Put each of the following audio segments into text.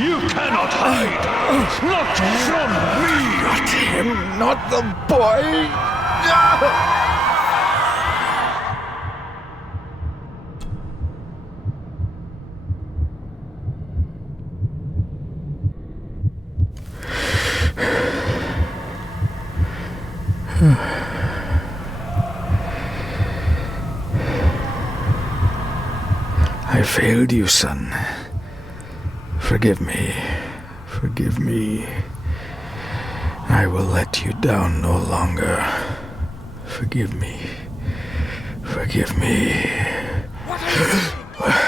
You cannot hide! Not from me! Not him, not the boy! No! I failed you, son. Forgive me. Forgive me. I will let you down no longer. Forgive me. Forgive me. What are you doing?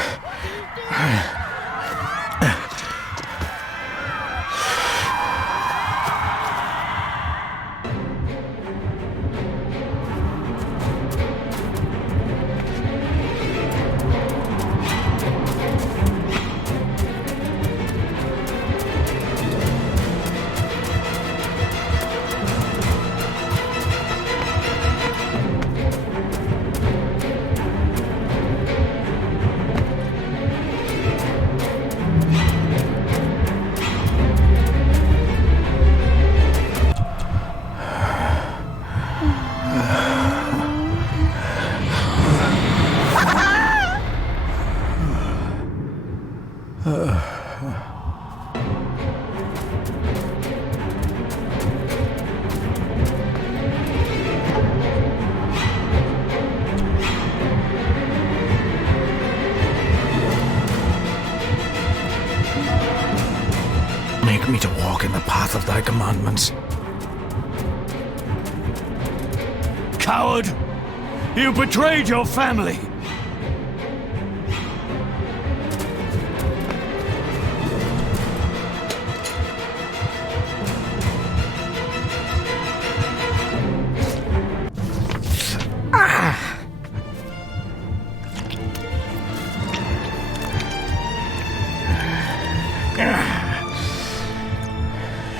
Make me to walk in the path of thy commandments. Coward! You betrayed your family!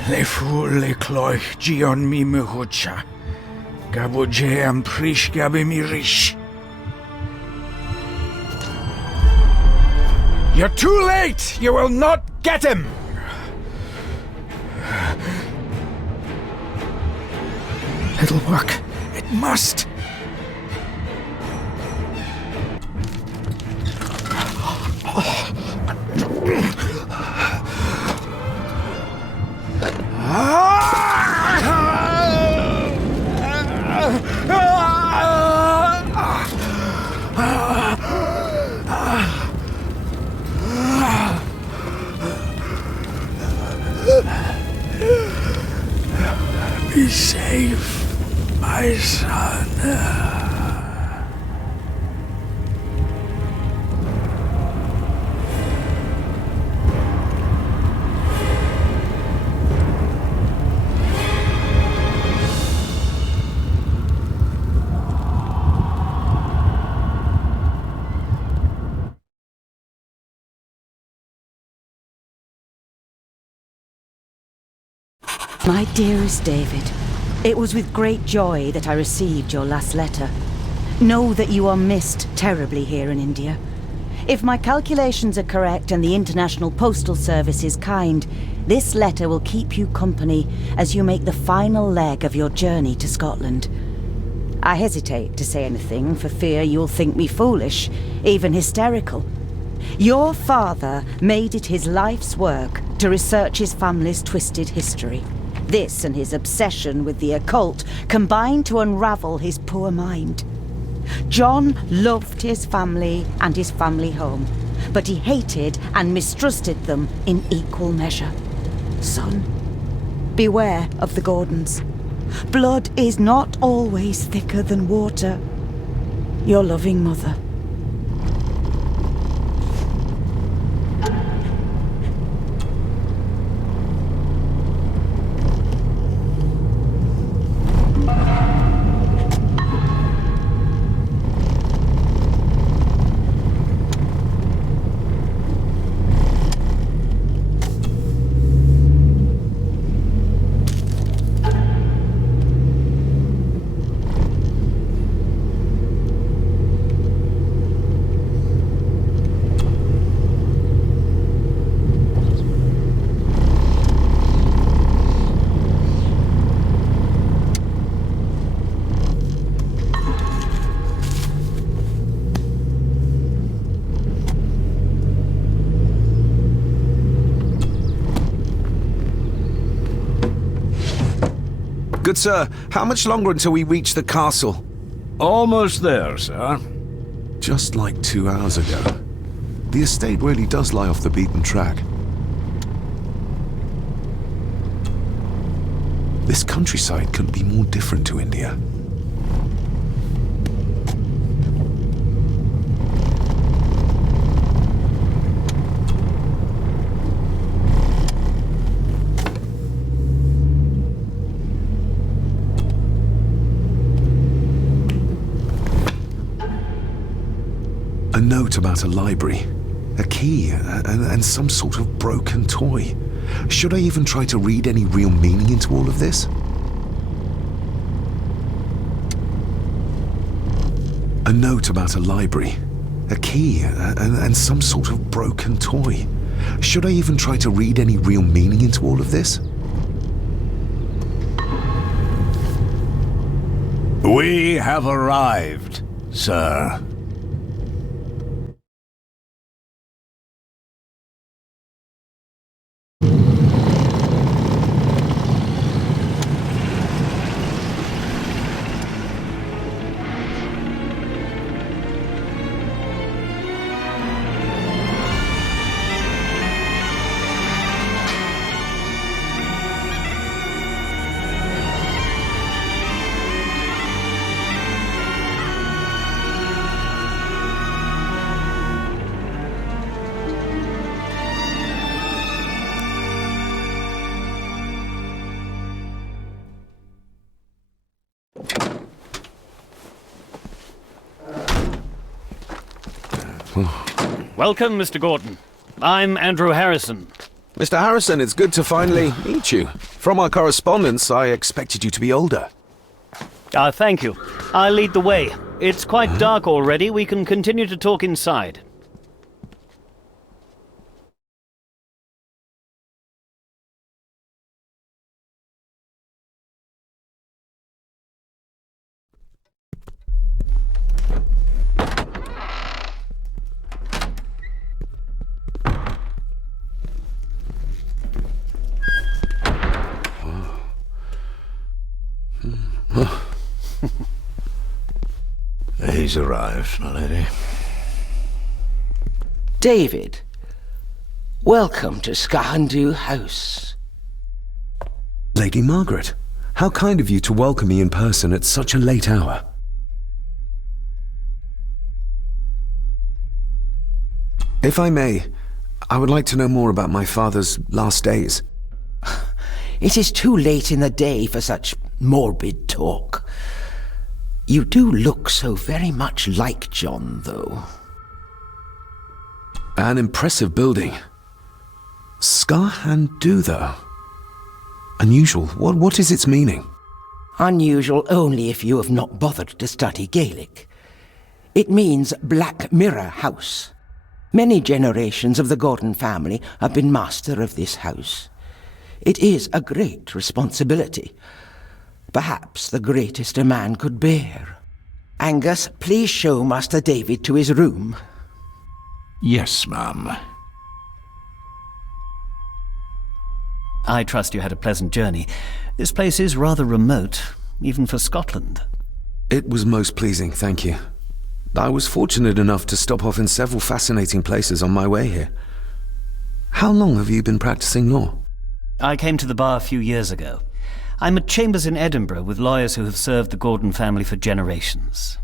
Le fu le cloich gion mi mehucha. Gaboje am prish gabe mi rish. You're too late! You will not get him! It'll work. It must. Be safe, my son. My dearest David, it was with great joy that I received your last letter. Know that you are missed terribly here in India. If my calculations are correct and the International Postal Service is kind, this letter will keep you company as you make the final leg of your journey to Scotland. I hesitate to say anything for fear you'll think me foolish, even hysterical. Your father made it his life's work to research his family's twisted history. This and his obsession with the occult combined to unravel his poor mind. John loved his family and his family home, but he hated and mistrusted them in equal measure. Son, beware of the Gordons. Blood is not always thicker than water. Your loving mother. Good sir, how much longer until we reach the castle? Almost there, sir. Just like 2 hours ago. The estate really does lie off the beaten track. This countryside couldn't be more different to India. A note about a library, a key, and some sort of broken toy. Should I even try to read any real meaning into all of this? A note about a library, a key, and some sort of broken toy. Should I even try to read any real meaning into all of this? We have arrived, sir. Welcome, Mr. Gordon. I'm Andrew Harrison. Mr. Harrison, it's good to finally meet you. From our correspondence, I expected you to be older. Thank you. I'll lead the way. It's quite dark already. We can continue to talk inside. He's arrived, my lady. David, welcome to Skahandu House. Lady Margaret, how kind of you to welcome me in person at such a late hour. If I may, I would like to know more about my father's last days. It is too late in the day for such morbid talk. You do look so very much like John, though. An impressive building. Skahandu, though. Unusual. What is its meaning? Unusual only if you have not bothered to study Gaelic. It means Black Mirror House. Many generations of the Gordon family have been master of this house. It is a great responsibility. Perhaps the greatest a man could bear. Angus, please show Master David to his room. Yes, ma'am. I trust you had a pleasant journey. This place is rather remote, even for Scotland. It was most pleasing, thank you. I was fortunate enough to stop off in several fascinating places on my way here. How long have you been practicing law? I came to the bar a few years ago. I'm at chambers in Edinburgh with lawyers who have served the Gordon family for generations.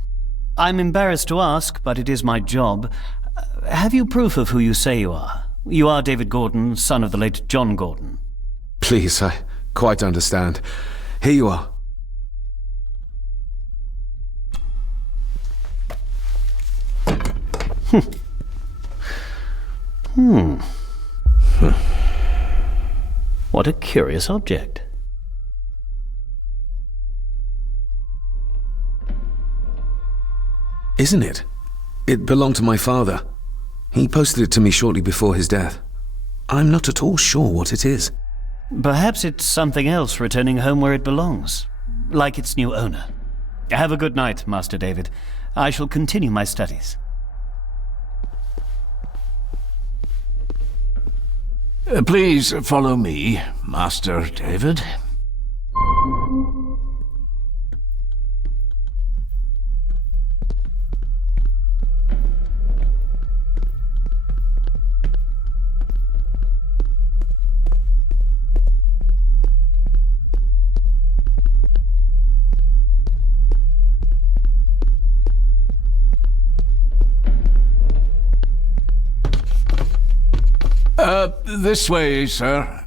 I'm embarrassed to ask, but it is my job. Have you proof of who you say you are? You are David Gordon, son of the late John Gordon. Please, I quite understand. Here you are. What a curious object. Isn't it? It belonged to my father. He posted it to me shortly before his death. I'm not at all sure what it is. Perhaps it's something else returning home where it belongs, like its new owner. Have a good night, Master David. I shall continue my studies. Please follow me, Master David. This way, sir.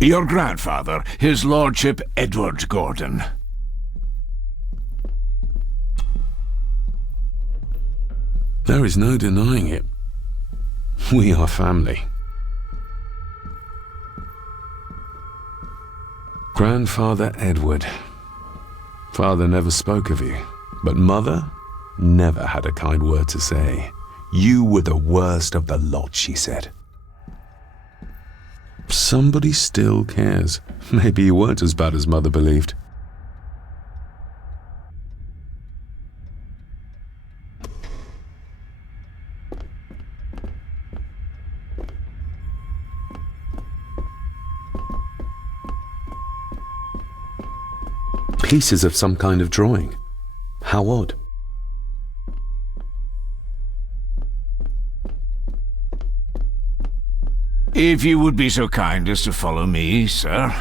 Your grandfather, his lordship Edward Gordon. There is no denying it. We are family. Grandfather Edward. Father never spoke of you, but Mother never had a kind word to say. You were the worst of the lot, she said. Somebody still cares. Maybe you weren't as bad as Mother believed. Pieces of some kind of drawing. How odd. If you would be so kind as to follow me, sir.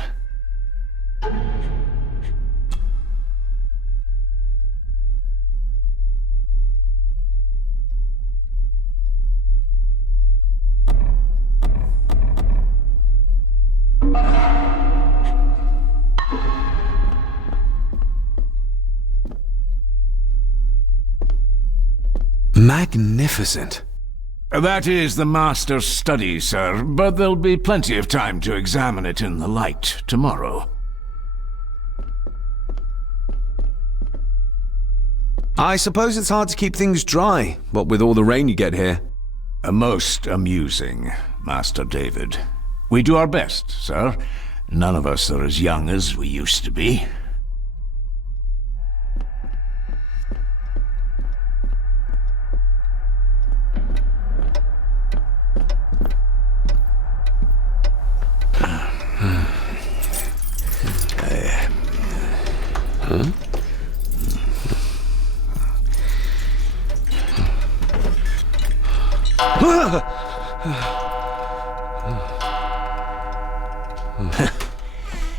Magnificent. That is the master's study, sir, but there'll be plenty of time to examine it in the light tomorrow. I suppose it's hard to keep things dry, what with all the rain you get here. Most amusing, Master David. We do our best, sir. None of us are as young as we used to be.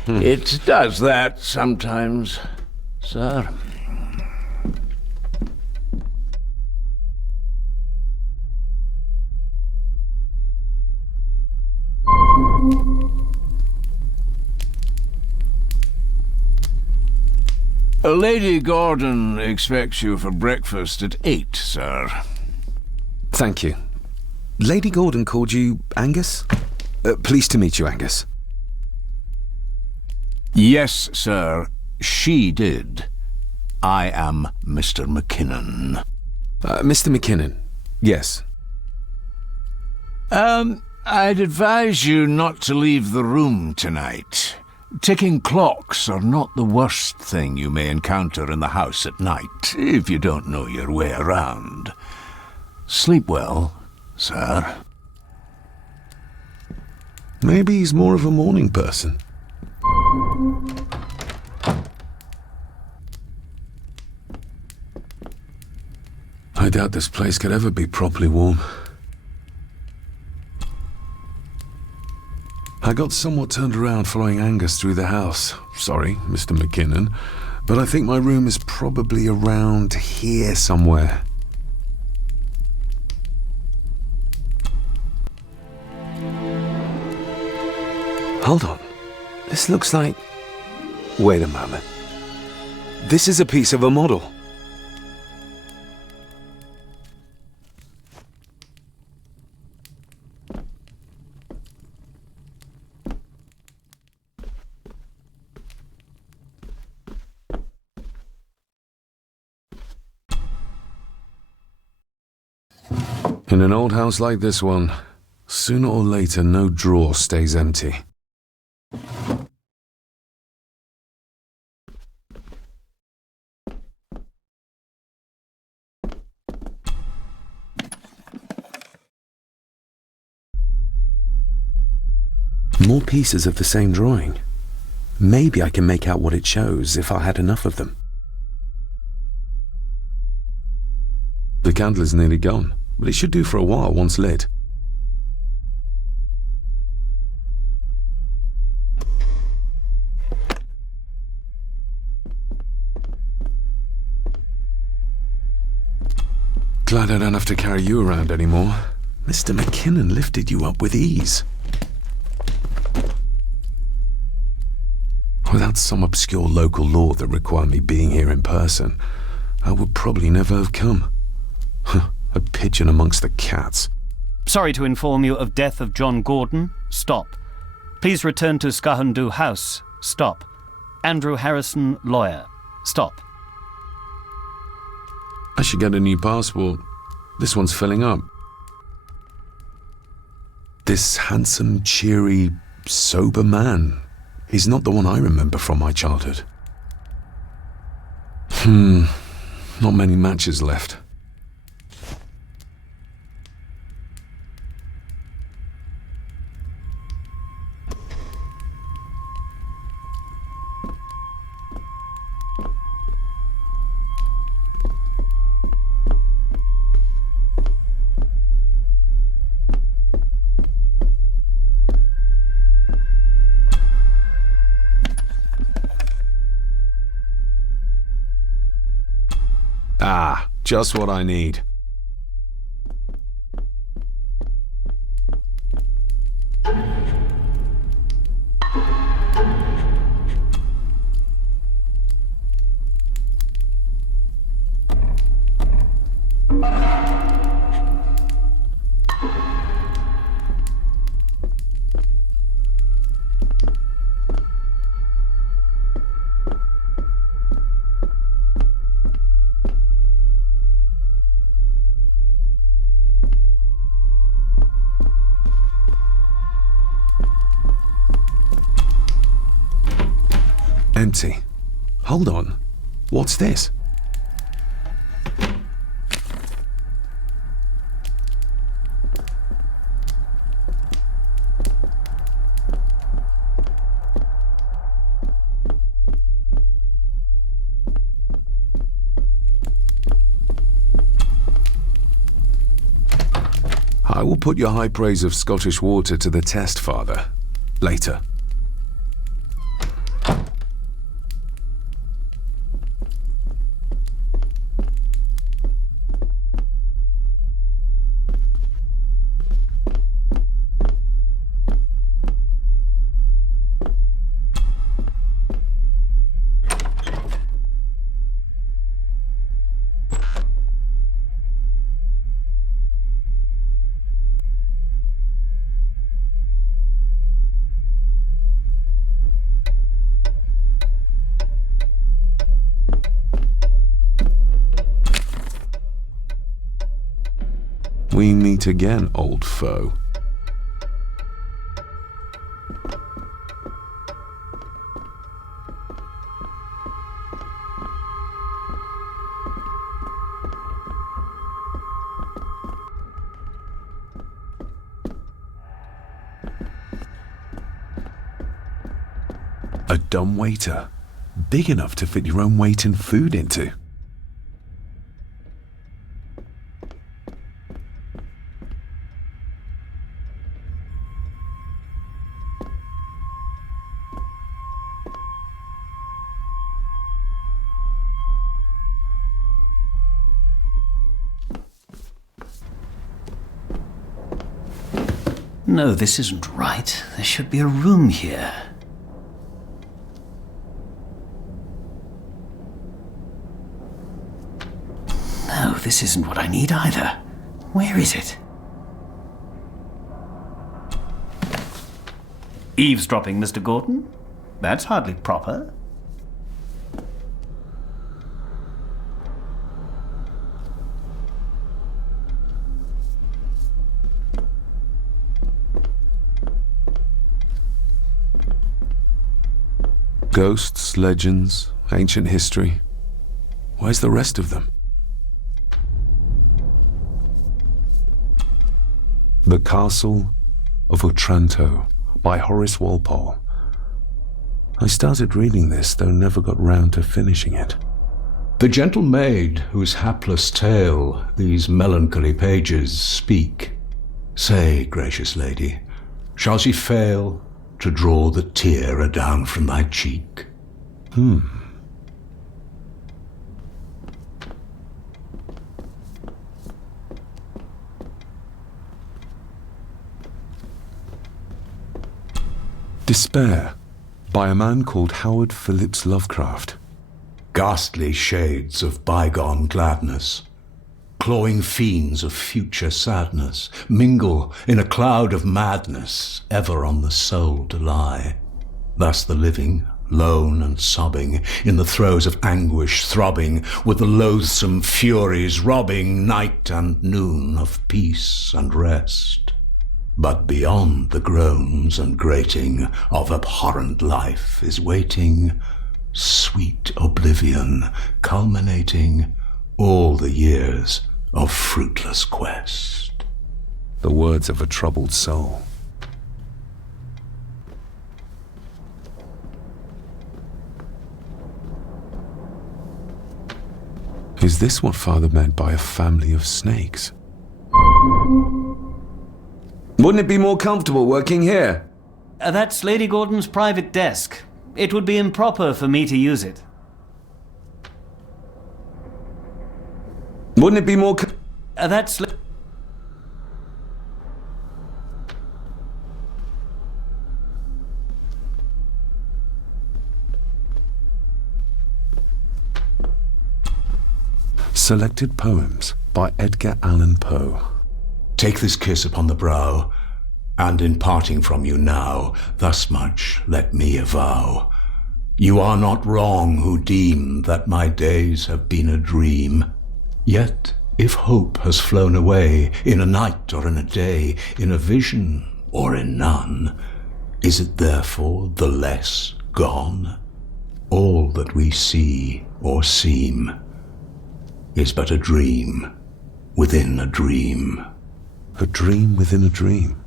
It does that sometimes, sir. Lady Gordon expects you for breakfast at 8, sir. Thank you. Lady Gordon called you Angus? Pleased to meet you, Angus. Yes, sir. She did. I am Mr. McKinnon. Mr. McKinnon. Yes. I'd advise you not to leave the room tonight. Ticking clocks are not the worst thing you may encounter in the house at night, if you don't know your way around. Sleep well, sir. Maybe he's more of a morning person. I doubt this place could ever be properly warm. I got somewhat turned around following Angus through the house. Sorry, Mr. McKinnon, but I think my room is probably around here somewhere. Hold on. This looks like... Wait a moment. This is a piece of a model. In an old house like this one, sooner or later no drawer stays empty. More pieces of the same drawing. Maybe I can make out what it shows if I had enough of them. The candle is nearly gone, but it should do for a while once lit. Glad I don't have to carry you around anymore. Mr. McKinnon lifted you up with ease. Without some obscure local law that required me being here in person, I would probably never have come. A pigeon amongst the cats. Sorry to inform you of death of John Gordon. Stop. Please return to Skahandu House. Stop. Andrew Harrison, lawyer. Stop. I should get a new passport. This one's filling up. This handsome, cheery, sober man is not the one I remember from my childhood. Not many matches left. Ah, just what I need. Empty. Hold on. What's this? I will put your high praise of Scottish water to the test, Father. Later. We meet again, old foe. A dumbwaiter, big enough to fit your own weight in food into. No, this isn't right. There should be a room here. No, this isn't what I need either. Where is it? Eavesdropping, Mr. Gordon? That's hardly proper. Ghosts, legends, ancient history. Where's the rest of them? The Castle of Otranto by Horace Walpole. I started reading this, though never got round to finishing it. The gentle maid whose hapless tale these melancholy pages speak, say, gracious lady, shall she fail to draw the tear adown from thy cheek? Despair, by a man called Howard Phillips Lovecraft. Ghastly shades of bygone gladness, clawing fiends of future sadness, mingle in a cloud of madness, ever on the soul to lie. Thus the living, lone and sobbing, in the throes of anguish throbbing, with the loathsome furies robbing night and noon of peace and rest. But beyond the groans and grating of abhorrent life is waiting sweet oblivion, culminating all the years of fruitless quest. The words of a troubled soul. Is this what Father meant by a family of snakes? Wouldn't it be more comfortable working here? That's Lady Gordon's private desk. It would be improper for me to use it. Wouldn't it be more That's... Selected Poems by Edgar Allan Poe. Take this kiss upon the brow, and in parting from you now, thus much let me avow. You are not wrong who deem that my days have been a dream. Yet, if hope has flown away, in a night or in a day, in a vision or in none, is it therefore the less gone? All that we see or seem is but a dream within a dream. A dream within a dream.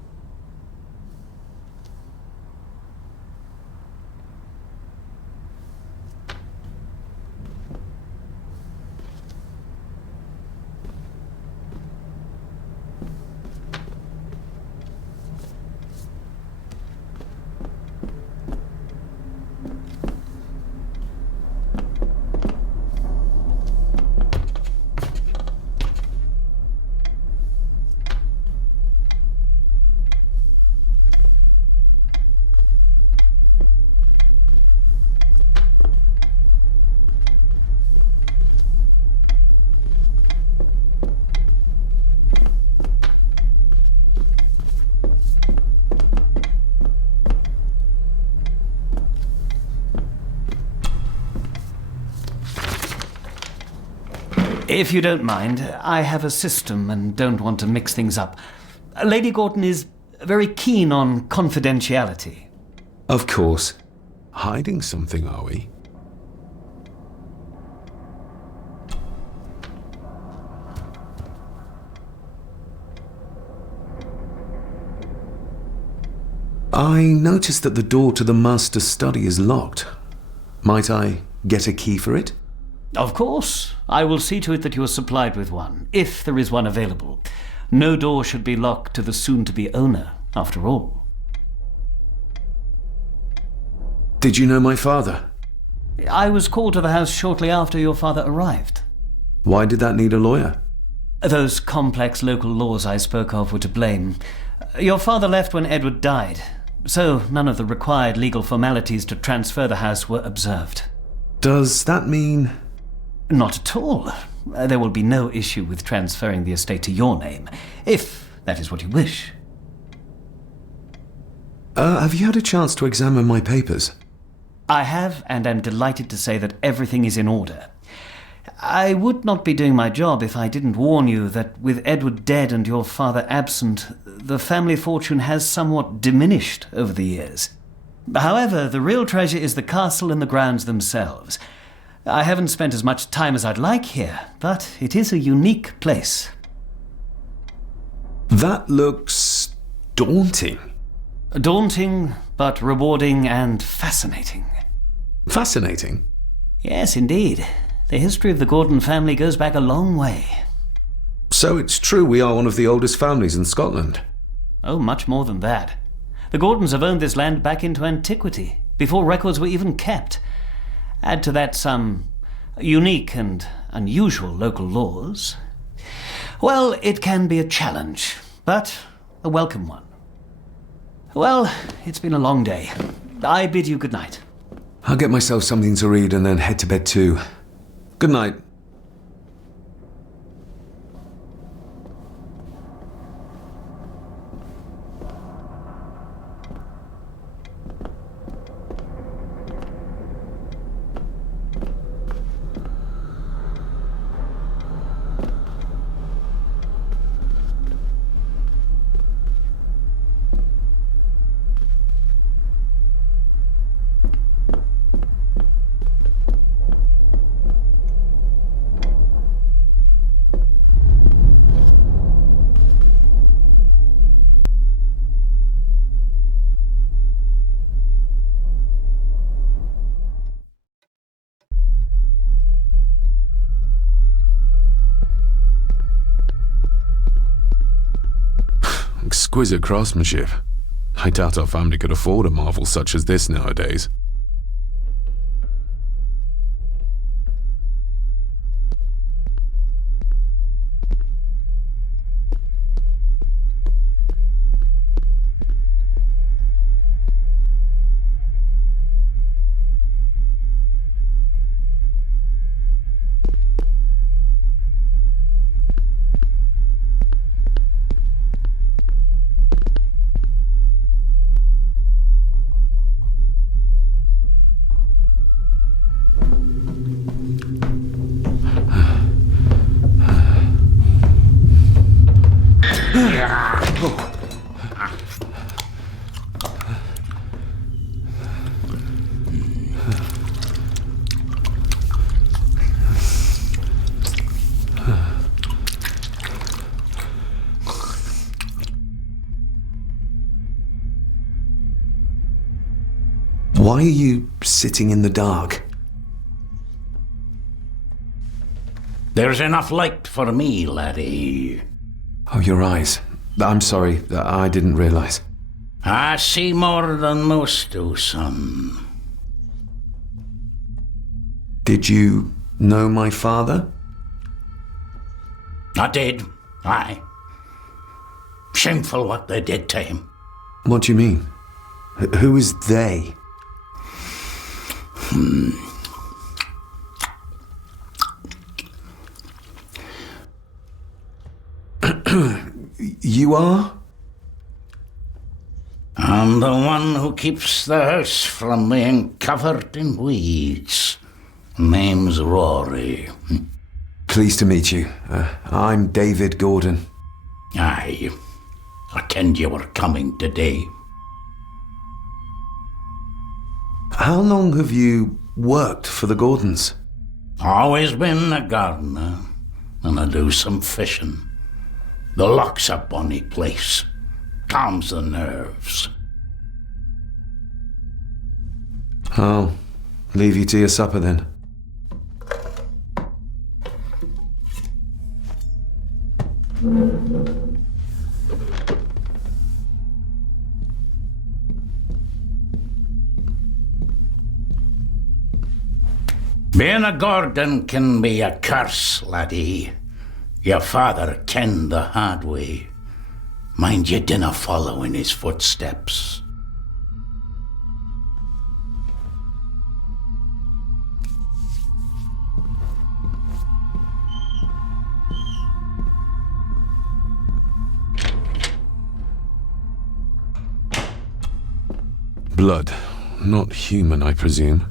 If you don't mind, I have a system and don't want to mix things up. Lady Gordon is very keen on confidentiality. Of course. Hiding something, are we? I noticed that the door to the master's study is locked. Might I get a key for it? Of course. I will see to it that you are supplied with one, if there is one available. No door should be locked to the soon-to-be owner, after all. Did you know my father? I was called to the house shortly after your father arrived. Why did that need a lawyer? Those complex local laws I spoke of were to blame. Your father left when Edward died, so none of the required legal formalities to transfer the house were observed. Does that mean... Not at all. There will be no issue with transferring the estate to your name, if that is what you wish. Have you had a chance to examine my papers? I have, and am delighted to say that everything is in order. I would not be doing my job if I didn't warn you that with Edward dead and your father absent, the family fortune has somewhat diminished over the years. However, the real treasure is the castle and the grounds themselves. I haven't spent as much time as I'd like here, but it is a unique place. That looks daunting. Daunting, but rewarding and fascinating. Fascinating? Yes, indeed. The history of the Gordon family goes back a long way. So it's true we are one of the oldest families in Scotland? Oh, much more than that. The Gordons have owned this land back into antiquity, before records were even kept. Add to that some unique and unusual local laws. Well, it can be a challenge, but a welcome one. Well, it's been a long day. I bid you good night. I'll get myself something to read and then head to bed too. Good night. Exquisite craftsmanship. I doubt our family could afford a marvel such as this nowadays. Why are you sitting in the dark? There's enough light for me, laddie. Oh, your eyes. I'm sorry, I didn't realize. I see more than most do, son. Did you know my father? I did, aye. Shameful what they did to him. What do you mean? Who is they? You are? I'm the one who keeps the house from being covered in weeds. Name's Rory. Pleased to meet you. I'm David Gordon. Aye. I kenned you were coming today. How long have you worked for the Gordons? Always been a gardener, and I do some fishing. The loch's a bonny place. Calms the nerves. I'll leave you to your supper then. Being a Gordon can be a curse, laddie. Your father kenned the hard way. Mind you dinna follow in his footsteps. Blood. Not human, I presume.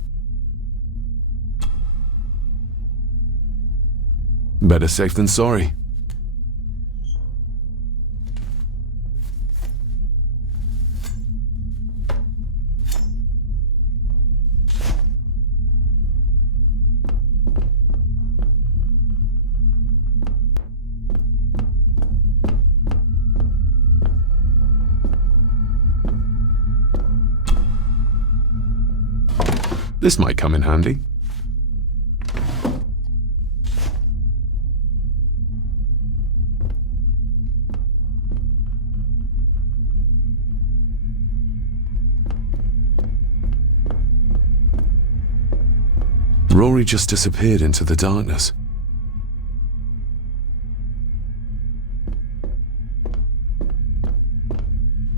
Better safe than sorry. This might come in handy. Rory just disappeared into the darkness.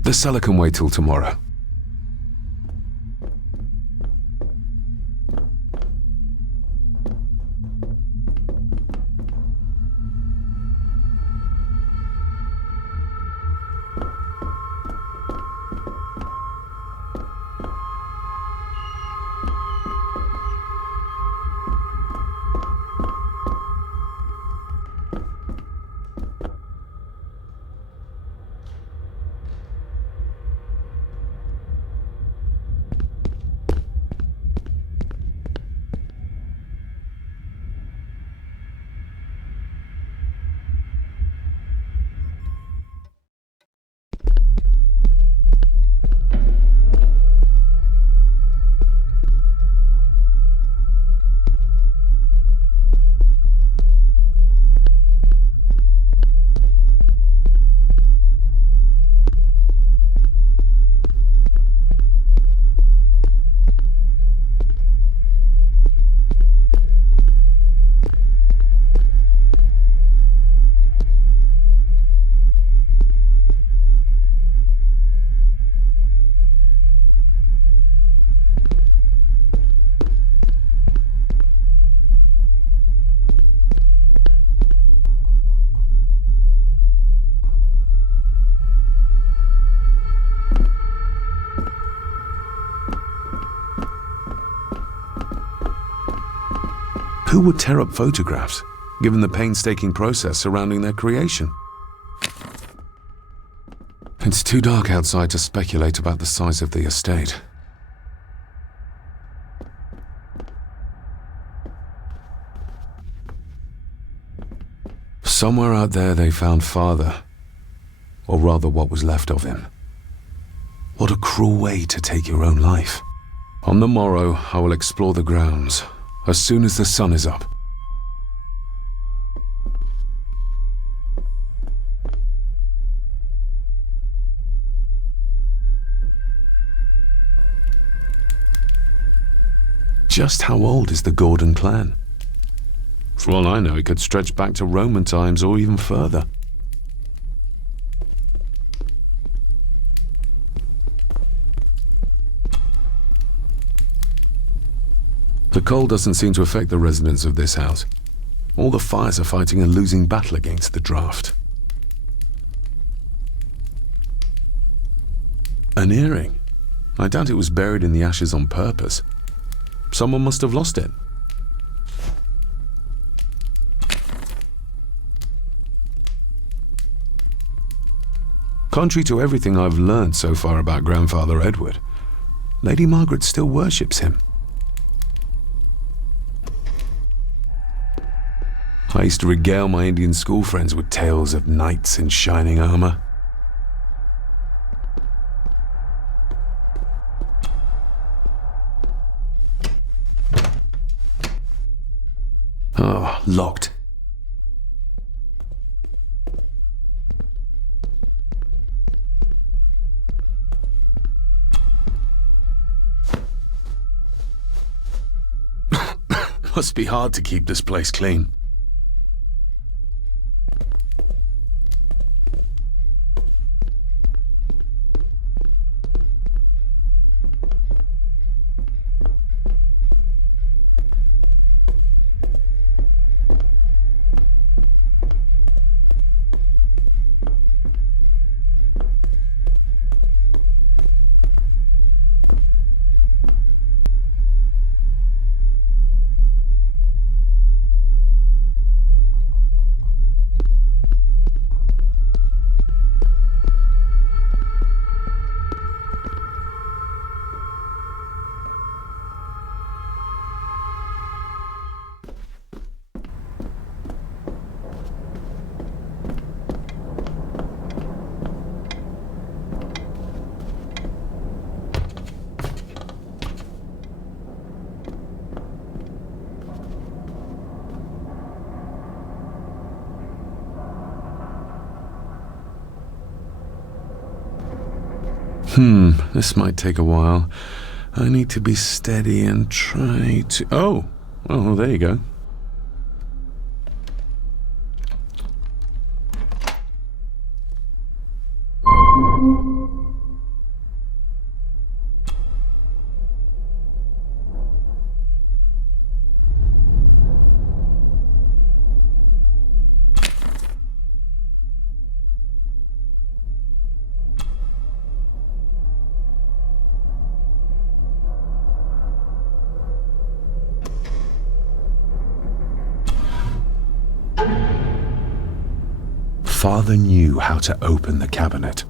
The cellar can wait till tomorrow. Who would tear up photographs, given the painstaking process surrounding their creation? It's too dark outside to speculate about the size of the estate. Somewhere out there they found Father, or rather what was left of him. What a cruel way to take your own life. On the morrow, I will explore the grounds, as soon as the sun is up. Just how old is the Gordon clan? For all I know, it could stretch back to Roman times or even further. The cold doesn't seem to affect the residents of this house. All the fires are fighting a losing battle against the draft. An earring? I doubt it was buried in the ashes on purpose. Someone must have lost it. Contrary to everything I've learned so far about Grandfather Edward, Lady Margaret still worships him. I used to regale my Indian school friends with tales of knights in shining armor. Oh, locked. Must be hard to keep this place clean. This might take a while. I need to be steady and try to... Oh, there you go. Father knew how to open the cabinet.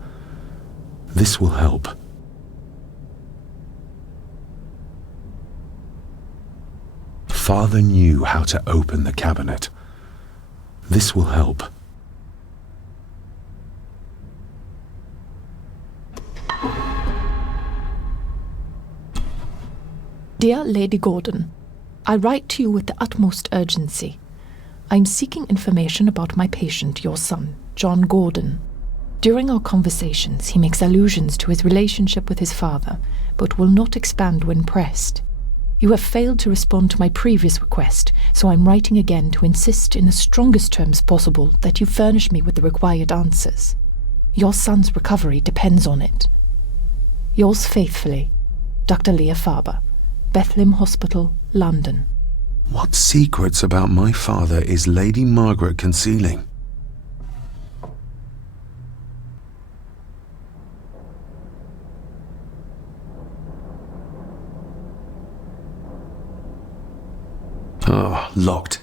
This will help. Father knew how to open the cabinet. This will help. Dear Lady Gordon, I write to you with the utmost urgency. I am seeking information about my patient, your son, John Gordon. During our conversations, he makes allusions to his relationship with his father, but will not expand when pressed. You have failed to respond to my previous request, so I'm writing again to insist in the strongest terms possible that you furnish me with the required answers. Your son's recovery depends on it. Yours faithfully, Dr. Leah Farber, Bethlehem Hospital, London. What secrets about my father is Lady Margaret concealing? Oh, locked.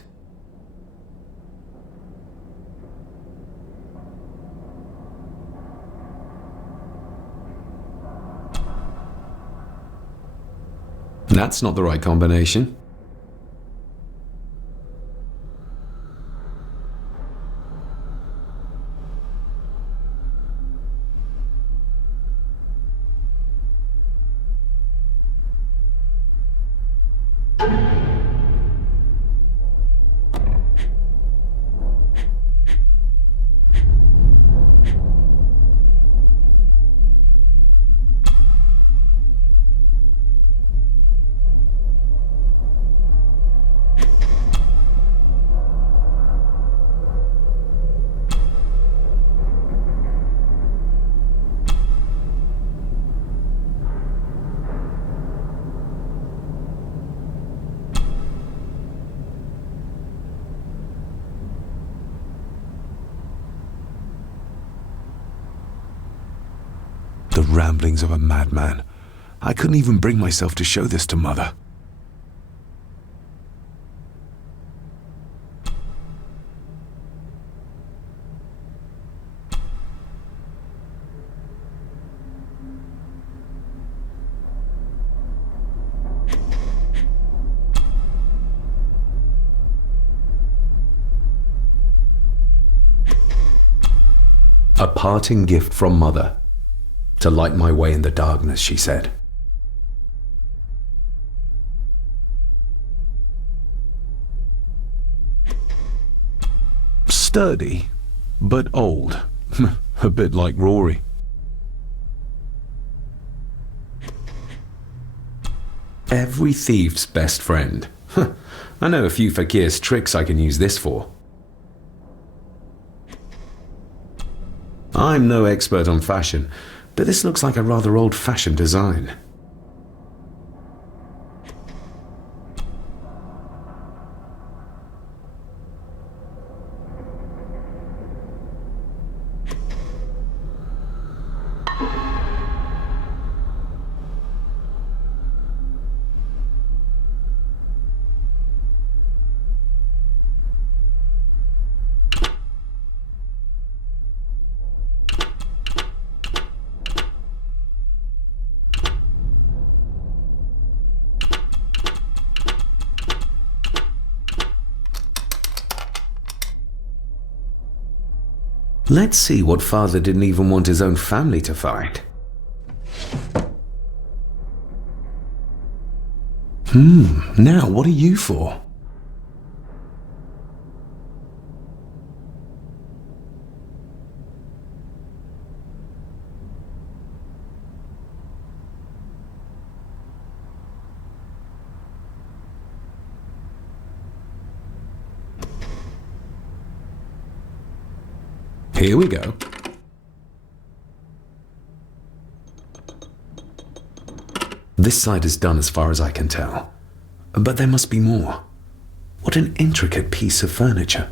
That's not the right combination. The ramblings of a madman. I couldn't even bring myself to show this to Mother. A parting gift from Mother. To light my way in the darkness, she said. Sturdy, but old. A bit like Rory. Every thief's best friend. I know a few fakir's tricks I can use this for. I'm no expert on fashion, but this looks like a rather old-fashioned design. Let's see what Father didn't even want his own family to find. Now what are you for? Here we go. This side is done as far as I can tell. But there must be more. What an intricate piece of furniture.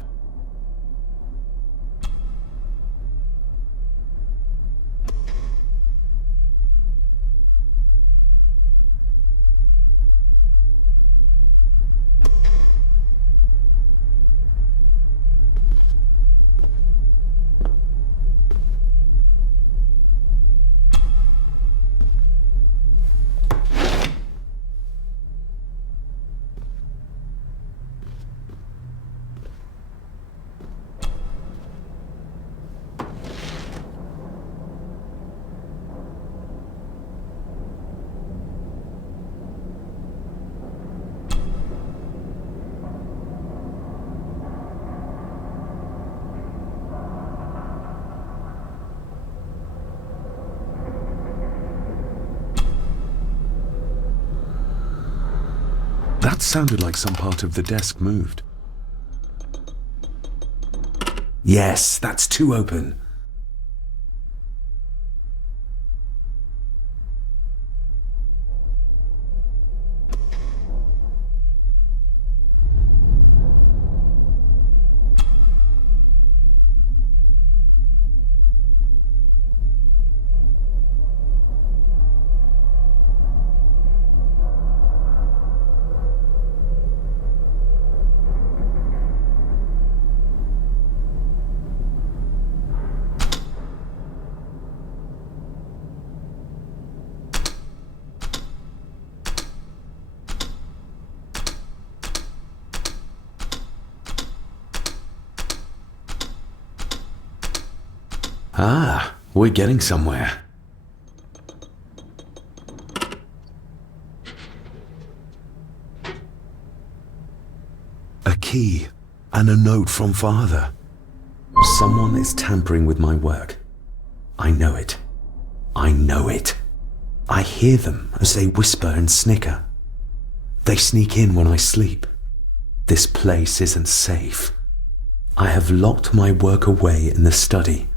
It sounded like some part of the desk moved. Yes, that's two open. Ah, we're getting somewhere. A key and a note from Father. Someone is tampering with my work. I know it. I know it. I hear them as they whisper and snicker. They sneak in when I sleep. This place isn't safe. I have locked my work away in the study.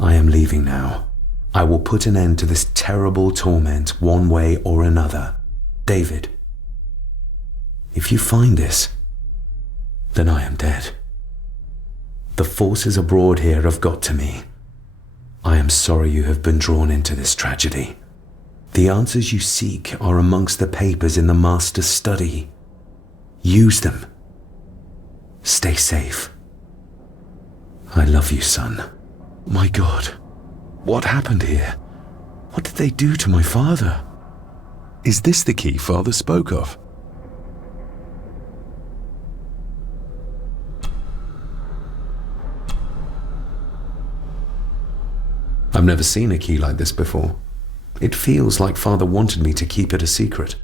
I am leaving now. I will put an end to this terrible torment one way or another. David, if you find this, then I am dead. The forces abroad here have got to me. I am sorry you have been drawn into this tragedy. The answers you seek are amongst the papers in the Master's study. Use them. Stay safe. I love you, son. My God, what happened here? What did they do to my father? Is this the key Father spoke of? I've never seen a key like this before. It feels like Father wanted me to keep it a secret.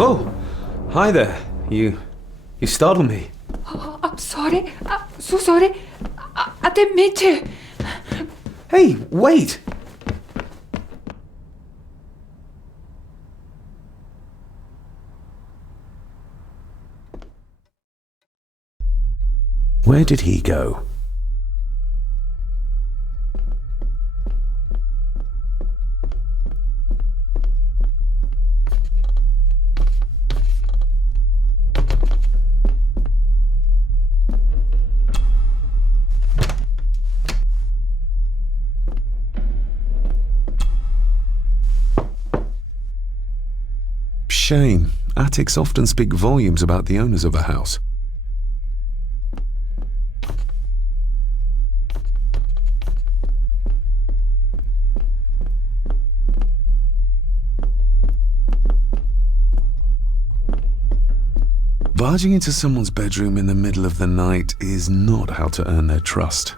Oh, hi there. You startled me. Oh, I'm sorry. I'm so sorry. I didn't mean to. Hey, wait! Where did he go? Shame. Attics often speak volumes about the owners of a house. Barging into someone's bedroom in the middle of the night is not how to earn their trust.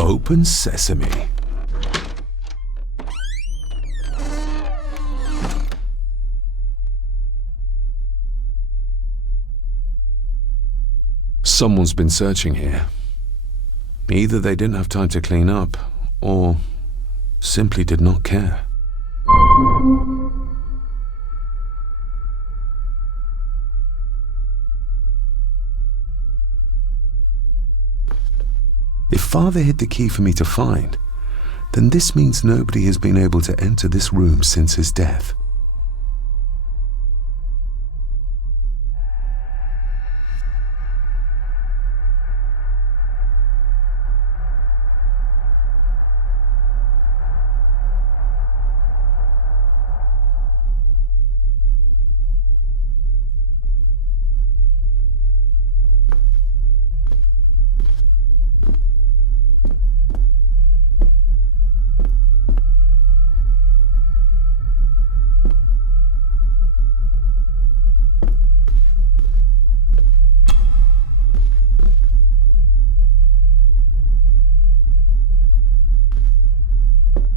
Open sesame. Someone's been searching here. Either they didn't have time to clean up, or simply did not care. If Father hid the key for me to find, then this means nobody has been able to enter this room since his death.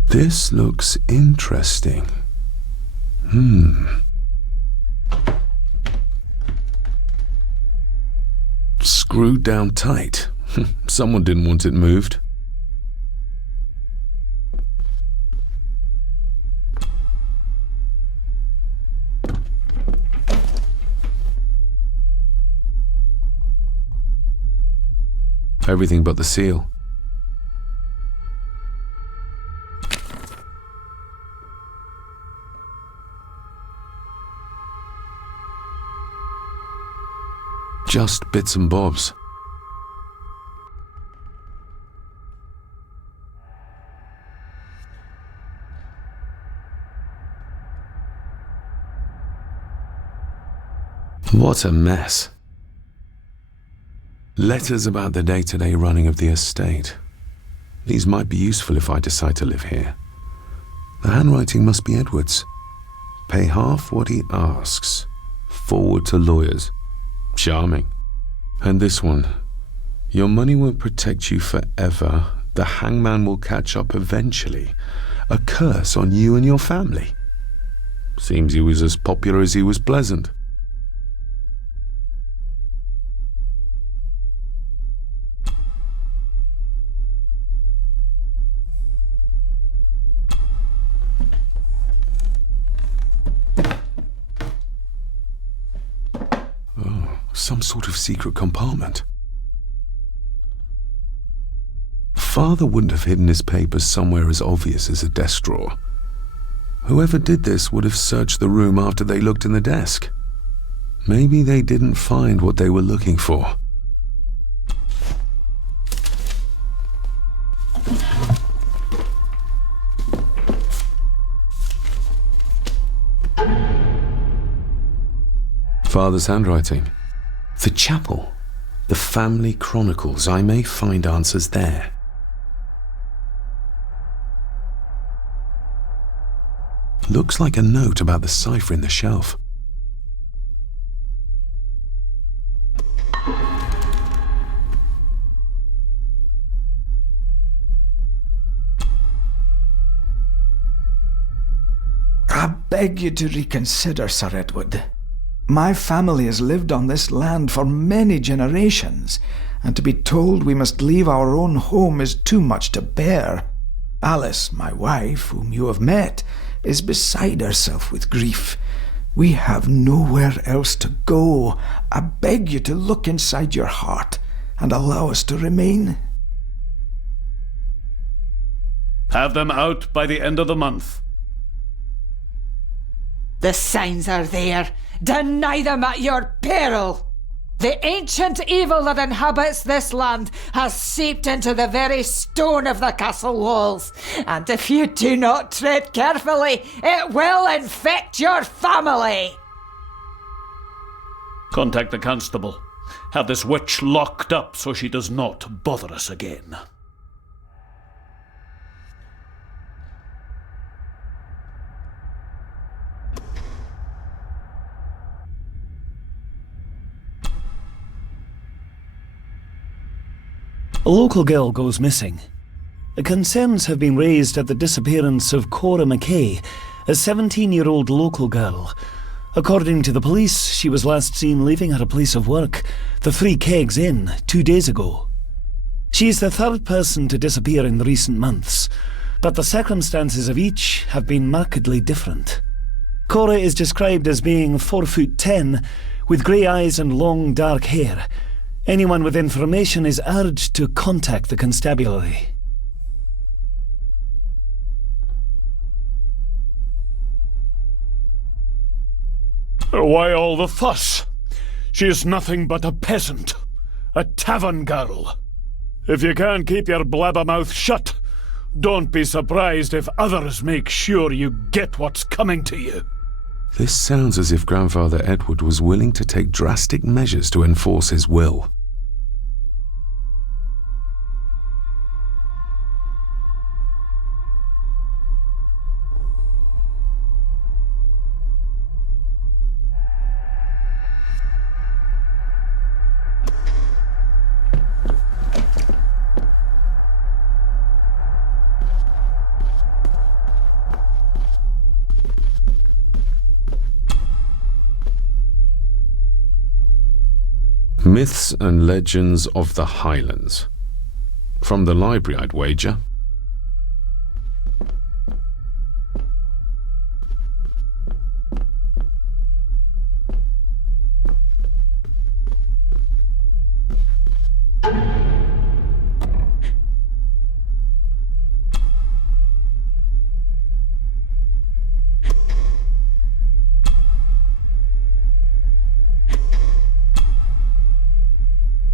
This looks interesting. Screwed down tight. Someone didn't want it moved. Everything but the seal. Just bits and bobs. What a mess. Letters about the day-to-day running of the estate. These might be useful if I decide to live here. The handwriting must be Edward's. Pay half what he asks. Forward to lawyers. Charming. And this one. Your money won't protect you forever. The hangman will catch up eventually. A curse on you and your family. Seems he was as popular as he was pleasant. Some sort of secret compartment. Father wouldn't have hidden his papers somewhere as obvious as a desk drawer. Whoever did this would have searched the room after they looked in the desk. Maybe they didn't find what they were looking for. Father's handwriting. The chapel. The family chronicles. I may find answers there. Looks like a note about the cipher in the shelf. I beg you to reconsider, Sir Edward. My family has lived on this land for many generations, and to be told we must leave our own home is too much to bear. Alice, my wife, whom you have met, is beside herself with grief. We have nowhere else to go. I beg you to look inside your heart and allow us to remain. Have them out by the end of the month. The signs are there. Deny them at your peril. The ancient evil that inhabits this land has seeped into the very stone of the castle walls, and if you do not tread carefully, it will infect your family. Contact the constable. Have this witch locked up so she does not bother us again. A local girl goes missing. Concerns have been raised at the disappearance of Cora McKay, a 17-year-old local girl. According to the police, she was last seen leaving her place of work, the Three Kegs Inn, 2 days ago. She is the third person to disappear in the recent months. but the circumstances of each have been markedly different. Cora is described as being 4'10", with grey eyes and long dark hair. Anyone with information is urged to contact the constabulary. Why all the fuss? She is nothing but a peasant, a tavern girl. If you can't keep your blabbermouth shut, don't be surprised if others make sure you get what's coming to you. This sounds as if Grandfather Edward was willing to take drastic measures to enforce his will. Myths and Legends of the Highlands. From the library, I'd wager.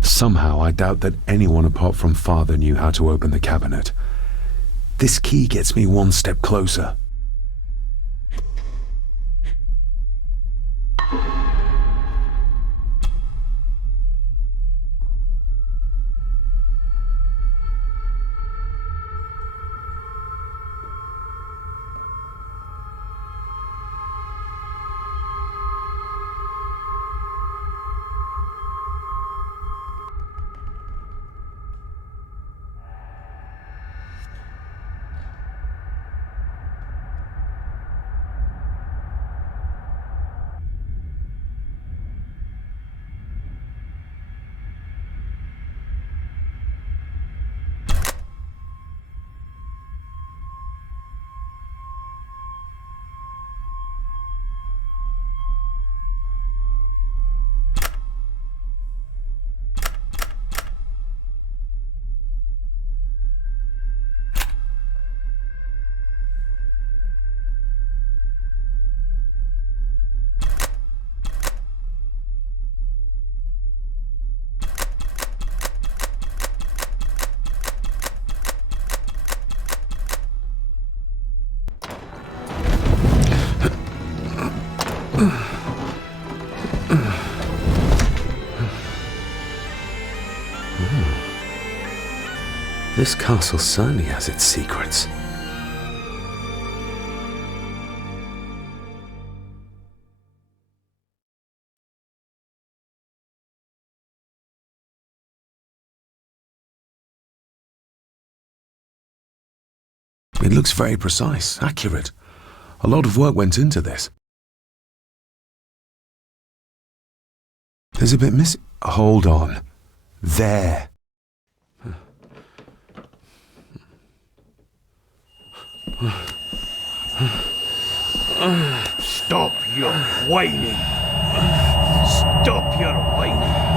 Somehow, I doubt that anyone apart from Father knew how to open the cabinet. This key gets me one step closer. This castle certainly has its secrets. It looks very precise, accurate. A lot of work went into this. There's a bit missing. Hold on. There. Stop your whining. Stop your whining.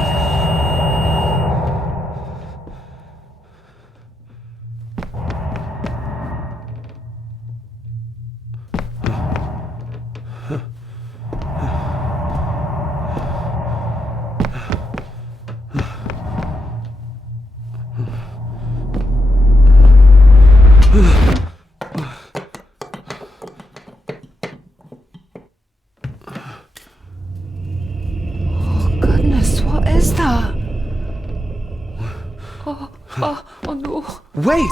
Oh no. Wait!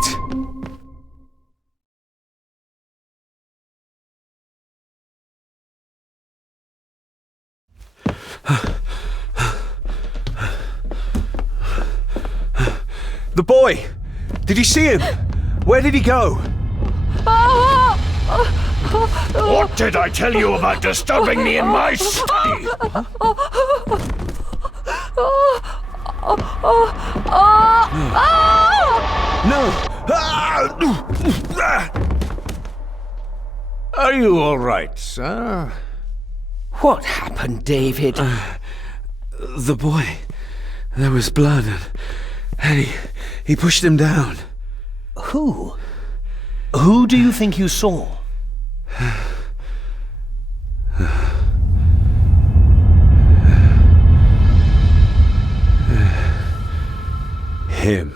The boy! Did you see him? Where did he go? What did I tell you about disturbing me in my study? No! Are you all right, sir? What happened, David? The boy. There was blood and he pushed him down. Who? Who do you think you saw? Him.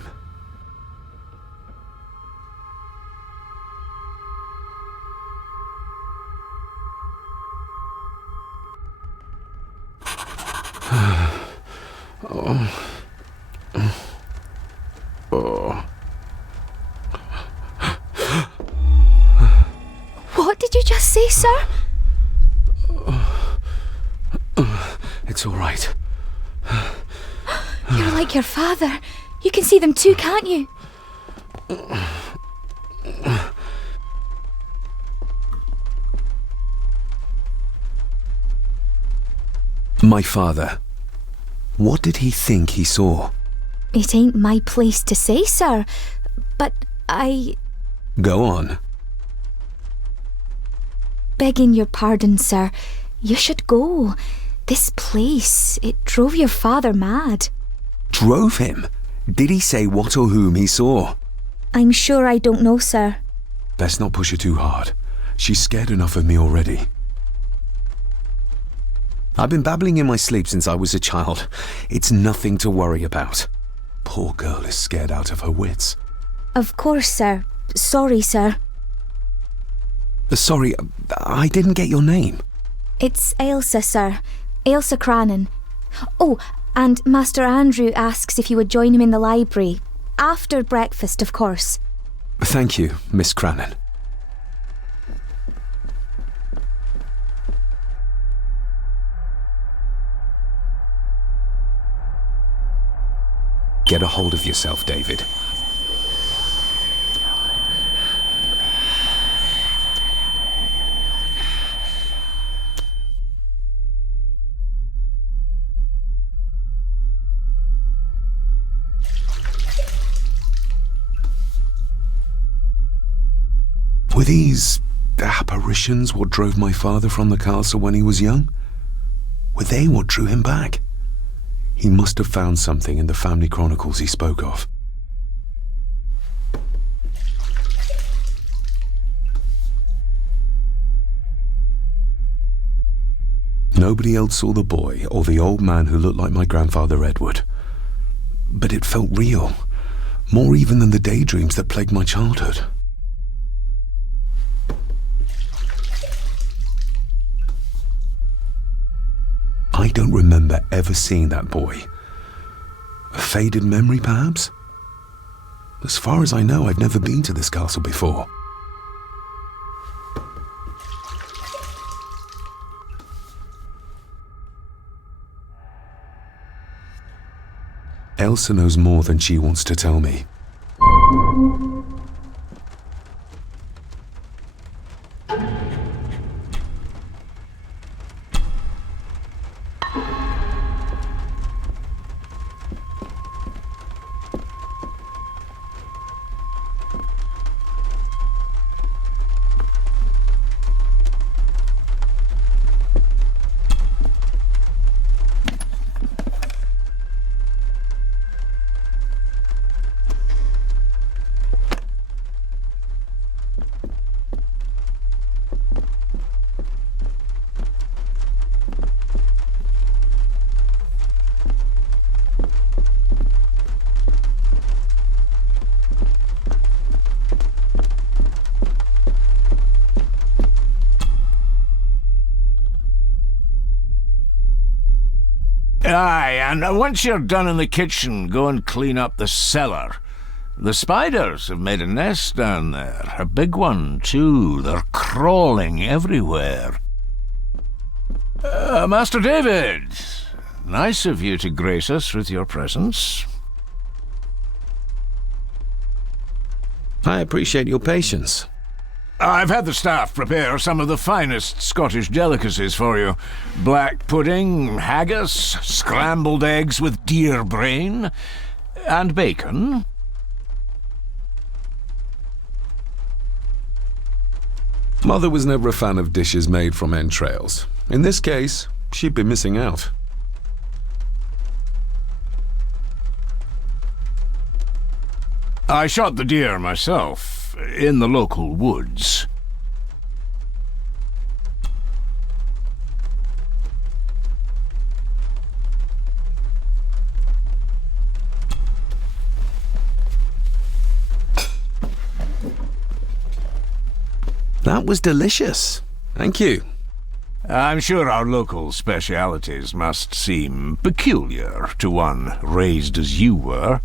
What did you just say, sir? It's all right. You're like your father. You can see them too, can't you? My father. What did he think he saw? It ain't my place to say, sir. But Go on. Begging your pardon, sir. You should go. This place, it drove your father mad. Drove him? Did he say what or whom he saw? I'm sure I don't know, sir. Best not push her too hard. She's scared enough of me already. I've been babbling in my sleep since I was a child. It's nothing to worry about. Poor girl is scared out of her wits. Of course, sir. Sorry, sir. Sorry, I didn't get your name. It's Ailsa, sir. Ailsa Crannan. Oh, and Master Andrew asks if you would join him in the library. After breakfast, of course. Thank you, Miss Crannan. Get a hold of yourself, David. Were these apparitions what drove my father from the castle when he was young? Were they what drew him back? He must have found something in the family chronicles he spoke of. Nobody else saw the boy or the old man who looked like my grandfather Edward. But it felt real, more even than the daydreams that plagued my childhood. I don't remember ever seeing that boy. A faded memory, perhaps? As far as I know, I've never been to this castle before. Elsa knows more than she wants to tell me. Aye, and once you're done in the kitchen, go and clean up the cellar. The spiders have made a nest down there. A big one, too. They're crawling everywhere. Master David, nice of you to grace us with your presence. I appreciate your patience. I've had the staff prepare some of the finest Scottish delicacies for you. Black pudding, haggis, scrambled eggs with deer brain, and bacon. Mother was never a fan of dishes made from entrails. In this case, she'd be missing out. I shot the deer myself, in the local woods. That was delicious. Thank you. I'm sure our local specialities must seem peculiar to one raised as you were.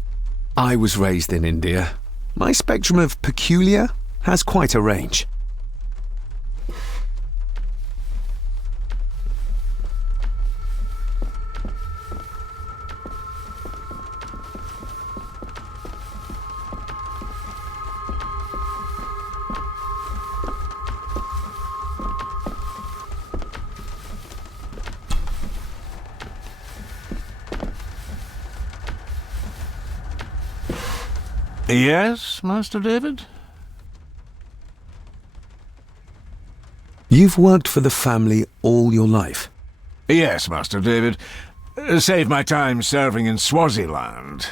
I was raised in India. My spectrum of peculiar has quite a range. Yes, Master David? You've worked for the family all your life? Yes, Master David. Save my time serving in Swaziland.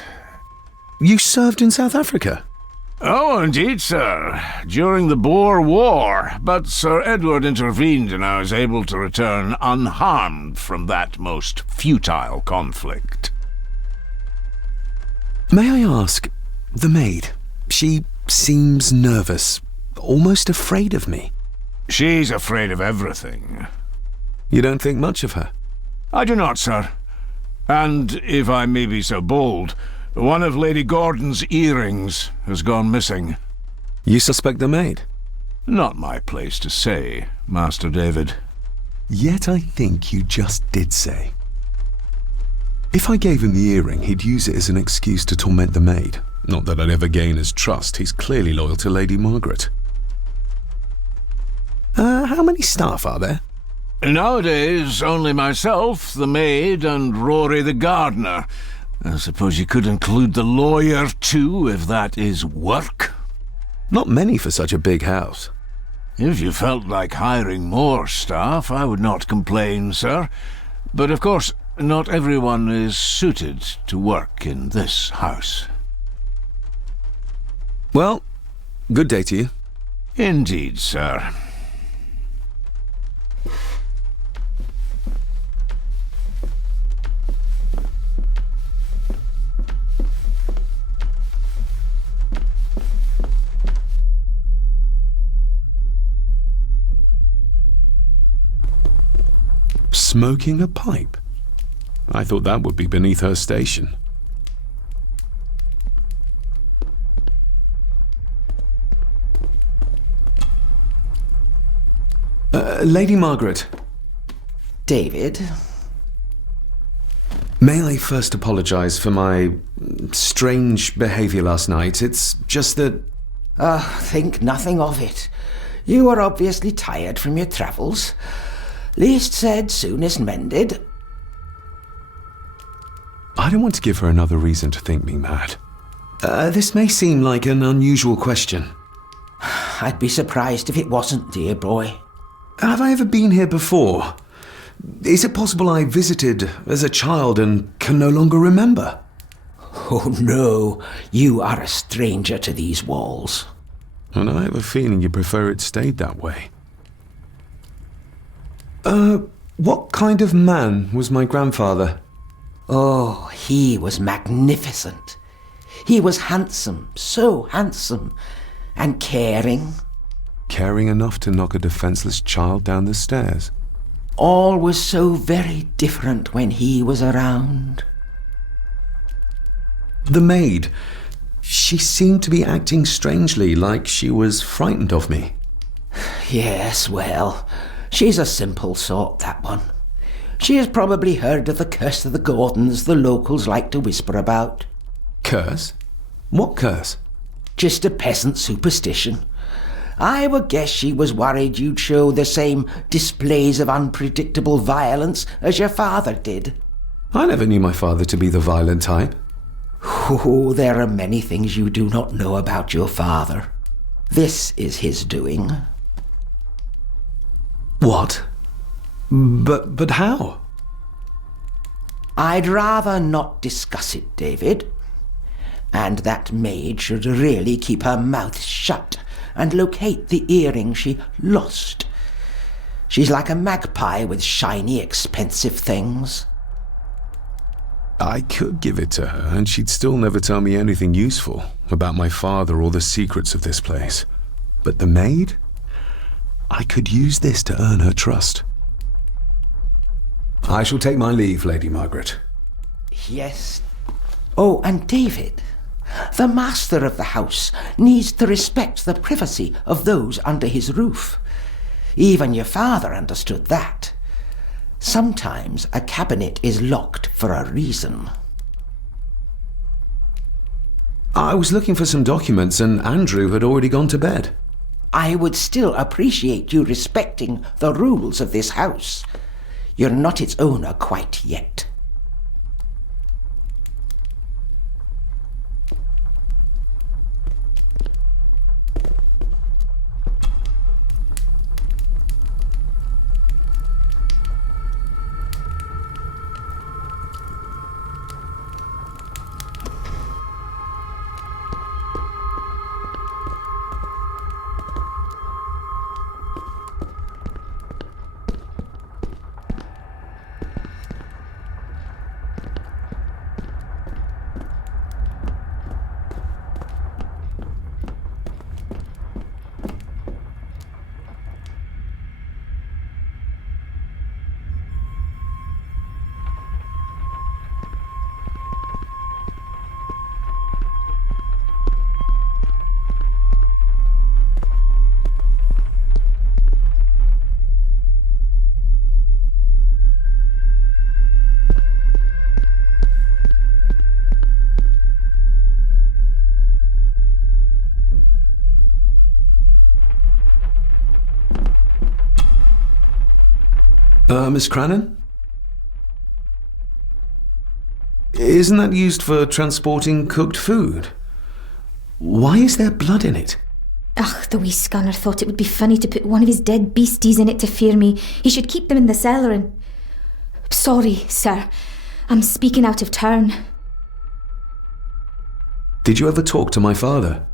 You served in South Africa? Oh, indeed, sir. During the Boer War. But Sir Edward intervened and I was able to return unharmed from that most futile conflict. May I ask, the maid, she seems nervous, almost afraid of me. She's afraid of everything. You don't think much of her? I do not, sir. And, if I may be so bold, one of Lady Gordon's earrings has gone missing. You suspect the maid? Not my place to say, Master David. Yet I think you just did say. If I gave him the earring, he'd use it as an excuse to torment the maid. Not that I'd ever gain his trust. He's clearly loyal to Lady Margaret. How many staff are there? Nowadays, only myself, the maid, and Rory the gardener. I suppose you could include the lawyer, too, if that is work. Not many for such a big house. If you felt like hiring more staff, I would not complain, sir. But of course, not everyone is suited to work in this house. Well, good day to you. Indeed, sir. Smoking a pipe? I thought that would be beneath her station. Lady Margaret. David? May I first apologize for my strange behavior last night? It's just that... Think nothing of it. You were obviously tired from your travels. Least said, soonest mended. I don't want to give her another reason to think me mad. This may seem like an unusual question. I'd be surprised if it wasn't, dear boy. Have I ever been here before? Is it possible I visited as a child and can no longer remember? Oh no, you are a stranger to these walls. And I have a feeling you prefer it stayed that way. What kind of man was my grandfather? Oh, he was magnificent. He was handsome, so handsome, and caring. Caring enough to knock a defenseless child down the stairs. All was so very different when he was around. The maid, she seemed to be acting strangely, like she was frightened of me. Yes, well, she's a simple sort, that one. She has probably heard of the curse of the Gordons the locals like to whisper about. Curse? What curse? Just a peasant superstition. I would guess she was worried you'd show the same displays of unpredictable violence as your father did. I never knew my father to be the violent type. Oh, there are many things you do not know about your father. This is his doing. What? But how? I'd rather not discuss it, David. And that maid should really keep her mouth shut and locate the earring she lost. She's like a magpie with shiny, expensive things. I could give it to her, and she'd still never tell me anything useful about my father or the secrets of this place. But the maid? I could use this to earn her trust. I shall take my leave, Lady Margaret. Yes. Oh, and David, the master of the house needs to respect the privacy of those under his roof. Even your father understood that. Sometimes a cabinet is locked for a reason. I was looking for some documents, and Andrew had already gone to bed. I would still appreciate you respecting the rules of this house. You're not its owner quite yet. Miss Crannan? Isn't that used for transporting cooked food? Why is there blood in it? Ugh, the wee scunner thought it would be funny to put one of his dead beasties in it to fear me. He should keep them in the cellar and... Sorry, sir. I'm speaking out of turn. Did you ever talk to my father?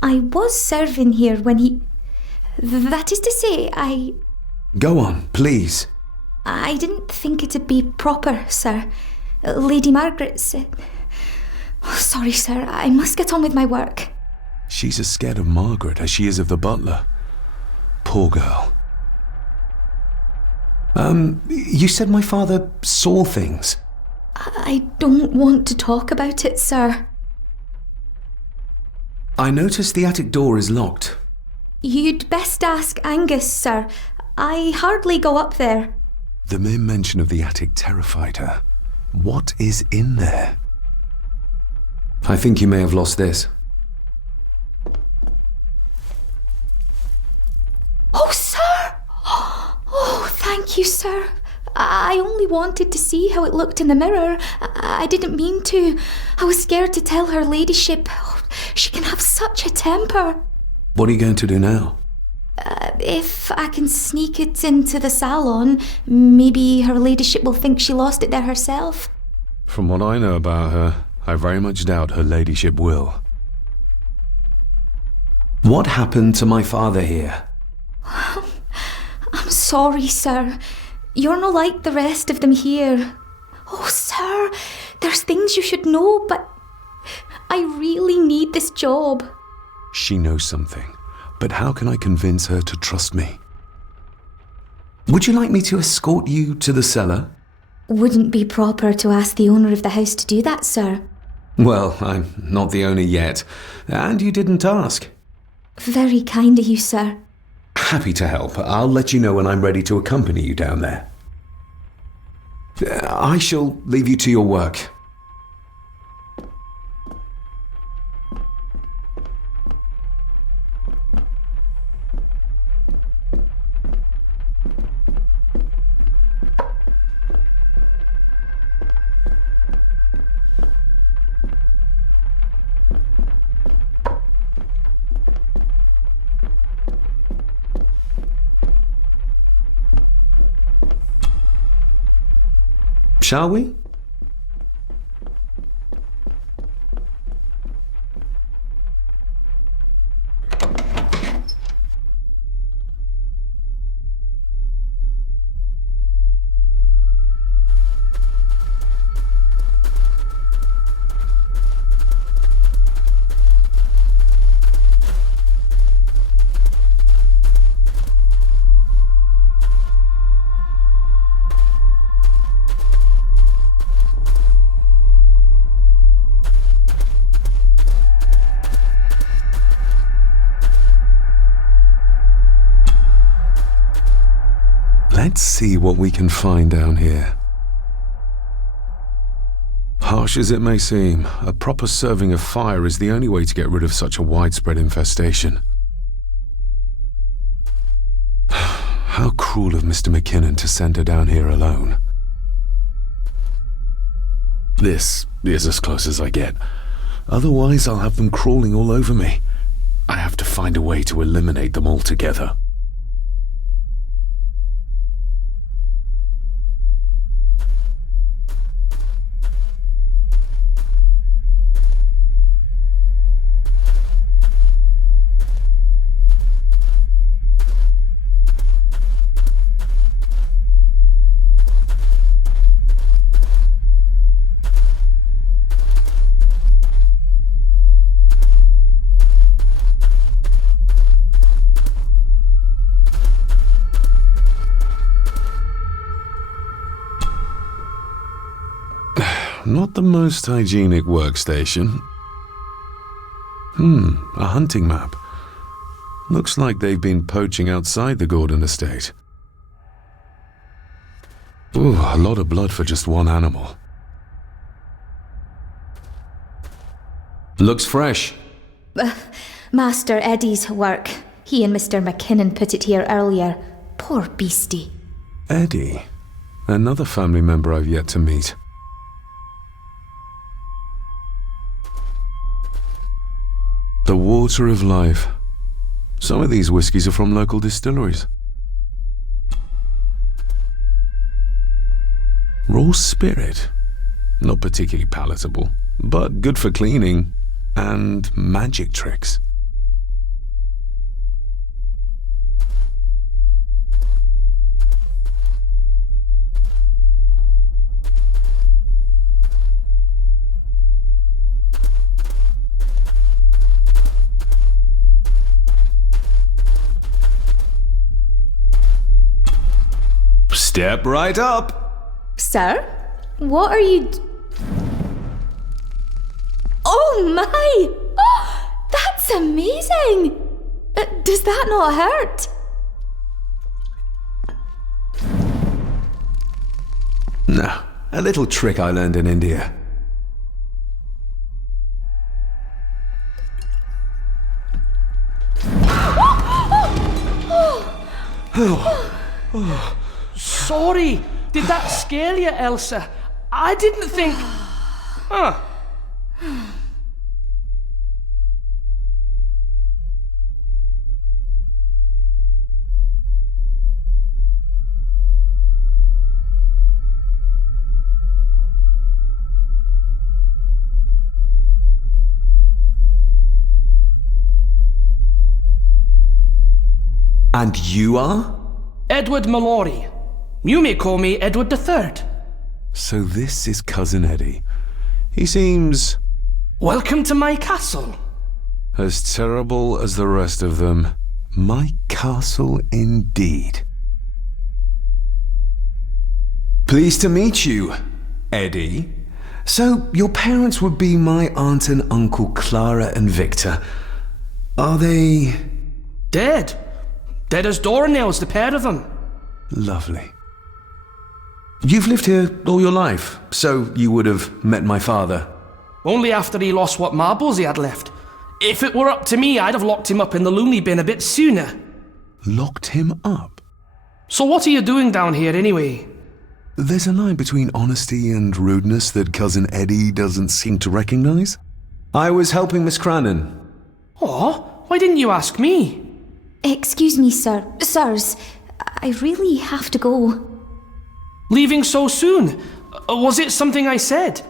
I was serving here when he... That is to say, Go on, please. I didn't think it'd be proper, sir. Lady Margaret said... Oh, sorry, sir. I must get on with my work. She's as scared of Margaret as she is of the butler. Poor girl. You said my father saw things. I don't want to talk about it, sir. I noticed the attic door is locked. You'd best ask Angus, sir. I hardly go up there. The mere mention of the attic terrified her. What is in there? I think you may have lost this. Oh, sir! Oh, thank you, sir. I only wanted to see how it looked in the mirror. I didn't mean to. I was scared to tell her ladyship. Oh, she can have such a temper. What are you going to do now? If I can sneak it into the salon, maybe her ladyship will think she lost it there herself. From what I know about her, I very much doubt her ladyship will. What happened to my father here? I'm sorry, sir. You're no like the rest of them here. Oh, sir, there's things you should know, but I really need this job. She knows something, but how can I convince her to trust me? Would you like me to escort you to the cellar? Wouldn't be proper to ask the owner of the house to do that, sir. Well, I'm not the owner yet, and you didn't ask. Very kind of you, sir. Happy to help. I'll let you know when I'm ready to accompany you down there. I shall leave you to your work. Shall we? Let's see what we can find down here. Harsh as it may seem, a proper serving of fire is the only way to get rid of such a widespread infestation. How cruel of Mr. McKinnon to send her down here alone. This is as close as I get. Otherwise, I'll have them crawling all over me. I have to find a way to eliminate them altogether. Not the most hygienic workstation. A hunting map. Looks like they've been poaching outside the Gordon estate. Ooh, a lot of blood for just one animal. Looks fresh. Master Eddie's work. He and Mr. McKinnon put it here earlier. Poor beastie. Eddie? Another family member I've yet to meet. The water of life. Some of these whiskies are from local distilleries. Raw spirit. Not particularly palatable, but good for cleaning and magic tricks. Step right up. Sir? What are you... Oh my! Oh, that's amazing! Does that not hurt? No, a little trick I learned in India. Sorry, did that scare you, Elsa? I didn't think... Huh. And you are? Edward Mallory. You may call me Edward III. So this is Cousin Eddie. He seems... Welcome to my castle. as terrible as the rest of them. My castle indeed. Pleased to meet you, Eddie. So, your parents would be my aunt and uncle Clara and Victor. Are they... Dead. Dead as doornails, the pair of them. Lovely. You've lived here all your life, so you would have met my father. Only after he lost what marbles he had left. If it were up to me, I'd have locked him up in the loony bin a bit sooner. Locked him up? So what are you doing down here anyway? There's a line between honesty and rudeness that Cousin Eddie doesn't seem to recognize. I was helping Miss Crannan. Oh, why didn't you ask me? Excuse me, sirs. I really have to go. Leaving so soon? Was it something I said?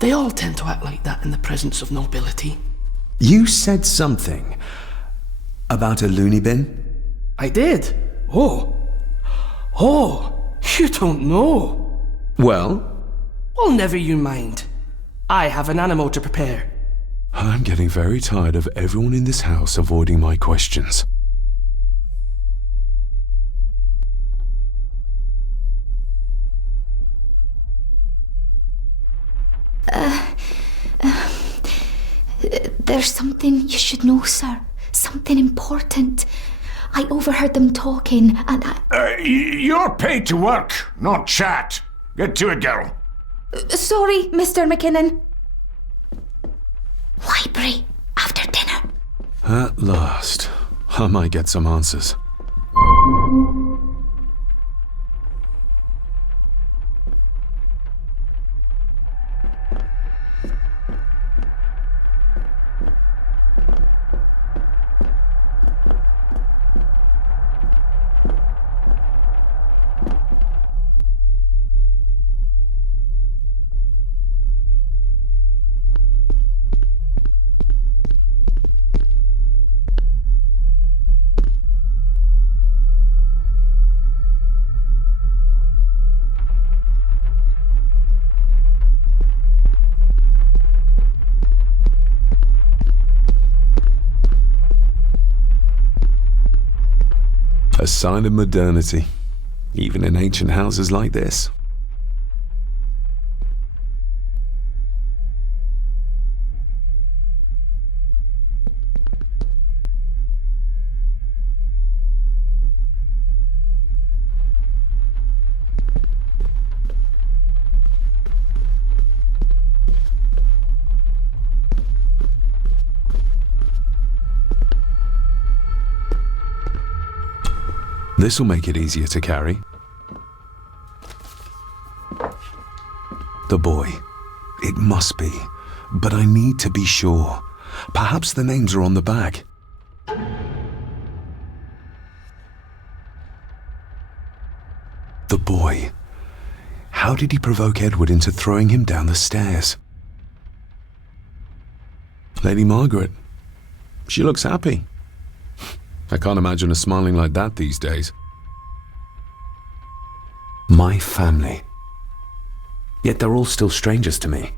They all tend to act like that in the presence of nobility. You said something about a loony bin? I did. Oh, you don't know. Well? Well, never you mind. I have an animal to prepare. I'm getting very tired of everyone in this house avoiding my questions. There's something you should know, sir. Something important. I overheard them talking, and You're paid to work, not chat. Get to it, girl. Sorry, Mr. McKinnon. Library, after dinner. At last, I might get some answers. A sign of modernity, even in ancient houses like this. This'll make it easier to carry. The boy. It must be, but I need to be sure. Perhaps the names are on the bag. The boy. How did he provoke Edward into throwing him down the stairs? Lady Margaret. She looks happy. I can't imagine her smiling like that these days. My family. Yet they're all still strangers to me.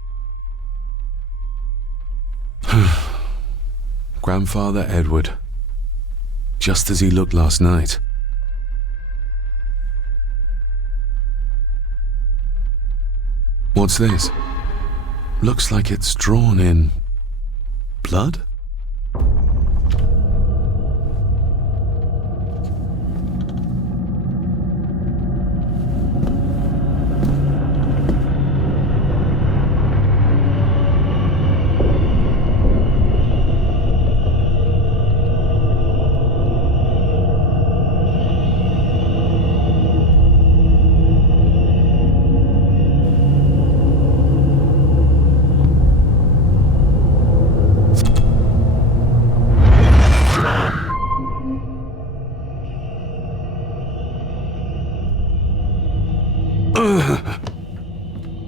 Grandfather Edward. Just as he looked last night. What's this? Looks like it's drawn in blood?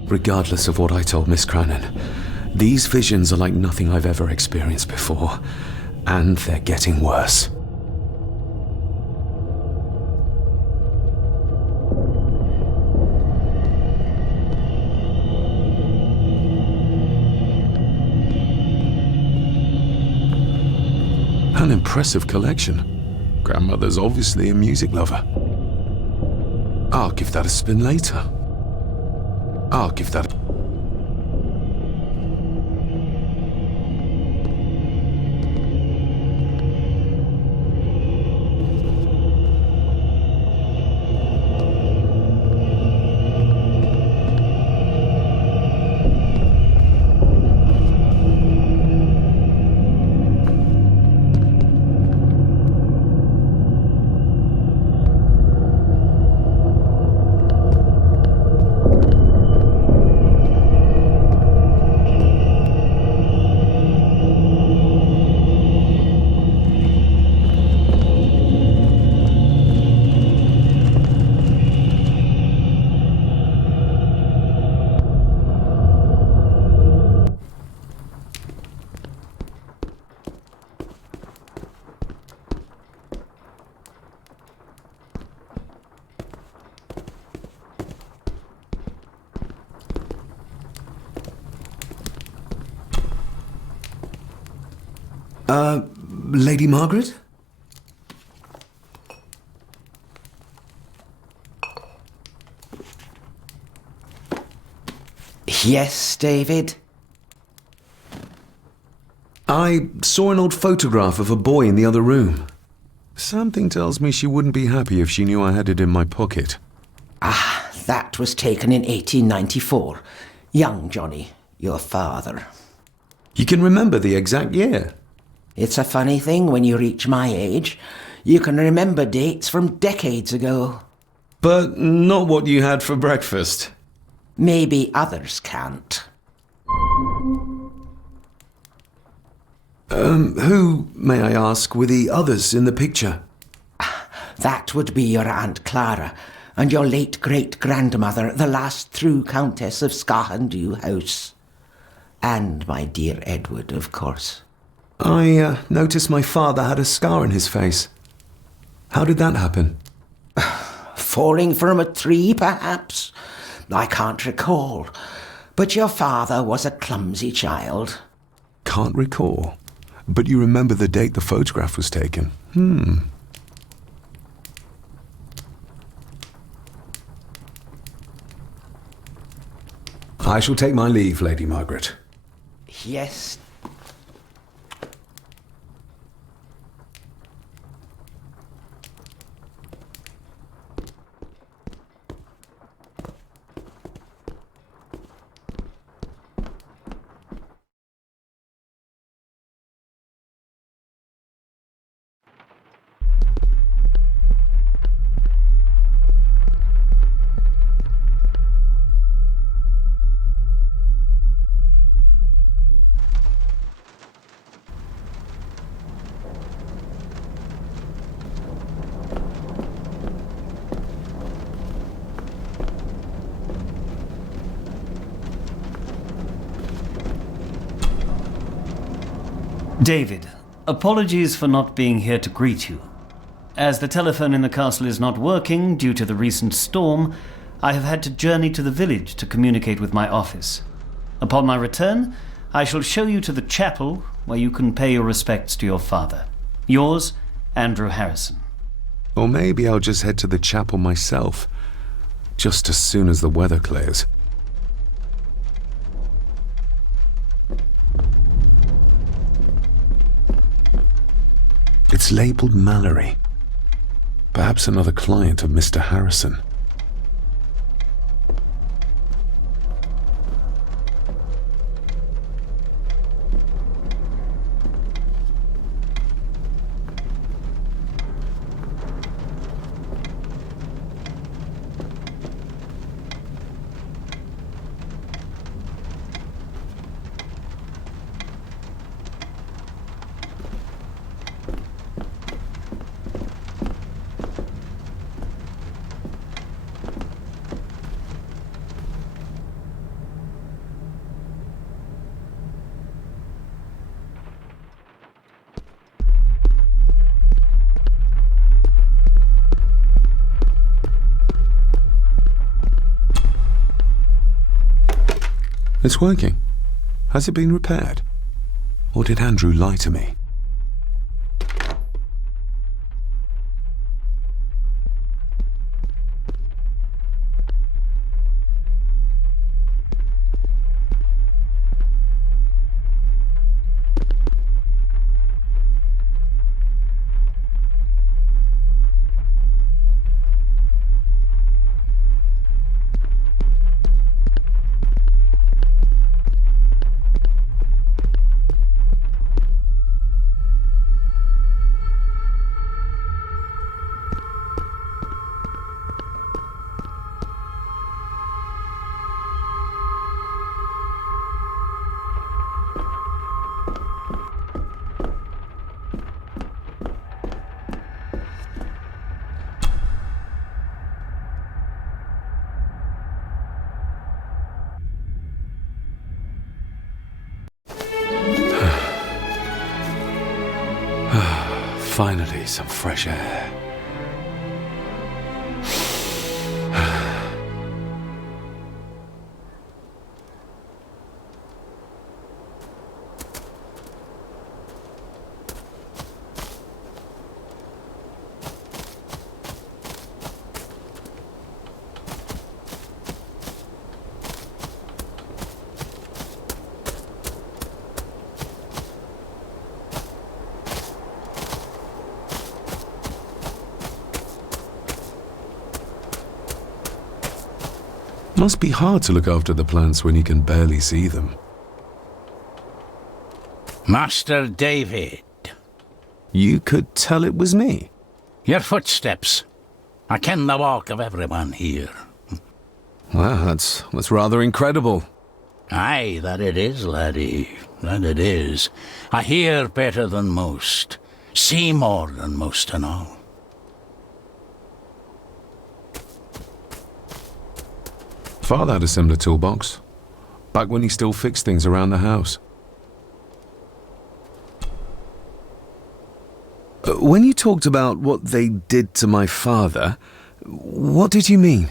Regardless of what I told Miss Crannan, these visions are like nothing I've ever experienced before, and they're getting worse. An impressive collection. Grandmother's obviously a music lover. I'll give that a spin later. I'll give that a... Lady Margaret? Yes, David? I saw an old photograph of a boy in the other room. Something tells me she wouldn't be happy if she knew I had it in my pocket. Ah, that was taken in 1894. Young Johnny, your father. You can remember the exact year? It's a funny thing when you reach my age. You can remember dates from decades ago. But not what you had for breakfast. Maybe others can't. Who, may I ask, were the others in the picture? That would be your Aunt Clara and your late great-grandmother, the last true Countess of Scahandew House. And my dear Edward, of course. I noticed my father had a scar on his face. How did that happen? Falling from a tree, perhaps? I can't recall. But your father was a clumsy child. Can't recall. But you remember the date the photograph was taken? I shall take my leave, Lady Margaret. Yes. David, apologies for not being here to greet you. As the telephone in the castle is not working due to the recent storm, I have had to journey to the village to communicate with my office. Upon my return, I shall show you to the chapel where you can pay your respects to your father. Yours, Andrew Harrison. Or maybe I'll just head to the chapel myself, just as soon as the weather clears. It's labelled Mallory. Perhaps another client of Mr. Harrison. It's working. Has it been repaired? Or did Andrew lie to me? Finally, some fresh air. Must be hard to look after the plants when you can barely see them. Master David. You could tell it was me. Your footsteps. I ken the walk of everyone here. Wow, that's rather incredible. Aye, that it is, laddie. That it is. I hear better than most. See more than most and all. Father had a similar toolbox, back when he still fixed things around the house. When you talked about what they did to my father, what did you mean?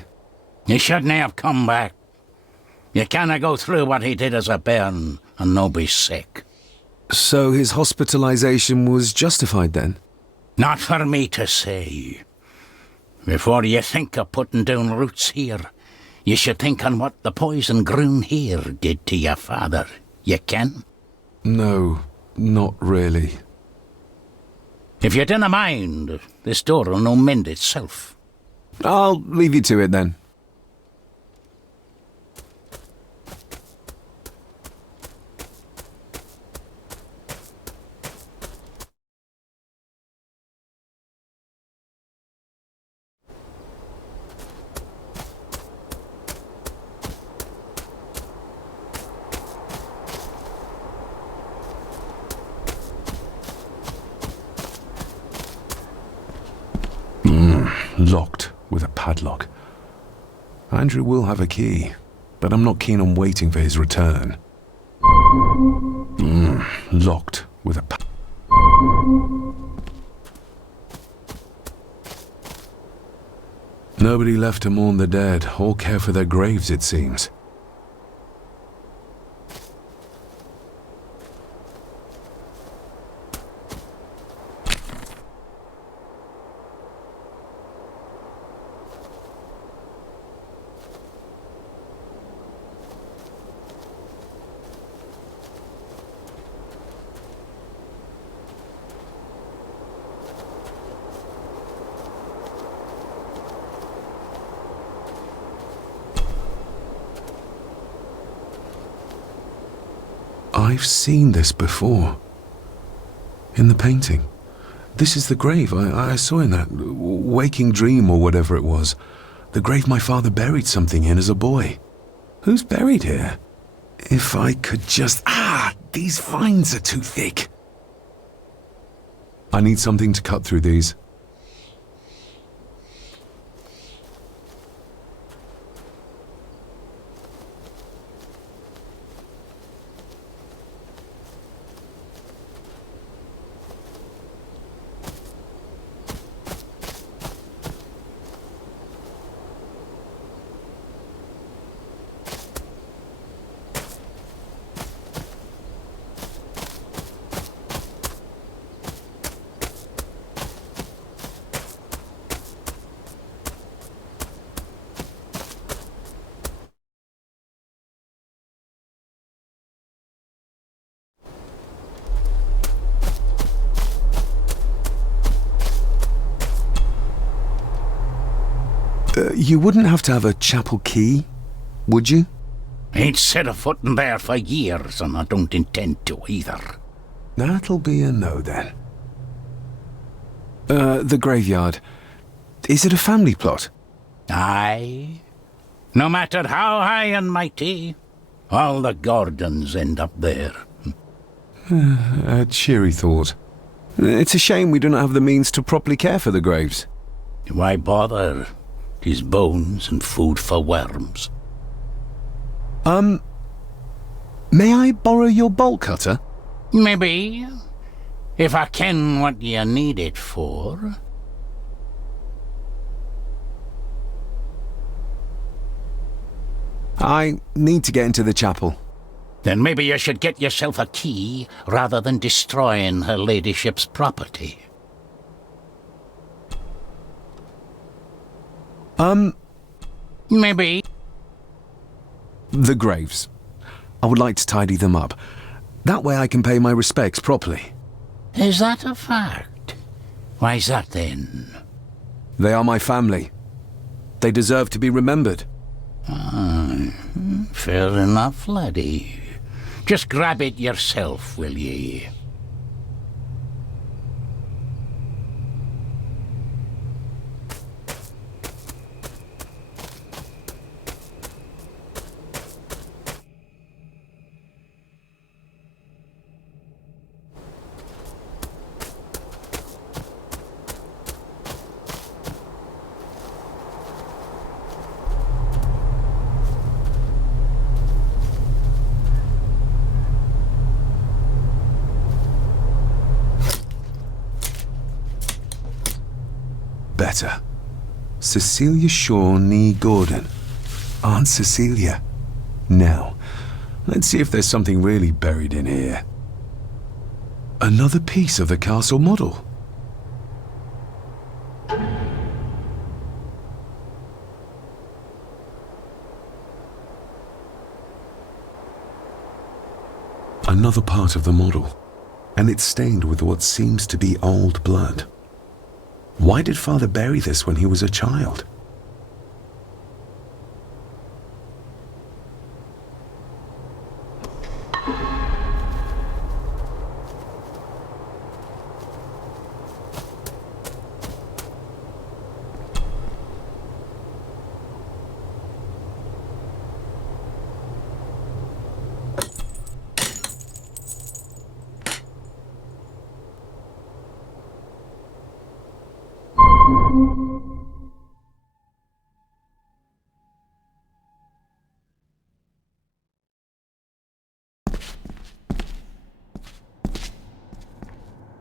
You shouldn't have come back. You canna go through what he did as a bairn and no be sick. So his hospitalization was justified then? Not for me to say. Before you think of putting down roots here, you should think on what the poison grown here did to your father. You ken? No, not really. If you dinna mind, this door will no mend itself. I'll leave you to it then. Locked with a padlock. Andrew will have a key, but I'm not keen on waiting for his return. Locked with a Nobody left to mourn the dead or care for their graves, it seems. I've seen this before. In the painting. This is the grave I saw in that waking dream or whatever it was. The grave my father buried something in as a boy. Who's buried here? If I could just... these vines are too thick. I need something to cut through these. You wouldn't have to have a chapel key, would you? Ain't set a foot in there for years, and I don't intend to either. That'll be a no, then. The graveyard. Is it a family plot? Aye. No matter how high and mighty, all the Gordons end up there. A cheery thought. It's a shame we don't have the means to properly care for the graves. Why bother? 'Tis bones and food for worms. May I borrow your bolt cutter? Maybe. If I ken what you need it for. I need to get into the chapel. Then maybe you should get yourself a key rather than destroying her ladyship's property. Maybe. The graves. I would like to tidy them up. That way I can pay my respects properly. Is that a fact? Why's that then? They are my family. They deserve to be remembered. Fair enough, laddie. Just grab it yourself, will ye? Better. Cecilia Shaw nee Gordon. Aunt Cecilia. Now, let's see if there's something really buried in here. Another piece of the castle model. Another part of the model, and it's stained with what seems to be old blood. Why did Father bury this when he was a child?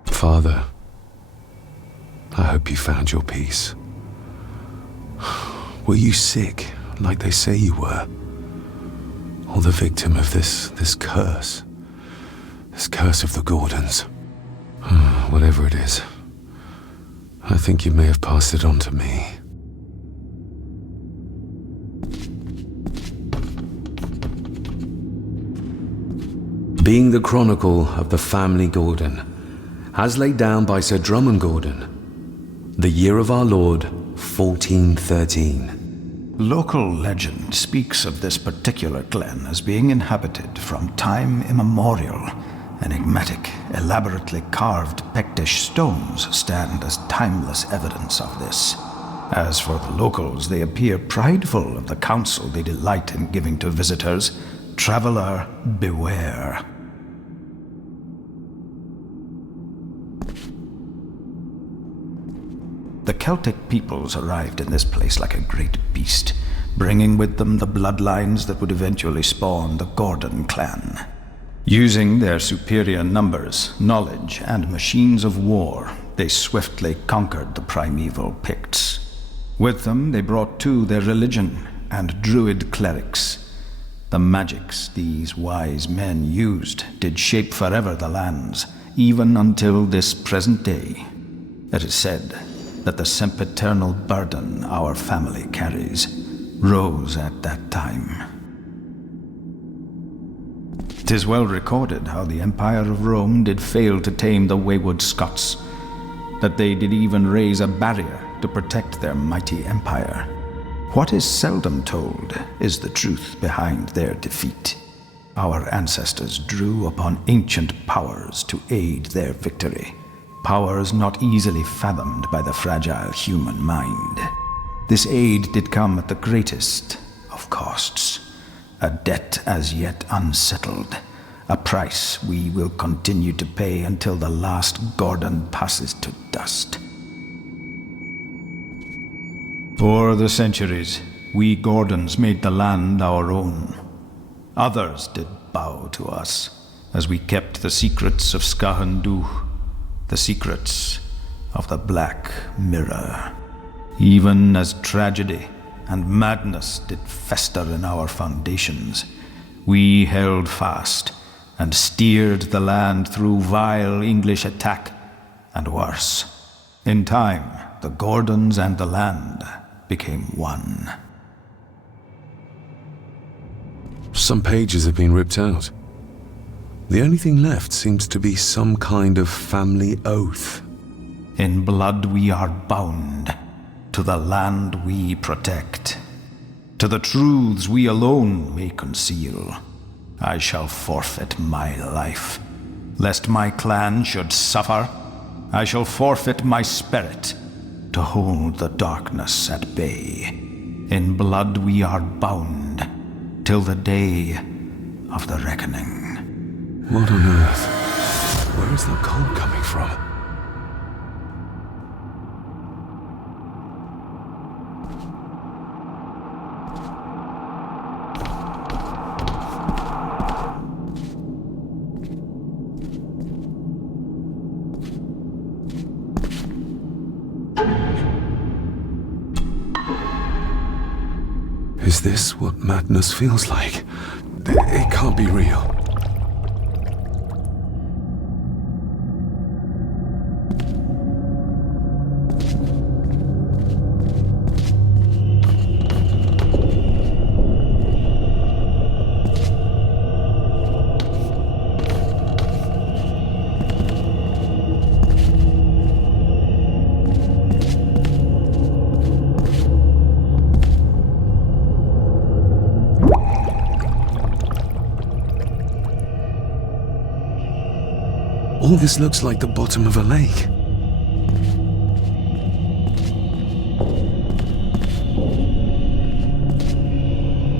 Father, I hope you found your peace. Were you sick, like they say you were? Or the victim of this curse? This curse of the Gordons? Whatever it is, I think you may have passed it on to me. Being the chronicle of the family Gordon, as laid down by Sir Drummond Gordon, the year of our Lord, 1413. Local legend speaks of this particular glen as being inhabited from time immemorial. Enigmatic, elaborately carved Pictish stones stand as timeless evidence of this. As for the locals, they appear prideful of the counsel they delight in giving to visitors. Traveler, beware. The Celtic peoples arrived in this place like a great beast, bringing with them the bloodlines that would eventually spawn the Gordon clan. Using their superior numbers, knowledge, and machines of war, they swiftly conquered the primeval Picts. With them, they brought too their religion and druid clerics. The magics these wise men used did shape forever the lands, even until this present day. It is said that the sempiternal burden our family carries rose at that time. 'Tis well recorded how the Empire of Rome did fail to tame the wayward Scots, that they did even raise a barrier to protect their mighty empire. What is seldom told is the truth behind their defeat. Our ancestors drew upon ancient powers to aid their victory. Powers not easily fathomed by the fragile human mind. This aid did come at the greatest of costs, a debt as yet unsettled, a price we will continue to pay until the last Gordon passes to dust. For the centuries, we Gordons made the land our own. Others did bow to us, as we kept the secrets of Skahandu, the secrets of the Black Mirror. Even as tragedy and madness did fester in our foundations, we held fast and steered the land through vile English attack and worse. In time, the Gordons and the land became one. Some pages have been ripped out. The only thing left seems to be some kind of family oath. In blood we are bound to the land we protect, to the truths we alone may conceal. I shall forfeit my life. Lest my clan should suffer, I shall forfeit my spirit to hold the darkness at bay. In blood we are bound till the day of the reckoning. What on earth? Where is that cold coming from? Is this what madness feels like? It can't be real. All this looks like the bottom of a lake.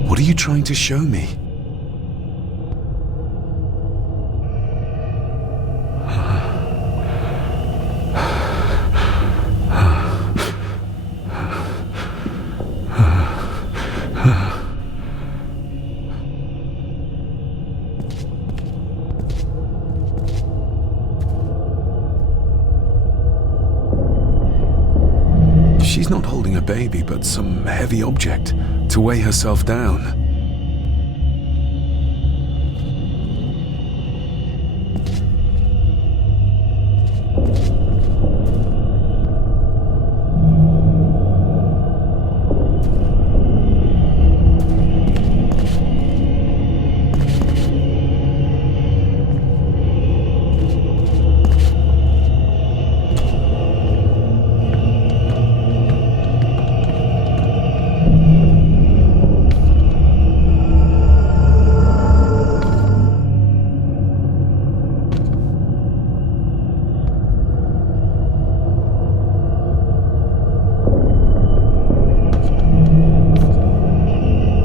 What are you trying to show me? She's not holding a baby, but some heavy object to weigh herself down.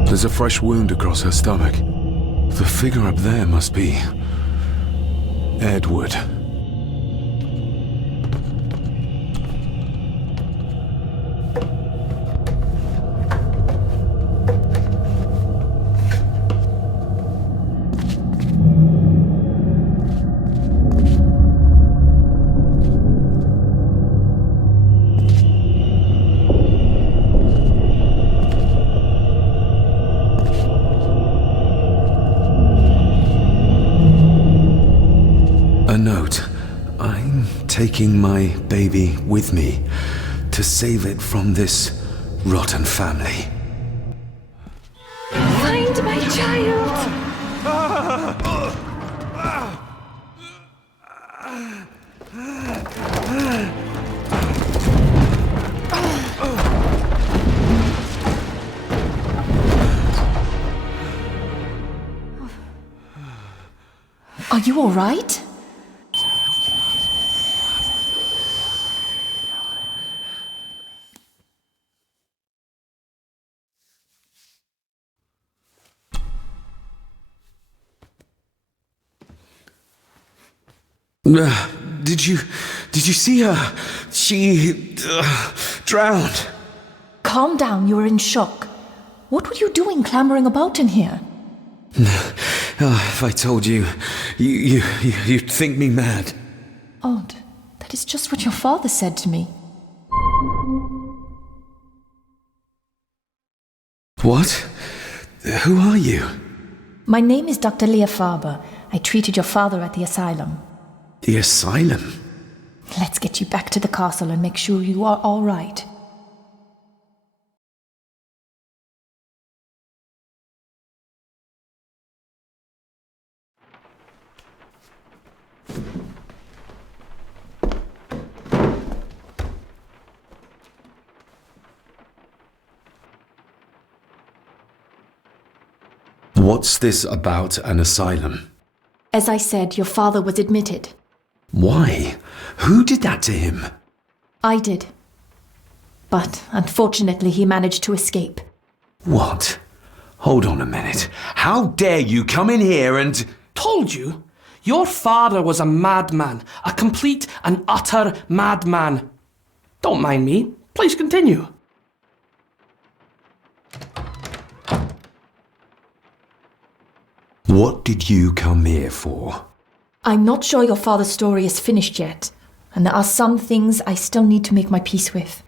There's a fresh wound across her stomach. The figure up there must be Edward. I'm taking my baby with me to save it from this rotten family. Find my child! Are you all right? Did you see her? She drowned. Calm down, you were in shock. What were you doing clambering about in here? If I told you, you'd think me mad. Odd. That is just what your father said to me. What? Who are you? My name is Dr. Leah Farber. I treated your father at the asylum. The asylum? Let's get you back to the castle and make sure you are all right. What's this about an asylum? As I said, your father was admitted. Why? Who did that to him? I did. But unfortunately, he managed to escape. What? Hold on a minute. How dare you come in here and... Told you? Your father was a madman. A complete and utter madman. Don't mind me. Please continue. What did you come here for? I'm not sure your father's story is finished yet, and there are some things I still need to make my peace with.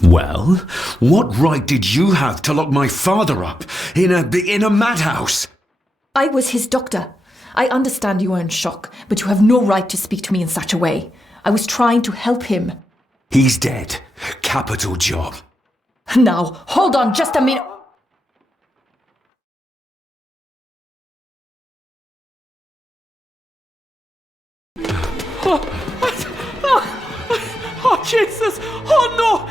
Well, what right did you have to lock my father up in a madhouse? I was his doctor. I understand you are in shock, but you have no right to speak to me in such a way. I was trying to help him. He's dead. Capital job. Now, hold on just a minute. Oh, Jesus! Oh, no!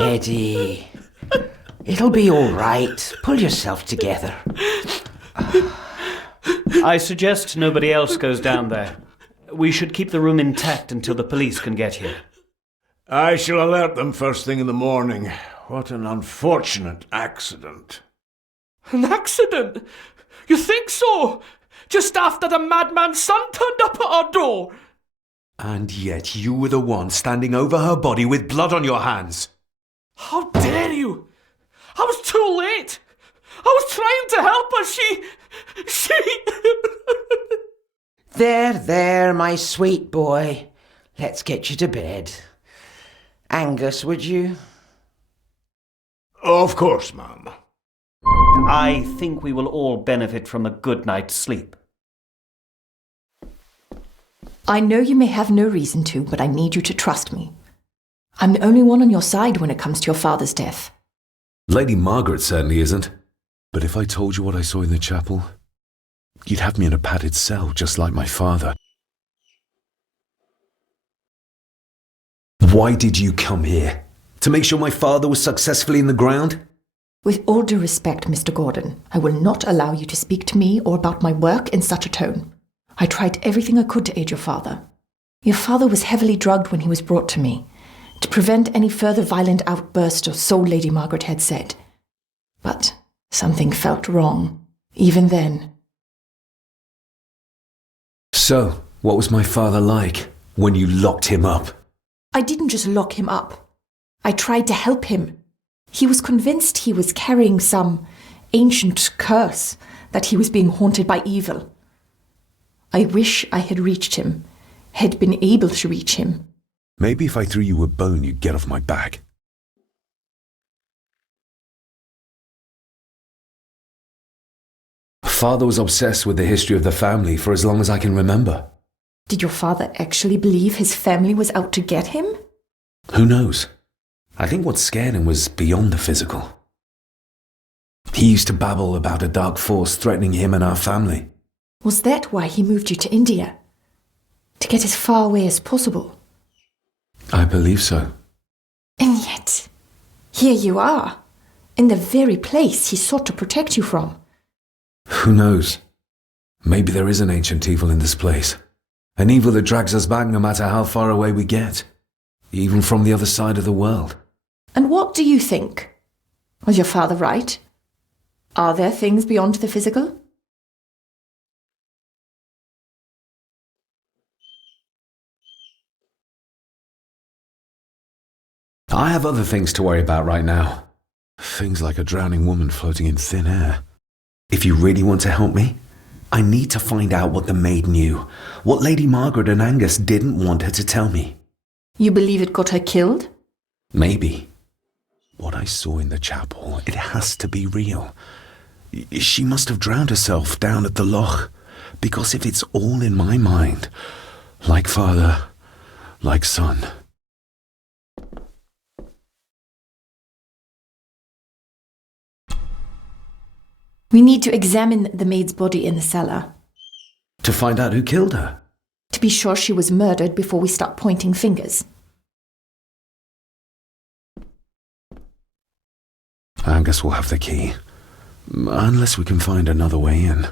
Eddie, it'll be all right. Pull yourself together. I suggest nobody else goes down there. We should keep the room intact until the police can get here. I shall alert them first thing in the morning. What an unfortunate accident. An accident? You think so? Just after the madman's son turned up at our door? And yet you were the one standing over her body with blood on your hands. How dare you! I was too late! I was trying to help her, she... There, my sweet boy. Let's get you to bed. Angus, would you? Of course, ma'am. I think we will all benefit from a good night's sleep. I know you may have no reason to, but I need you to trust me. I'm the only one on your side when it comes to your father's death. Lady Margaret certainly isn't. But if I told you what I saw in the chapel, you'd have me in a padded cell, just like my father. Why did you come here? To make sure my father was successfully in the ground? With all due respect, Mr. Gordon, I will not allow you to speak to me or about my work in such a tone. I tried everything I could to aid your father. Your father was heavily drugged when he was brought to me, to prevent any further violent outburst, or so Lady Margaret had said. But something felt wrong, even then. So, what was my father like when you locked him up? I didn't just lock him up. I tried to help him. He was convinced he was carrying some ancient curse, that he was being haunted by evil. I wish I had reached him, had been able to reach him. Maybe if I threw you a bone, you'd get off my back. Father was obsessed with the history of the family for as long as I can remember. Did your father actually believe his family was out to get him? Who knows? I think what scared him was beyond the physical. He used to babble about a dark force threatening him and our family. Was that why he moved you to India? To get as far away as possible? I believe so. And yet, here you are, in the very place he sought to protect you from. Who knows? Maybe there is an ancient evil in this place. An evil that drags us back no matter how far away we get. Even from the other side of the world. And what do you think? Was your father right? Are there things beyond the physical? I have other things to worry about right now. Things like a drowning woman floating in thin air. If you really want to help me, I need to find out what the maid knew, what Lady Margaret and Angus didn't want her to tell me. You believe it got her killed? Maybe. What I saw in the chapel, it has to be real. She must have drowned herself down at the loch, because if it's all in my mind, Like father, like son. We need to examine the maid's body in the cellar. to find out who killed her. To be sure she was murdered before we start pointing fingers. Angus will have the key. Unless we can find another way in.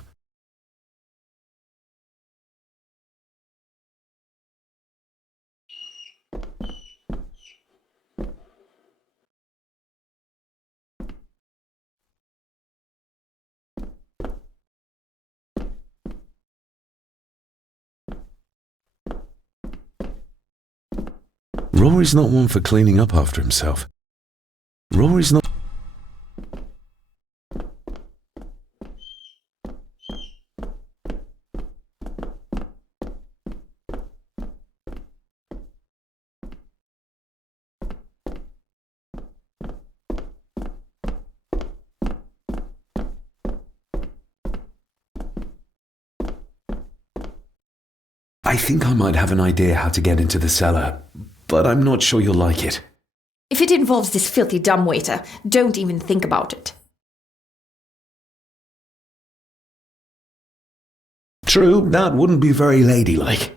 Rory's not one for cleaning up after himself. Rory's not... I think I might have an idea how to get into the cellar, but I'm not sure you'll like it. If it involves this filthy dumbwaiter, don't even think about it. True, that wouldn't be very ladylike.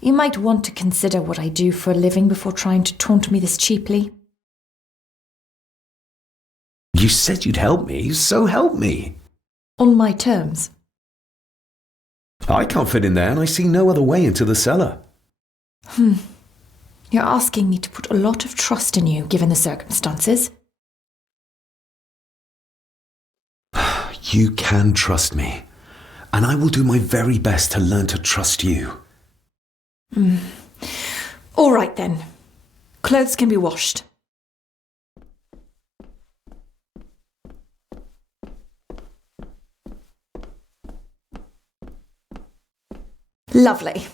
You might want to consider what I do for a living before trying to taunt me this cheaply. You said you'd help me, so help me. On my terms. I can't fit in there, and I see no other way into the cellar. You're asking me to put a lot of trust in you, given the circumstances. You can trust me, and I will do my very best to learn to trust you. All right then. Clothes can be washed. Lovely.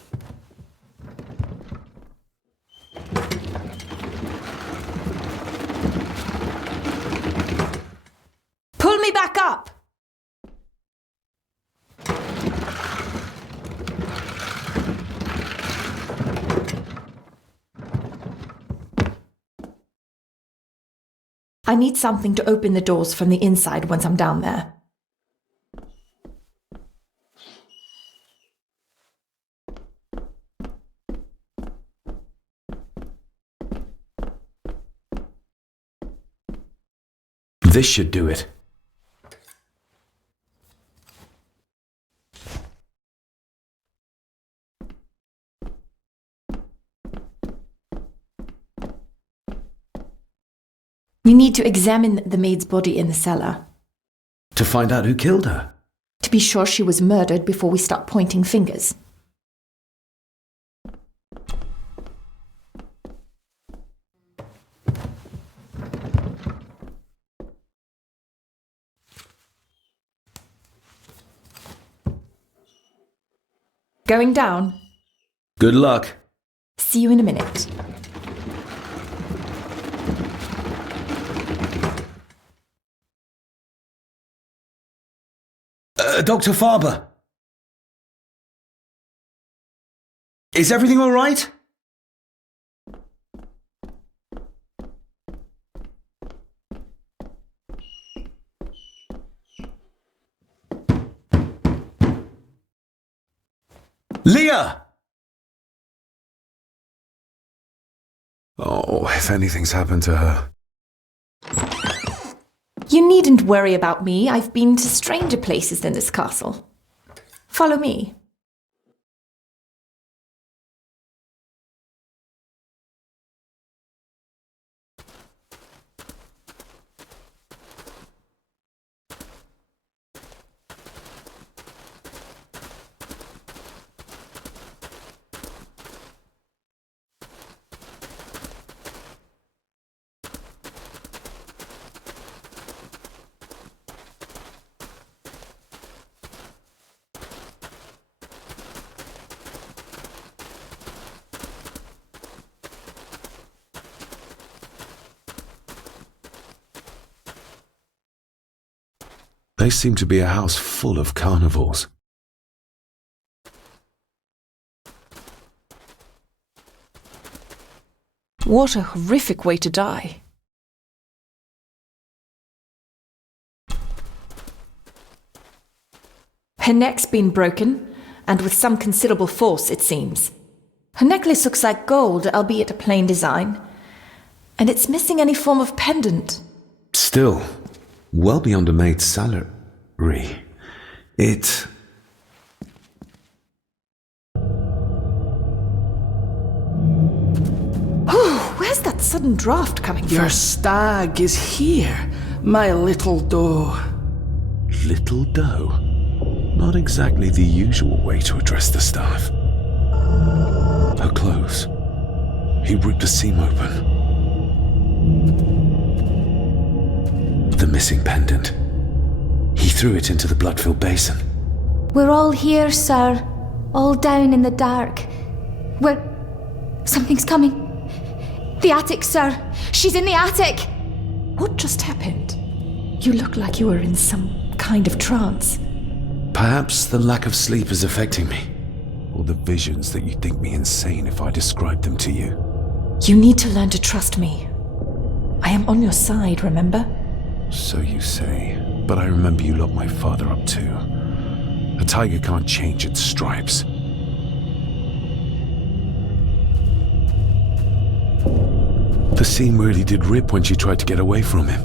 Pull me back up! I need something to open the doors from the inside once I'm down there. This should do it. We need to examine the maid's body in the cellar. To find out who killed her. To be sure she was murdered before we start pointing fingers. Going down. Good luck. See you in a minute. Dr. Farber. Is everything all right? Leah! Oh, if anything's happened to her. You needn't worry about me. I've been to stranger places than this castle. Follow me. They seem to be a house full of carnivores. What a horrific way to die. Her neck's been broken, and with some considerable force, it seems. Her necklace looks like gold, albeit a plain design. And it's missing any form of pendant. Still, well beyond a maid's salary. It... Oh, where's that sudden draft coming from? Your stag is here, my little doe. Little doe? Not exactly the usual way to address the staff. Her clothes. He ripped a seam open. The missing pendant. He threw it into the blood-filled basin. We're all here, sir. All down in the dark. Something's coming. The attic, sir. She's in the attic. What just happened? You look like you were in some kind of trance. Perhaps the lack of sleep is affecting me. Or the visions that you'd think me insane if I described them to you. You need to learn to trust me. I am on your side, remember? So you say. But I remember you locked my father up too. A tiger can't change its stripes. The seam really did rip when she tried to get away from him.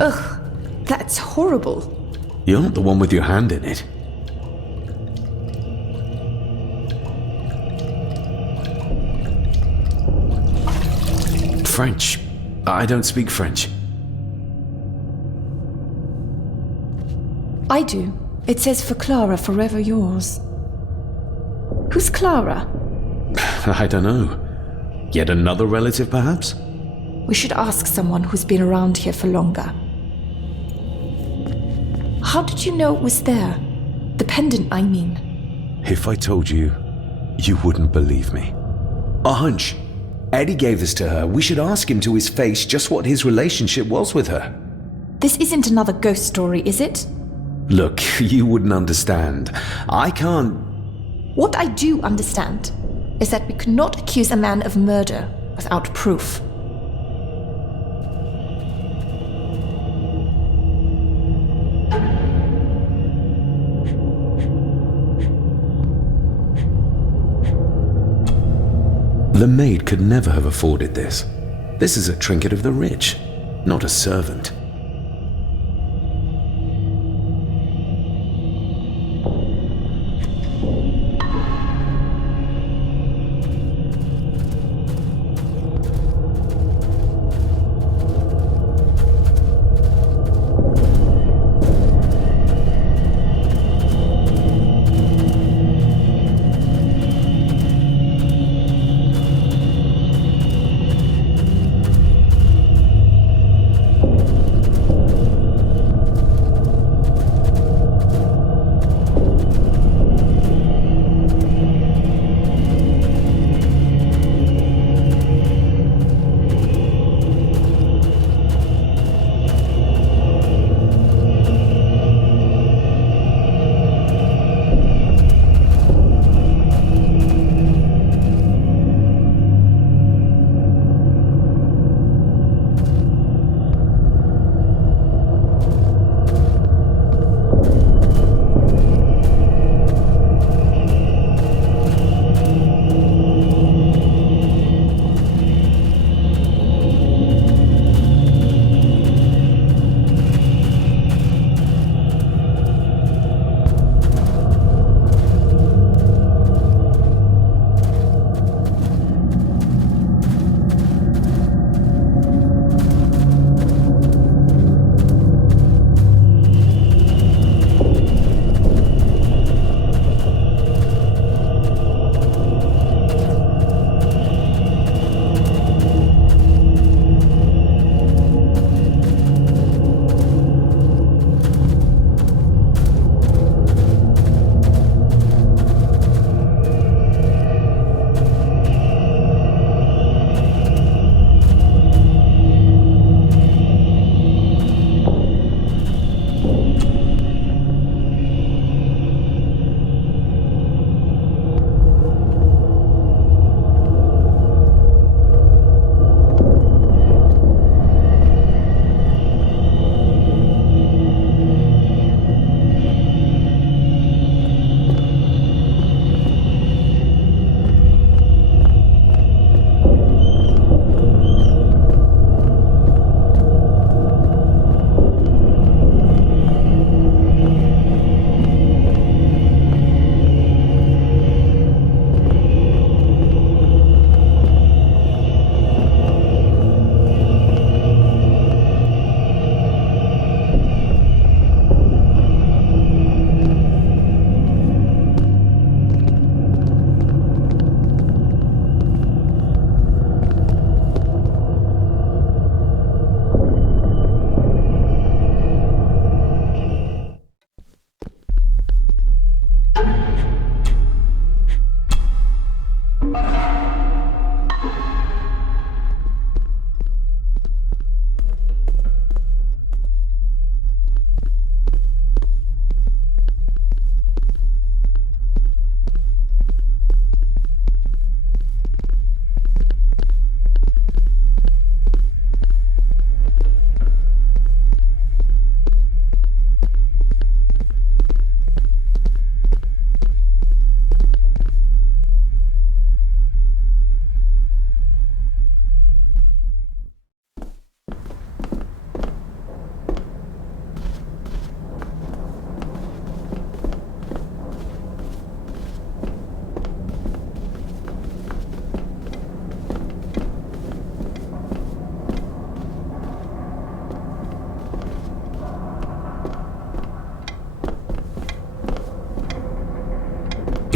Ugh, that's horrible. You're not the one with your hand in it. French. I don't speak French. I do. It says for Clara, forever yours. Who's Clara? I don't know. Yet another relative, perhaps? We should ask someone who's been around here for longer. How did you know it was there? The pendant, I mean. If I told you, you wouldn't believe me. A hunch. Eddie gave this to her. We should ask him to his face just what his relationship was with her. This isn't another ghost story, is it? Look, you wouldn't understand. I can't... What I do understand is that we could not accuse a man of murder without proof. The maid could never have afforded this. This is a trinket of the rich, not a servant.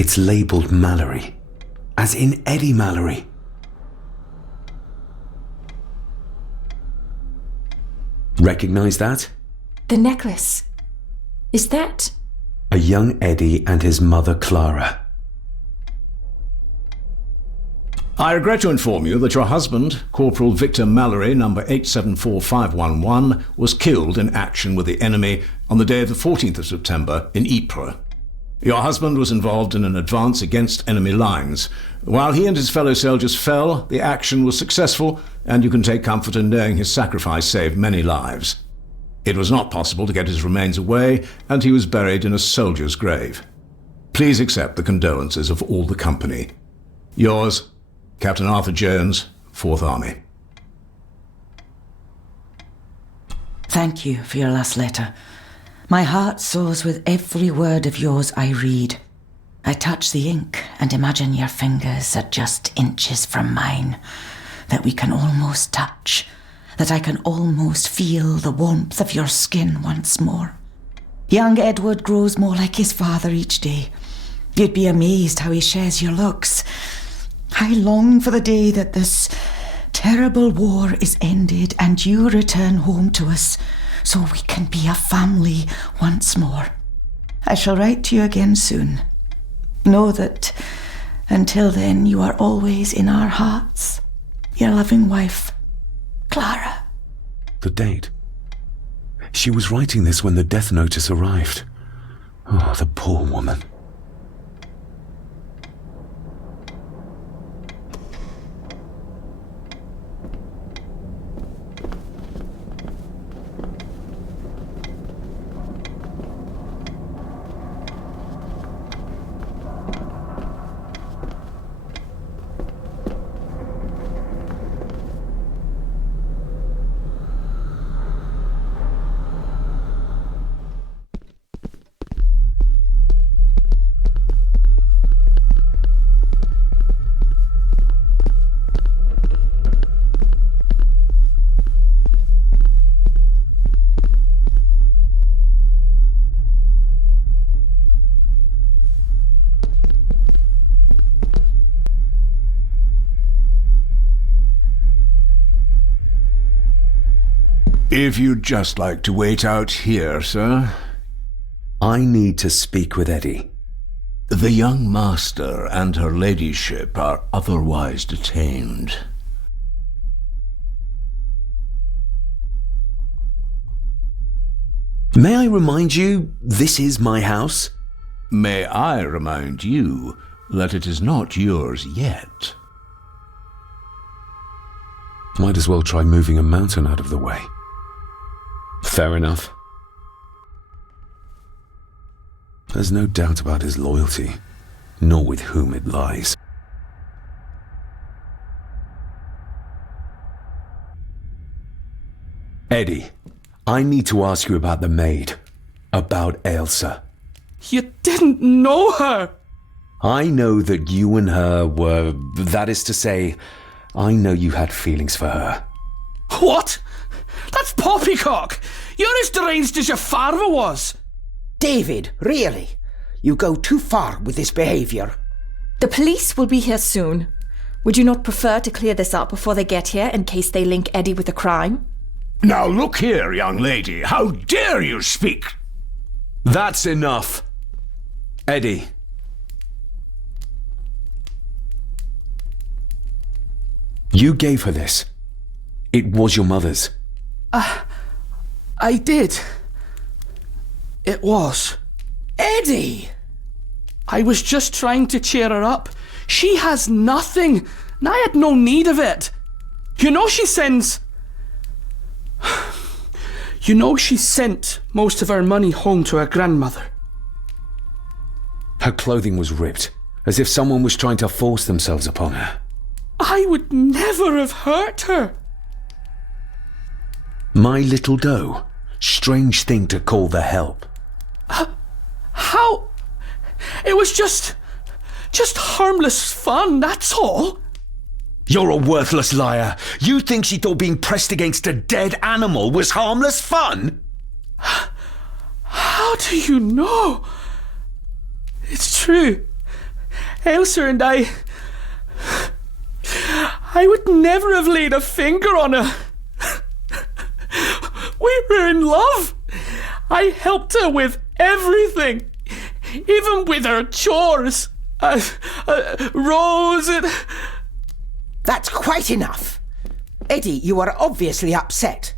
It's labelled Mallory, as in Eddie Mallory. Recognize that? The necklace. Is that... A young Eddie and his mother Clara. I regret to inform you that your husband, Corporal Victor Mallory, number 874511, was killed in action with the enemy on the day of the 14th of September in Ypres. Your husband was involved in an advance against enemy lines. While he and his fellow soldiers fell, the action was successful, and you can take comfort in knowing his sacrifice saved many lives. It was not possible to get his remains away, and he was buried in a soldier's grave. Please accept the condolences of all the company. Yours, Captain Arthur Jones, 4th Army. Thank you for your last letter. My heart soars with every word of yours I read. I touch the ink and imagine your fingers are just inches from mine, that we can almost touch, that I can almost feel the warmth of your skin once more. Young Edward grows more like his father each day. You'd be amazed how he shares your looks. I long for the day that this terrible war is ended and you return home to us, so we can be a family once more. I shall write to you again soon. Know that until then you are always in our hearts. Your loving wife, Clara. The date. She was writing this when the death notice arrived. Oh, the poor woman. If you'd just like to wait out here, sir. I need to speak with Eddie. The young master and her ladyship are otherwise detained. May I remind you, this is my house? May I remind you that it is not yours yet? Might as well try moving a mountain out of the way. Fair enough. There's no doubt about his loyalty, nor with whom it lies. Eddie, I need to ask you about the maid. About Ailsa. You didn't know her! I know that you and her were... That is to say, I know you had feelings for her. What? That's poppycock! You're as deranged as your father was! David, really? You go too far with this behaviour. The police will be here soon. Would you not prefer to clear this up before they get here in case they link Eddie with the crime? Now look here, young lady. How dare you speak? That's enough. Eddie. You gave her this. It was your mother's. I did. It was. Eddie! I was just trying to cheer her up. She has nothing, and I had no need of it. You know she sends... You know she sent most of her money home to her grandmother. Her clothing was ripped, as if someone was trying to force themselves upon her. I would never have hurt her. My little doe. Strange thing to call the help. How? It was just harmless fun, that's all. You're a worthless liar. You think she thought being pressed against a dead animal was harmless fun? How do you know? It's true. Ailsa and I would never have laid a finger on her. We were in love. I helped her with everything, even with her chores. Rose and... That's quite enough. Eddie, you are obviously upset.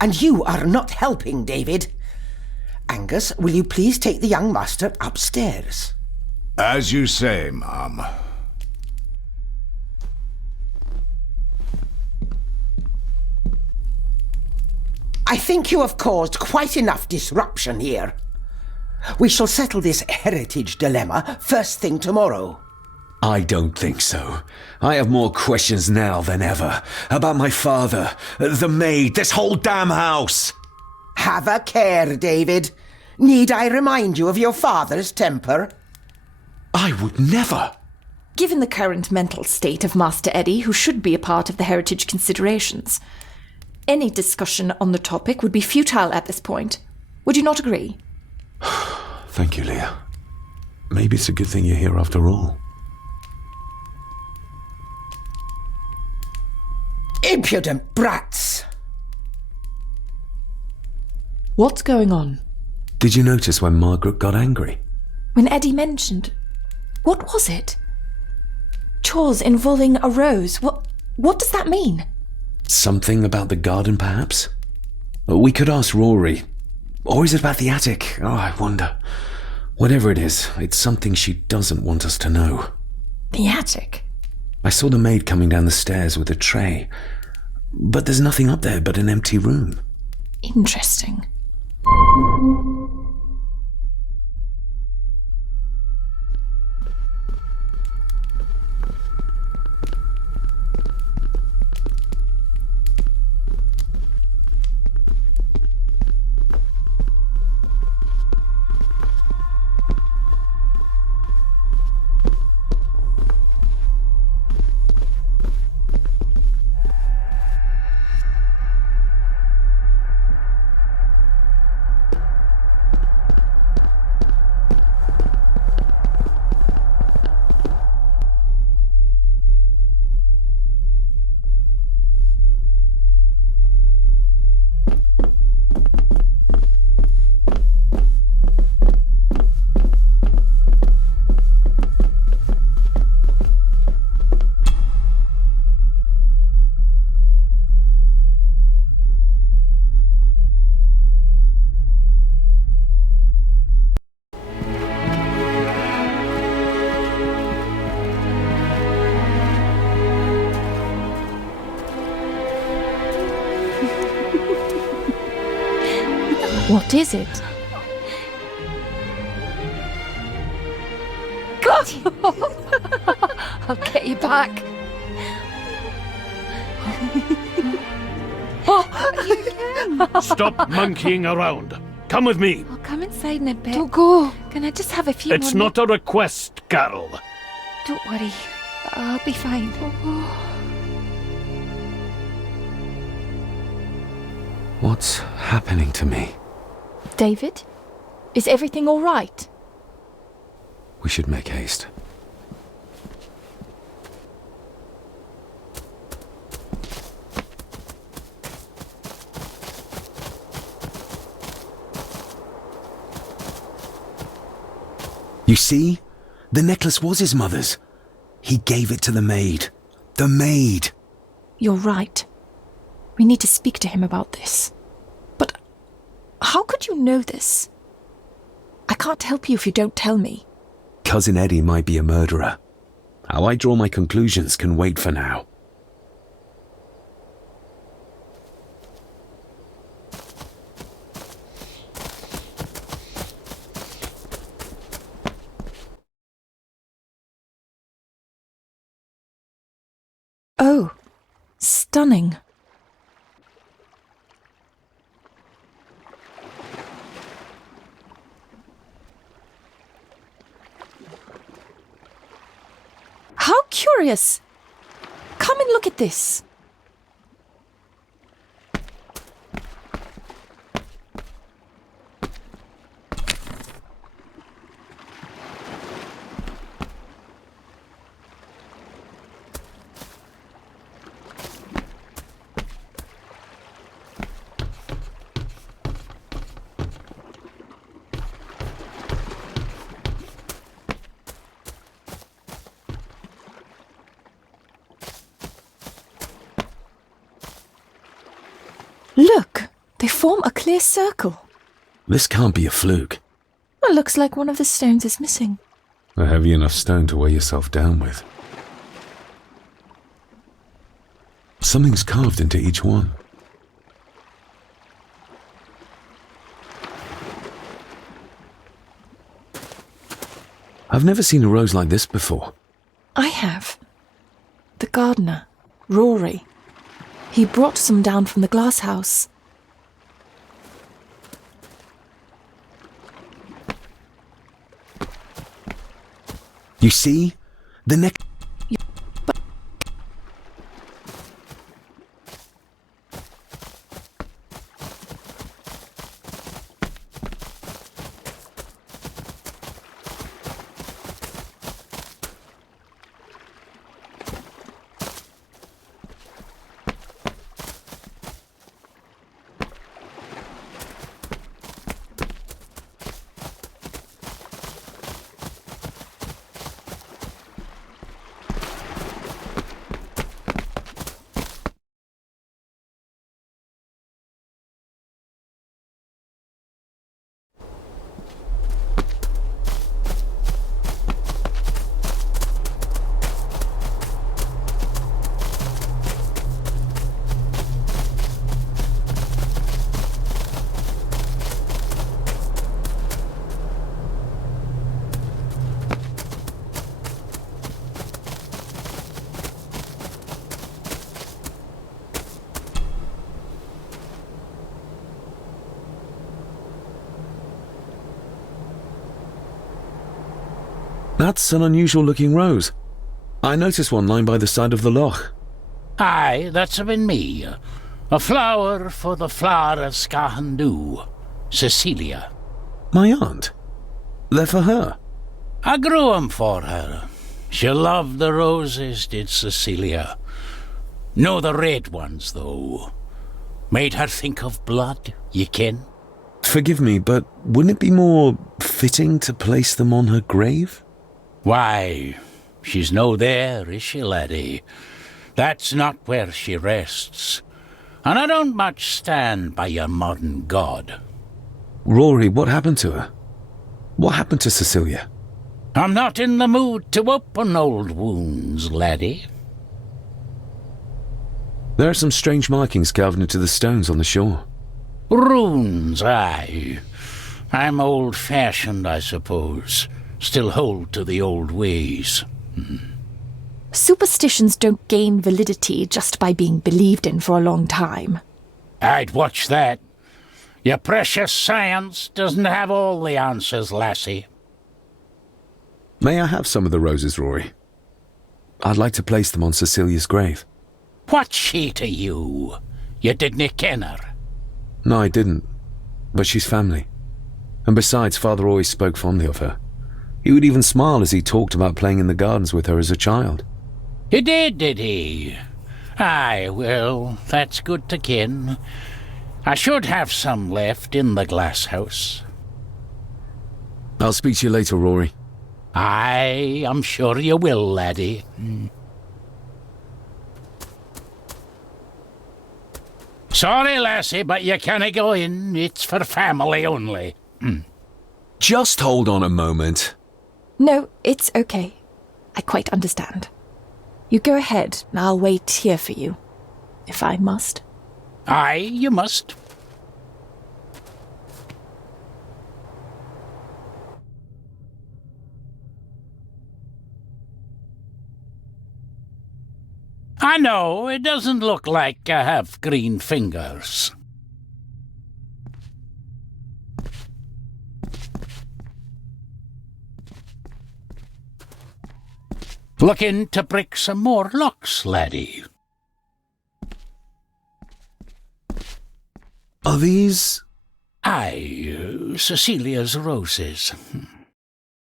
And you are not helping, David. Angus, will you please take the young master upstairs? As you say, Mum. I think you have caused quite enough disruption here. We shall settle this heritage dilemma first thing tomorrow. I don't think so. I have more questions now than ever. About my father, the maid, this whole damn house. Have a care, David. Need I remind you of your father's temper? I would never. Given the current mental state of Master Eddie, who should be a part of the heritage considerations, any discussion on the topic would be futile at this point. Would you not agree? Thank you, Leah. Maybe it's a good thing you're here after all. Impudent brats! What's going on? Did you notice when Margaret got angry? When Eddie mentioned... What was it? Chores involving a rose. What does that mean? Something about the garden, perhaps? We could ask Rory. Or is it about the attic? Oh, I wonder. Whatever it is, it's something she doesn't want us to know. The attic? I saw the maid coming down the stairs with a tray. But there's nothing up there but an empty room. Interesting. What is it? I'll get you back. Stop monkeying around. Come with me. I'll come inside in a bit. Don't go. Can I just have a few It's not a request, Carol. Don't worry. I'll be fine. What's happening to me? David? Is everything all right? We should make haste. You see? The necklace was his mother's. He gave it to the maid. The maid! You're right. We need to speak to him about this. But how could you know this? I can't help you if you don't tell me. Cousin Eddie might be a murderer. How I draw my conclusions can wait for now. Oh, stunning. How curious! Come and look at this. Look, they form a clear circle. This can't be a fluke. It looks like one of the stones is missing. A heavy enough stone to weigh yourself down with. Something's carved into each one. I've never seen a rose like this before. I have. The gardener, Rory. He brought some down from the glass house. You see? The neck... That's an unusual looking rose. I noticed one lying by the side of the loch. Aye, that's been me. A flower for the flower of Scahandoo, Cecilia. My aunt? They're for her? I grew 'em for her. She loved the roses, did Cecilia. No the red ones, though. Made her think of blood, ye ken. Forgive me, but wouldn't it be more fitting to place them on her grave? Why, she's no there, is she, laddie? That's not where she rests. And I don't much stand by your modern god. Rory, what happened to her? What happened to Cecilia? I'm not in the mood to open old wounds, laddie. There are some strange markings carved into the stones on the shore. Runes, aye. I'm old-fashioned, I suppose. Still hold to the old ways. Superstitions don't gain validity just by being believed in for a long time. I'd watch that. Your precious science doesn't have all the answers, lassie. May I have some of the roses, Rory? I'd like to place them on Cecilia's grave. What's she to you? You didn't ken her. No, I didn't. But she's family. And besides, Father always spoke fondly of her. He would even smile as he talked about playing in the gardens with her as a child. He did he? Aye, well, that's good to ken. I should have some left in the glass house. I'll speak to you later, Rory. Aye, I'm sure you will, laddie. Sorry, lassie, but you can't go in. It's for family only. Just hold on a moment. No, it's okay. I quite understand. You go ahead, and I'll wait here for you, if I must. Aye, you must. I know, it doesn't look like I have green fingers. Looking to break some more locks, laddie. Are these... Aye, Cecilia's roses.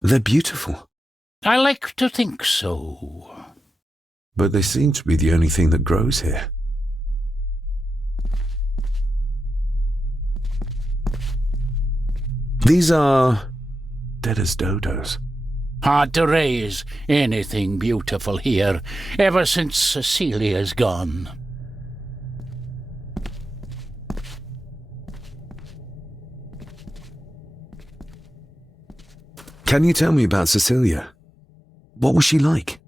They're beautiful. I like to think so. But they seem to be the only thing that grows here. These are... dead as dodos. Hard to raise anything beautiful here, ever since Cecilia's gone. Can you tell me about Cecilia? What was she like?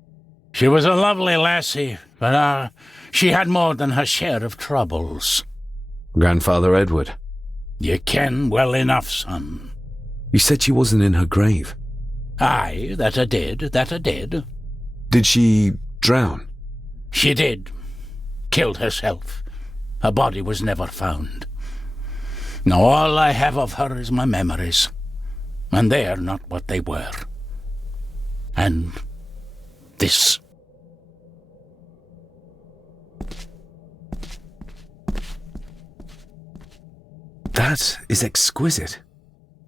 She was a lovely lassie, but she had more than her share of troubles. Grandfather Edward? You ken well enough, son. You said she wasn't in her grave. Aye, that I did. Did she drown? She did. Killed herself. Her body was never found. Now all I have of her is my memories, and they are not what they were. And this. That is exquisite.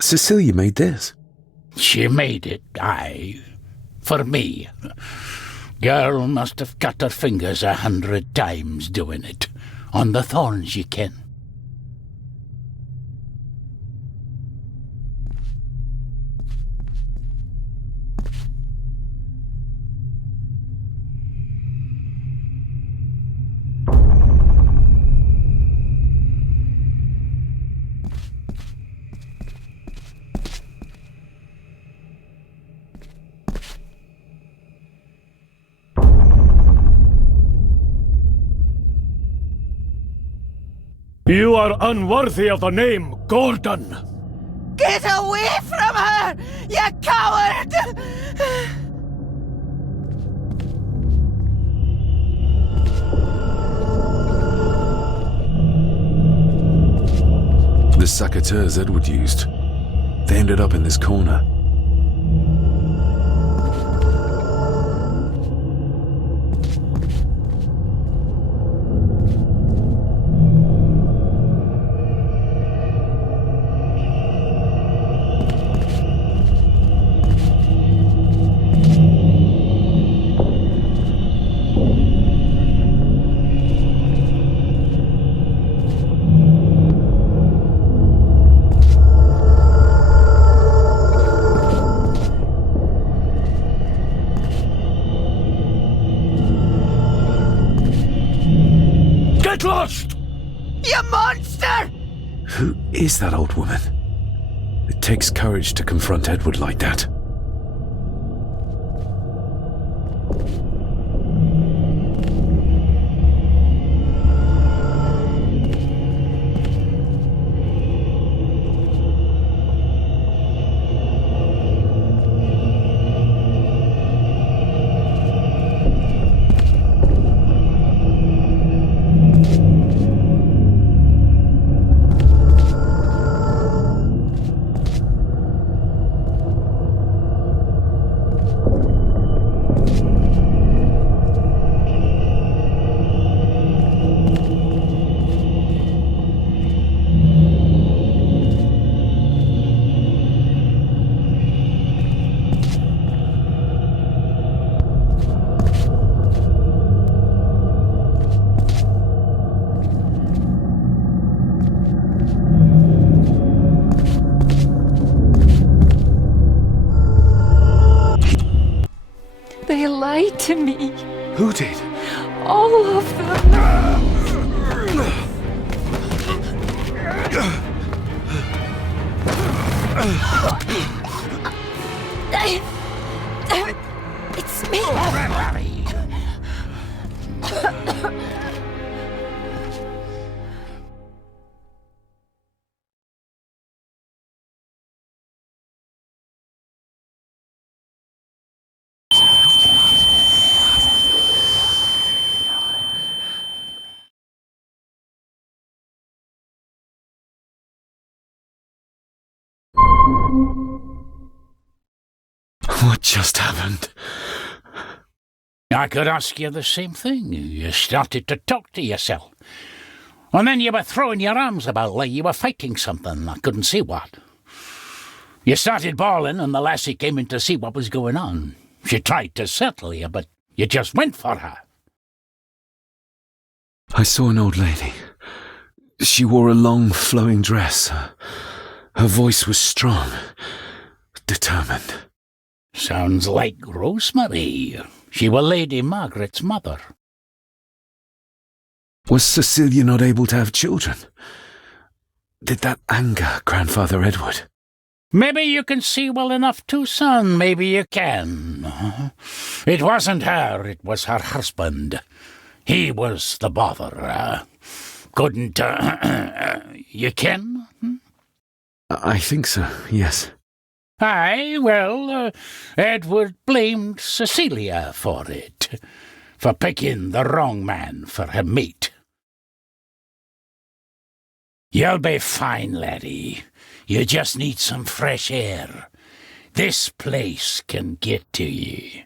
Cecilia made this. She made it, aye, for me. Girl must have cut her fingers 100 times doing it, on the thorns ye ken. You are unworthy of the name Gordon. Get away from her, you coward! The saboteur Edward used. They ended up in this corner. Get lost! You monster! Who is that old woman? It takes courage to confront Edward like that. They lied to me. Who did? All of them. It's me. What just happened? I could ask you the same thing. You started to talk to yourself. And then you were throwing your arms about like you were fighting something. I couldn't see what. You started bawling and the lassie came in to see what was going on. She tried to settle you, but you just went for her. I saw an old lady. She wore a long, flowing dress. Her voice was strong, determined. Sounds like Rosemary. She was Lady Margaret's mother. Was Cecilia not able to have children? Did that anger Grandfather Edward? Maybe you can see well enough too, son. Maybe you can. It wasn't her, it was her husband. He was the bother. Couldn't, you ken? I think so, yes. Aye, well, Edward blamed Cecilia for it, for picking the wrong man for her mate. You'll be fine, laddie. You just need some fresh air. This place can get to ye.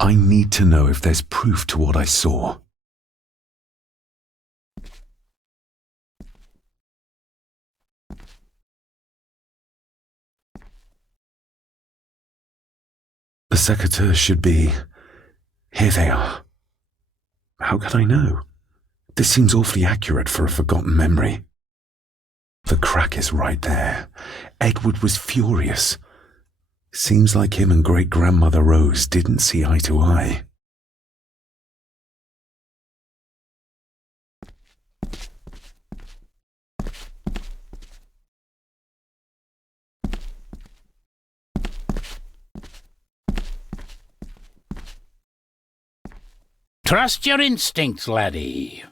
I need to know if there's proof to what I saw. The secateurs should be... Here they are. How could I know? This seems awfully accurate for a forgotten memory. The crack is right there. Edward was furious. Seems like him and great-grandmother Rose didn't see eye to eye. Trust your instincts, laddie.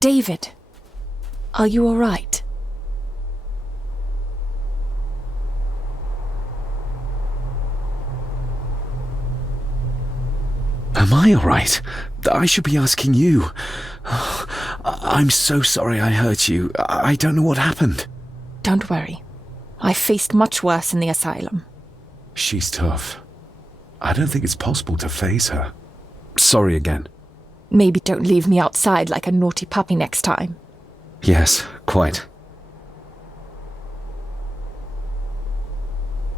David, are you all right? Am I all right? I should be asking you. I'm so sorry I hurt you. I don't know what happened. Don't worry. I faced much worse in the asylum. She's tough. I don't think it's possible to face her. Sorry again. Maybe don't leave me outside like a naughty puppy next time. Yes, quite.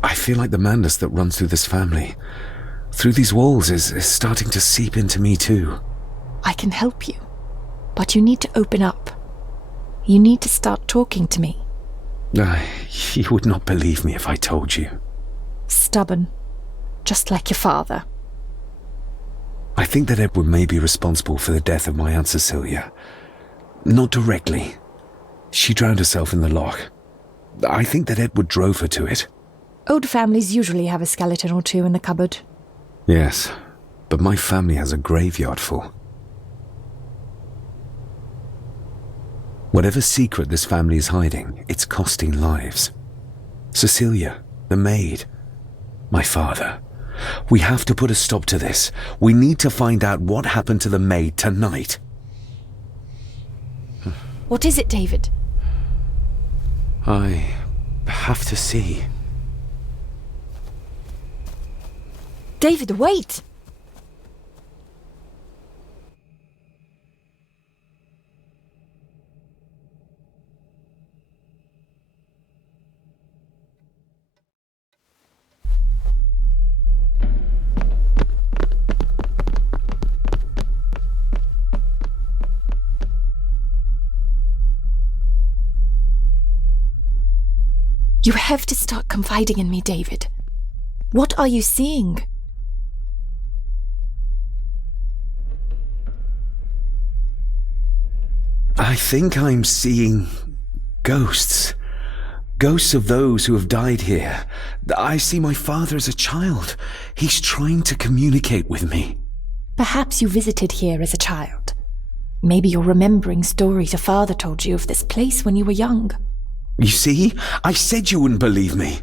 I feel like the madness that runs through this family, through these walls, is starting to seep into me too. I can help you, but you need to open up. You need to start talking to me. You would not believe me if I told you. Stubborn, just like your father. I think that Edward may be responsible for the death of my Aunt Cecilia. Not directly. She drowned herself in the loch. I think that Edward drove her to it. Old families usually have a skeleton or two in the cupboard. Yes, but my family has a graveyard full. Whatever secret this family is hiding, it's costing lives. Cecilia, the maid, my father. We have to put a stop to this. We need to find out what happened to the maid tonight. What is it, David? I have to see. David, wait! You have to start confiding in me, David. What are you seeing? I think I'm seeing ghosts. Ghosts of those who have died here. I see my father as a child. He's trying to communicate with me. Perhaps you visited here as a child. Maybe you're remembering stories your father told you of this place when you were young. You see? I said you wouldn't believe me.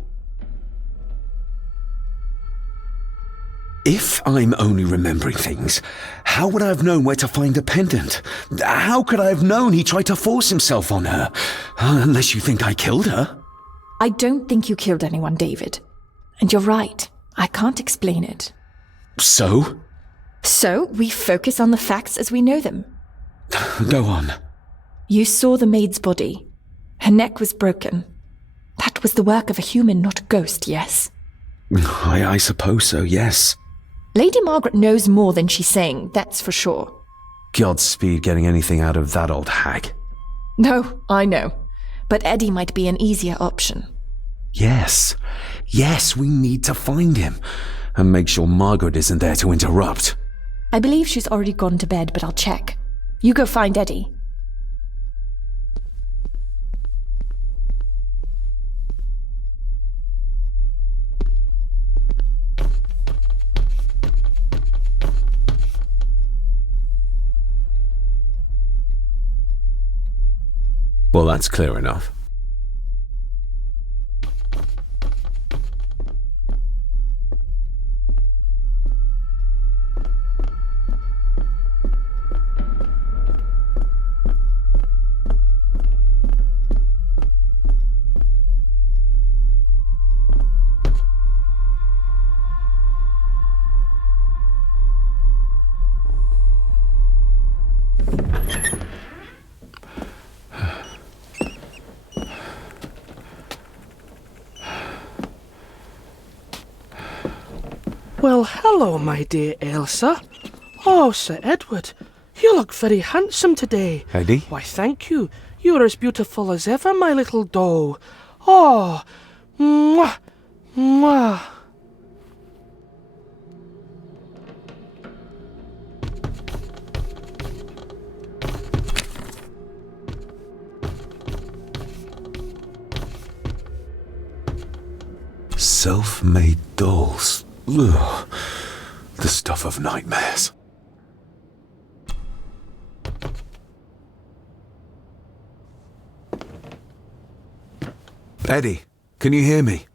If I'm only remembering things, how would I have known where to find the pendant? How could I have known he tried to force himself on her? Unless you think I killed her. I don't think you killed anyone, David. And you're right. I can't explain it. So? So, we focus on the facts as we know them. Go on. You saw the maid's body. Her neck was broken. That was the work of a human, not a ghost, yes? I suppose so, yes. Lady Margaret knows more than she's saying, that's for sure. Godspeed getting anything out of that old hag. No, I know. But Eddie might be an easier option. Yes, we need to find him. And make sure Margaret isn't there to interrupt. I believe she's already gone to bed, but I'll check. You go find Eddie. Well, that's clear enough. Well, hello, my dear Elsa. Oh, Sir Edward, you look very handsome today. Eddie? Why, thank you. You're as beautiful as ever, my little doe. Oh, mwah, mwah. Self-made dolls. Ugh. The stuff of nightmares. Eddie, can you hear me?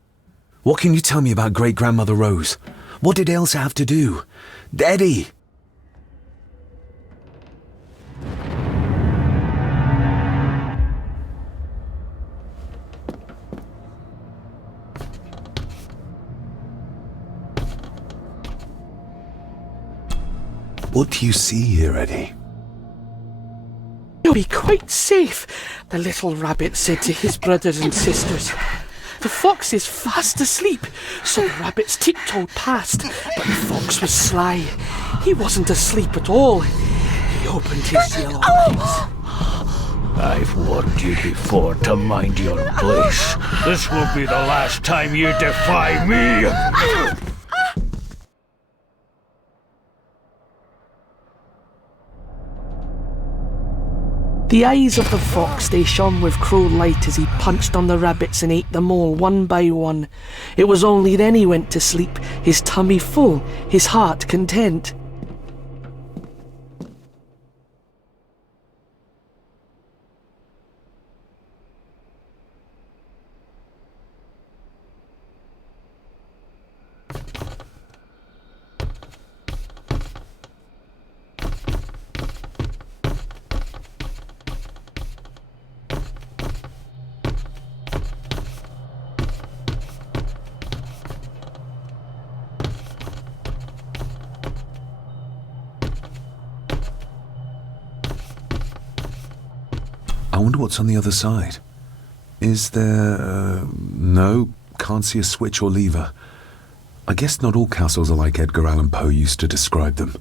What can you tell me about Great-Grandmother Rose? What did Elsa have to do? Eddie! What do you see here, Eddie? You'll be quite safe, the little rabbit said to his brothers and sisters. The fox is fast asleep, so the rabbits tiptoed past, but the fox was sly. He wasn't asleep at all. He opened his yellow eyes. I've warned you before to mind your place. This will be the last time you defy me! The eyes of the fox, they shone with cruel light as he punched on the rabbits and ate them all one by one. It was only then he went to sleep, his tummy full, his heart content. I wonder what's on the other side. Is there... no, can't see a switch or lever. I guess not all castles are like Edgar Allan Poe used to describe them.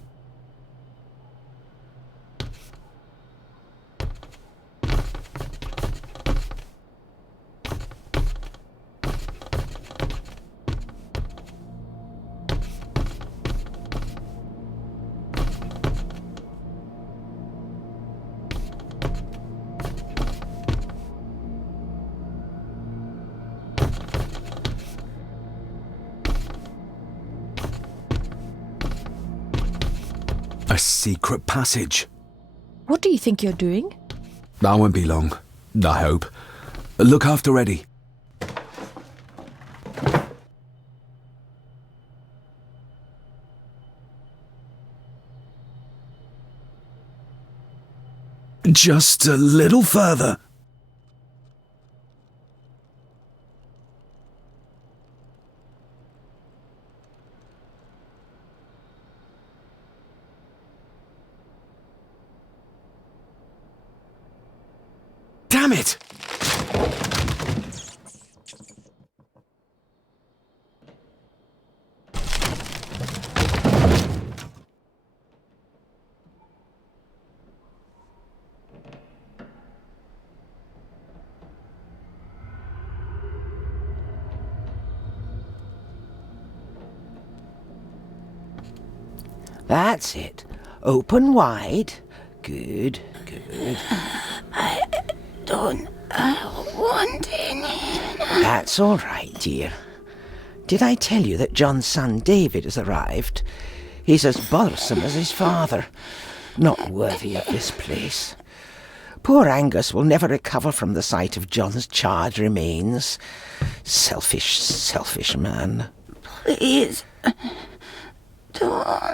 A secret passage. What do you think you're doing? That won't be long, I hope. Look after Eddie. Just a little further. Damn it! That's it. Open wide. Good, good. I don't want any. That's all right, dear. Did I tell you that John's son David has arrived? He's as bothersome as his father. Not worthy of this place. Poor Angus will never recover from the sight of John's charred remains. Selfish, selfish man. Please, don't.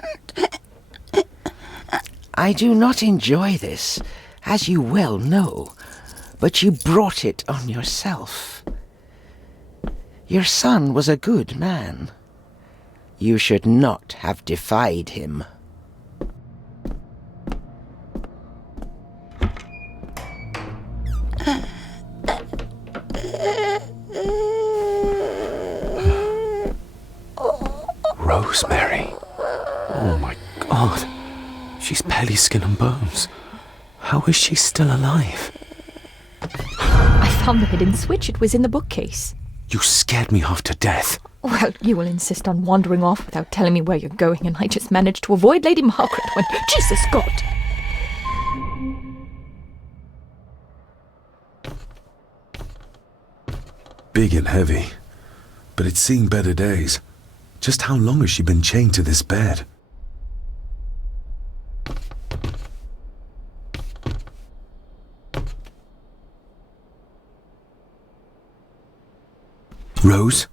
I do not enjoy this, as you well know, but you brought it on yourself. Your son was a good man. You should not have defied him. Rosemary. Oh my God. She's barely skin and bones. How is she still alive? I found the hidden switch. It was in the bookcase. You scared me half to death. Well, you will insist on wandering off without telling me where you're going, and I just managed to avoid Lady Margaret when... Jesus God! Big and heavy. But it's seen better days. Just how long has she been chained to this bed? Rose?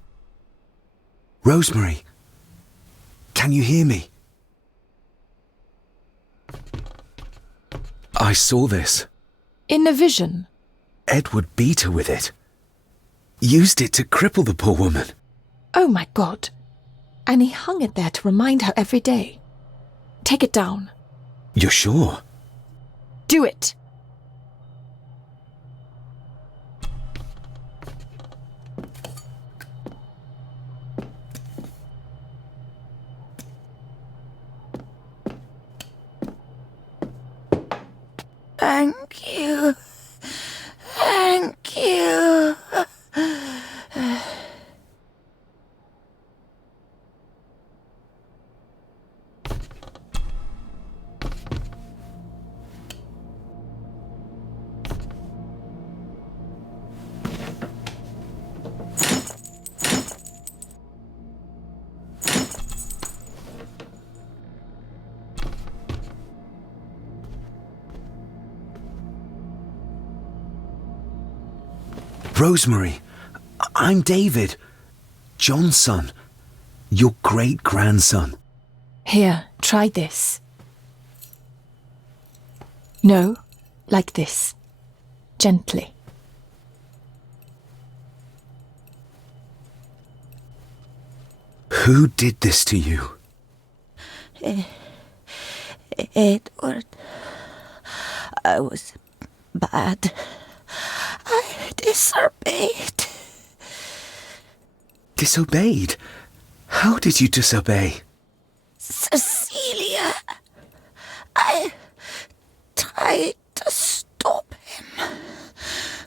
Rosemary? Can you hear me? I saw this. In a vision? Edward beat her with it. Used it to cripple the poor woman. Oh my God. And he hung it there to remind her every day. Take it down. You're sure? Do it. Thank you. Thank you. Rosemary, I'm David. John's son. Your great-grandson. Here, try this. No, like this. Gently. Who did this to you? Edward. I was bad. I disobeyed. Disobeyed? How did you disobey? Cecilia. I tried to stop him.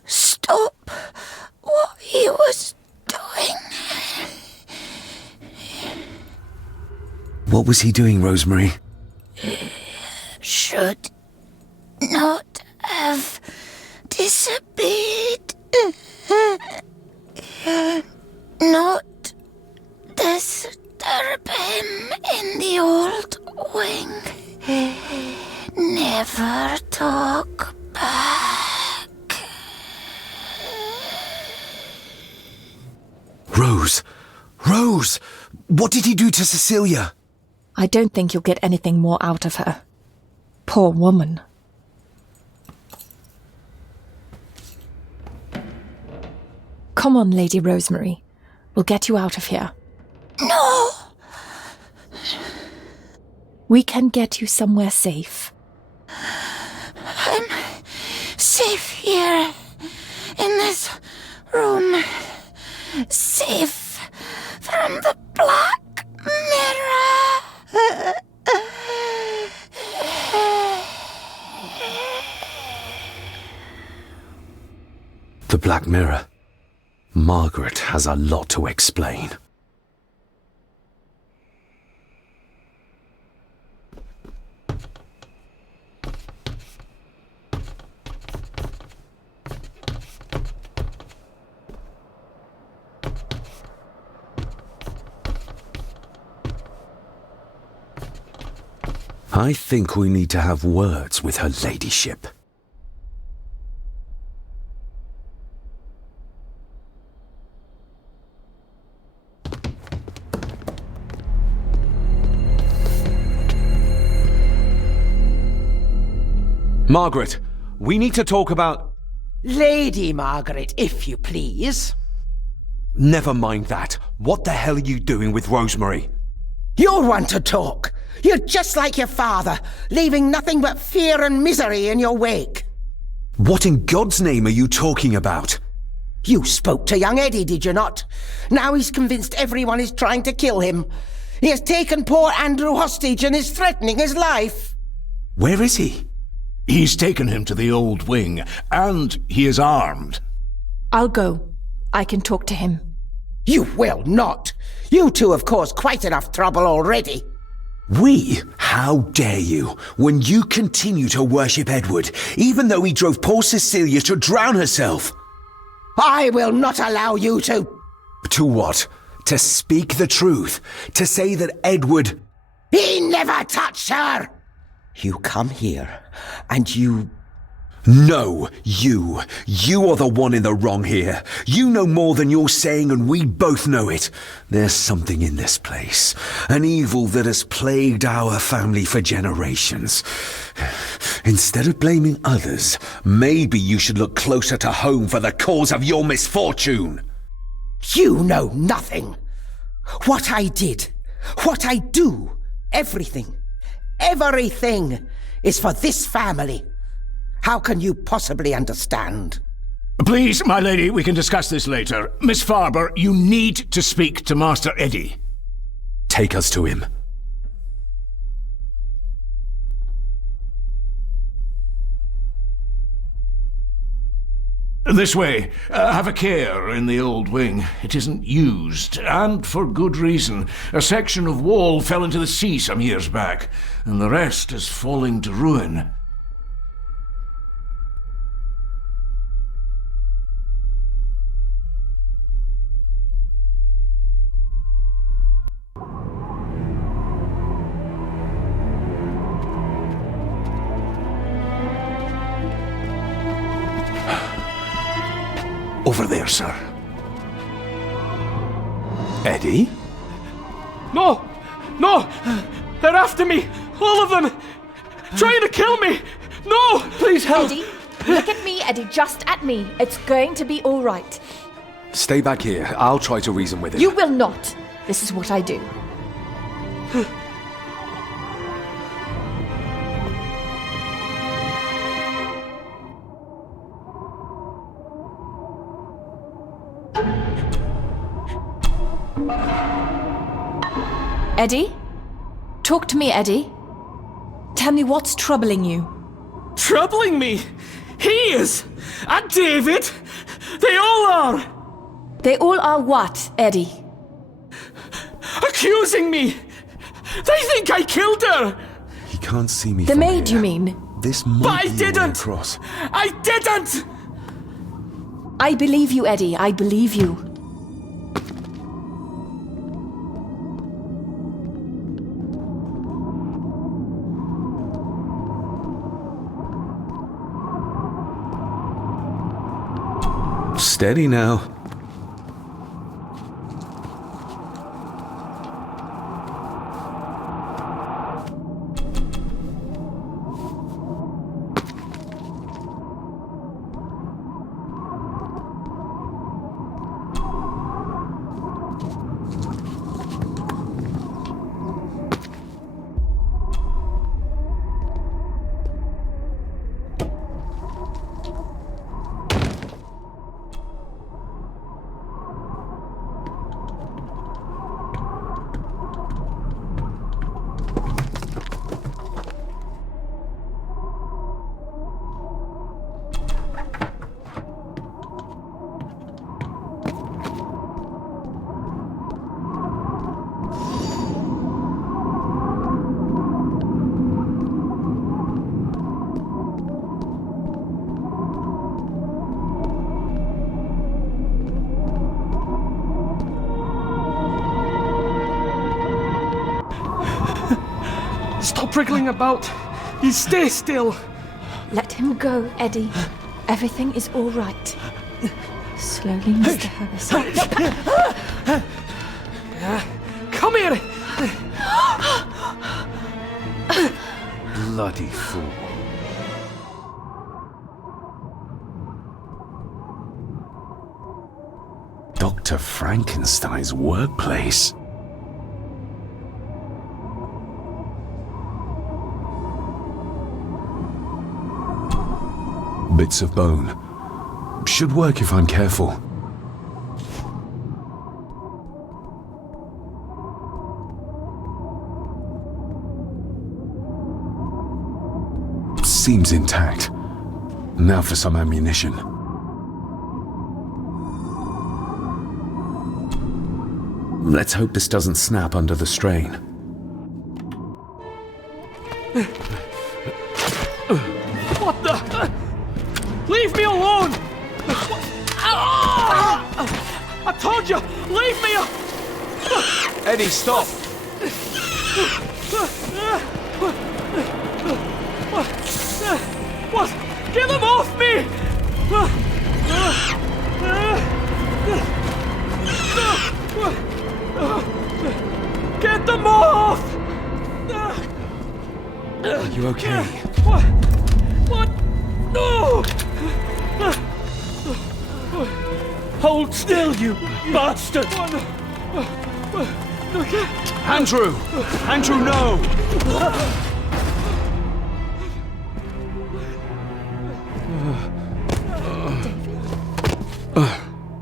Stop what he was doing. What was he doing, Rosemary? Should not have disobeyed. Not disturb him in the old wing. Never talk back. Rose! Rose! What did he do to Cecilia? I don't think you'll get anything more out of her. Poor woman. Come on, Lady Rosemary. We'll get you out of here. No! We can get you somewhere safe. I'm safe here, in this room. Safe from the Black Mirror. The Black Mirror. Margaret has a lot to explain. I think we need to have words with her ladyship. Margaret, we need to talk about... Lady Margaret, if you please. Never mind that. What the hell are you doing with Rosemary? You're one to talk. You're just like your father, leaving nothing but fear and misery in your wake. What in God's name are you talking about? You spoke to young Eddie, did you not? Now he's convinced everyone is trying to kill him. He has taken poor Andrew hostage and is threatening his life. Where is he? He's taken him to the old wing, and he is armed. I'll go. I can talk to him. You will not. You two have caused quite enough trouble already. We? How dare you, when you continue to worship Edward, even though he drove poor Cecilia to drown herself? I will not allow you to... To what? To speak the truth? To say that Edward... He never touched her! You come here, and you... No, you. You are the one in the wrong here. You know more than you're saying, and we both know it. There's something in this place. An evil that has plagued our family for generations. Instead of blaming others, maybe you should look closer to home for the cause of your misfortune. You know nothing. What I did, what I do, everything is for this family. How can you possibly understand? Please, my lady, we can discuss this later. Miss Farber, you need to speak to Master Eddie. Take us to him. This way. Have a care in the old wing. It isn't used, and for good reason. A section of wall fell into the sea some years back, and the rest is falling to ruin. Over there, sir. Eddie? No! No! They're after me! All of them! Trying to kill me! No! Please help! Eddie, look at me, Eddie, just at me. It's going to be all right. Stay back here. I'll try to reason with him. You will not. This is what I do. Eddie? Talk to me, Eddie. Tell me what's troubling you. Troubling me? He is! And David! They all are! They all are what, Eddie? Accusing me! They think I killed her! He can't see me. The maid, you mean? This might But I be a way didn't! across. I didn't! I believe you, Eddie. I believe you. Steady now. wriggling about. You stay still. Let him go, Eddie. Everything is all right. Slowly, Mr. Harris. Come here! Bloody fool. Dr. Frankenstein's workplace. Bits of bone. Should work if I'm careful. Seems intact. Now for some ammunition. Let's hope this doesn't snap under the strain. What the? Leave me alone! I told you, leave me! Eddie, stop! What? Get them off me! Get them off! Are you okay? What? What? No! Hold still, you bastard! Andrew! Andrew, no!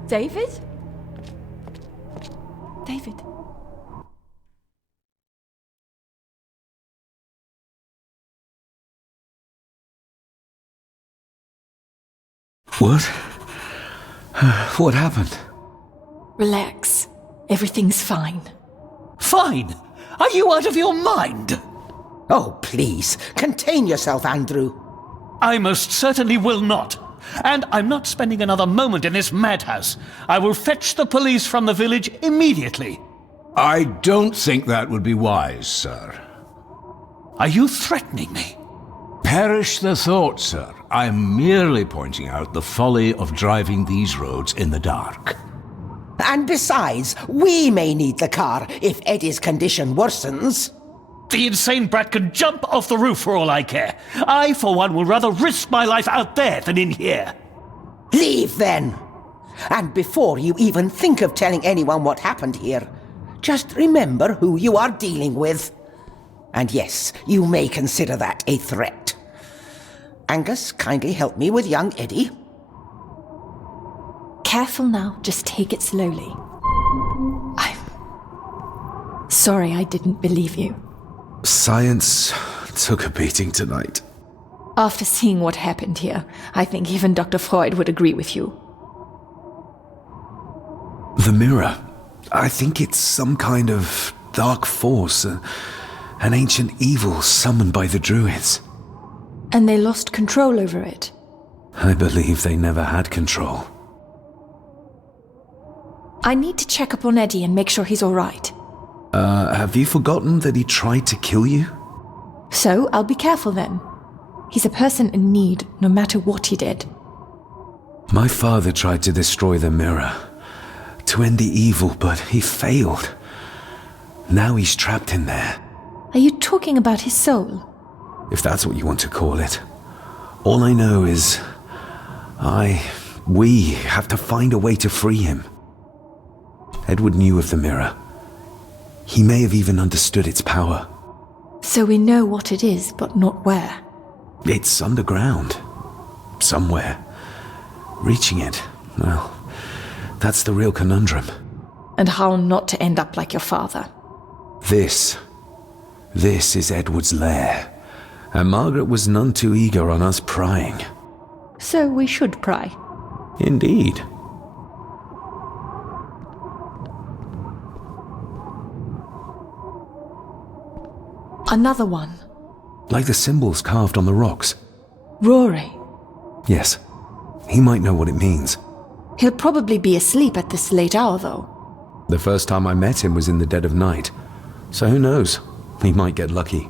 David? David? What? What happened? Relax. Everything's fine. Fine? Are you out of your mind? Oh, please, contain yourself, Andrew. I most certainly will not. And I'm not spending another moment in this madhouse. I will fetch the police from the village immediately. I don't think that would be wise, sir. Are you threatening me? Perish the thought, sir. I'm merely pointing out the folly of driving these roads in the dark. And besides, we may need the car if Eddie's condition worsens. The insane brat can jump off the roof for all I care. I, for one, will rather risk my life out there than in here. Leave, then. And before you even think of telling anyone what happened here, just remember who you are dealing with. And yes, you may consider that a threat. Angus, kindly help me with young Eddie. Careful now, just take it slowly. I'm sorry I didn't believe you. Science took a beating tonight. After seeing what happened here, I think even Dr. Freud would agree with you. The mirror. I think it's some kind of dark force, an ancient evil summoned by the Druids. And they lost control over it. I believe they never had control. I need to check up on Eddie and make sure he's all right. Have you forgotten that he tried to kill you? So, I'll be careful then. He's a person in need, no matter what he did. My father tried to destroy the mirror, to end the evil, but he failed. Now he's trapped in there. Are you talking about his soul? If that's what you want to call it. All I know is... we have to find a way to free him. Edward knew of the mirror. He may have even understood its power. So we know what it is, but not where. It's underground. Somewhere. Reaching it, well, that's the real conundrum. And how not to end up like your father. This is Edward's lair. And Margaret was none too eager on us prying. So we should pry. Indeed. Another one. Like the symbols carved on the rocks. Rory. Yes. He might know what it means. He'll probably be asleep at this late hour, though. The first time I met him was in the dead of night. So who knows? He might get lucky.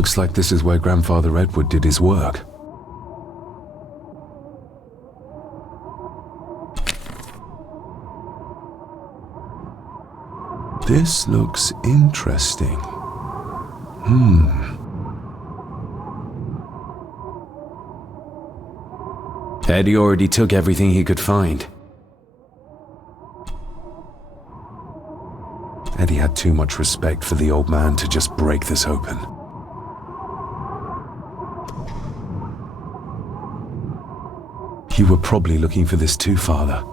Looks like this is where Grandfather Edward did his work. This looks interesting. Eddie already took everything he could find. Eddie had too much respect for the old man to just break this open. You were probably looking for this too, Father.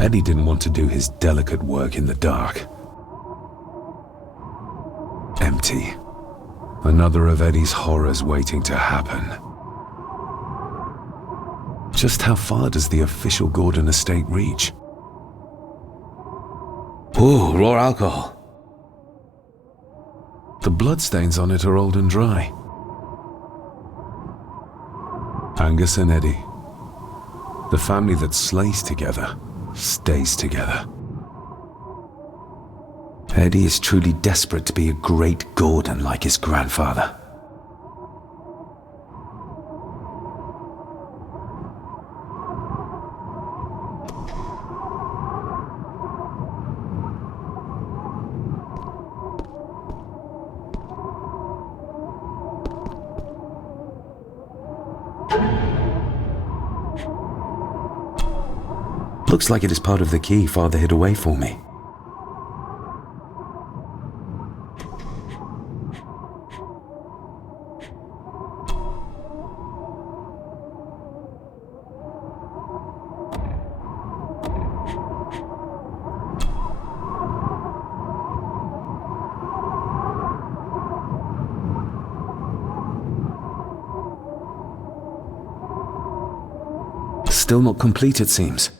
Eddie didn't want to do his delicate work in the dark. Empty. Another of Eddie's horrors waiting to happen. Just how far does the official Gordon estate reach? Ooh, raw alcohol. The bloodstains on it are old and dry. Angus and Eddie. The family that slays together stays together. Eddie is truly desperate to be a great Gordon like his grandfather. Looks like it is part of the key Father hid away for me. Still not complete, it seems.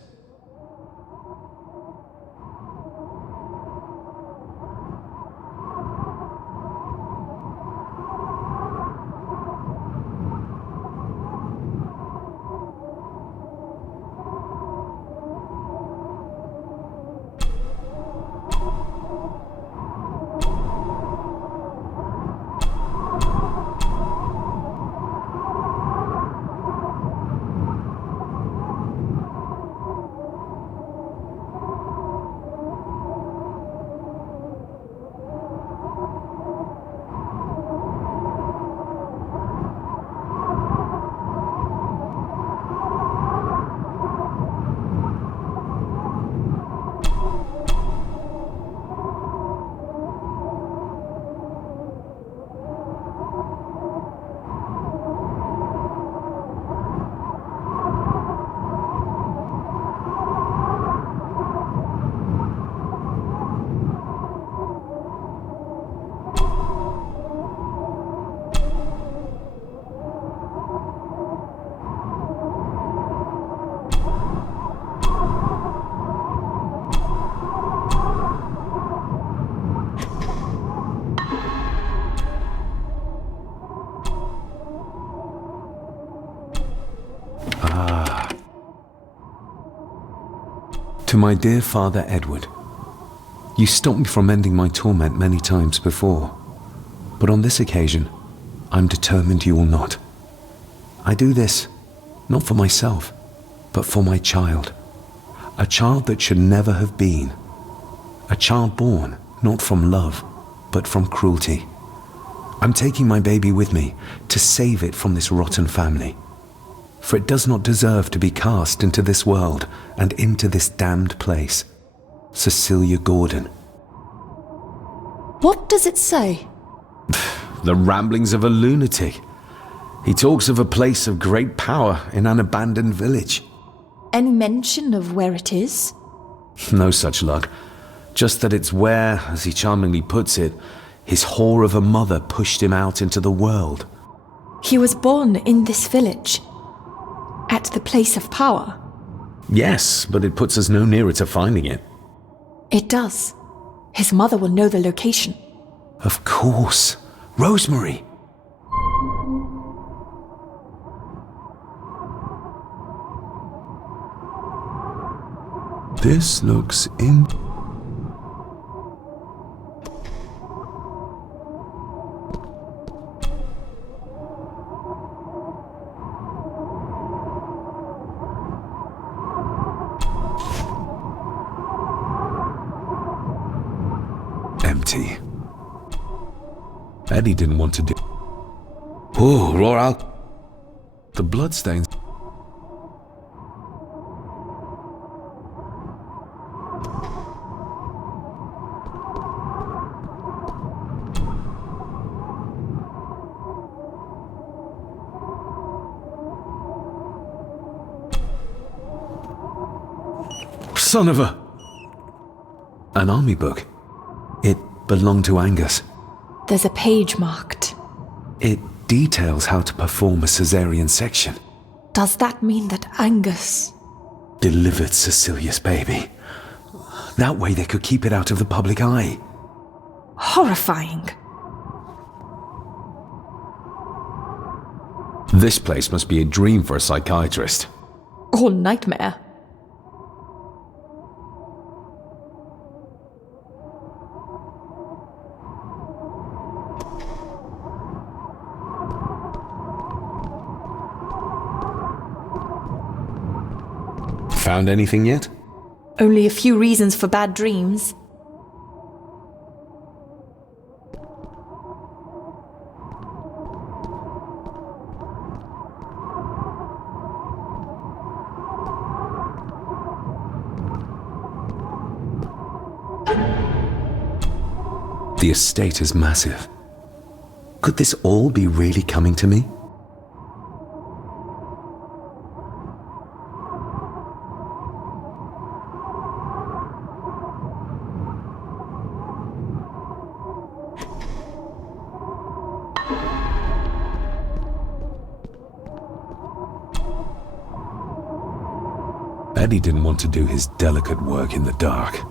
To my dear Father Edward, you stopped me from ending my torment many times before, but on this occasion, I'm determined you will not. I do this, not for myself, but for my child. A child that should never have been. A child born, not from love, but from cruelty. I'm taking my baby with me to save it from this rotten family. For it does not deserve to be cast into this world and into this damned place. Cecilia Gordon. What does it say? The ramblings of a lunatic. He talks of a place of great power in an abandoned village. Any mention of where it is? No such luck. Just that it's where, as he charmingly puts it, his whore of a mother pushed him out into the world. He was born in this village. At the place of power. Yes, but it puts us no nearer to finding it. It does. His mother will know the location. Of course. Rosemary. This looks empty. Eddie didn't want to do... Oh, Laura. The bloodstains... Son of a... An army book. It belonged to Angus. There's a page marked. It details how to perform a cesarean section. Does that mean that Angus Delivered Cecilia's baby? That way they could keep it out of the public eye. Horrifying. This place must be a dream for a psychiatrist. Or nightmare. Found anything yet? Only a few reasons for bad dreams. The estate is massive. Could this all be really coming to me? Eddie didn't want to do his delicate work in the dark.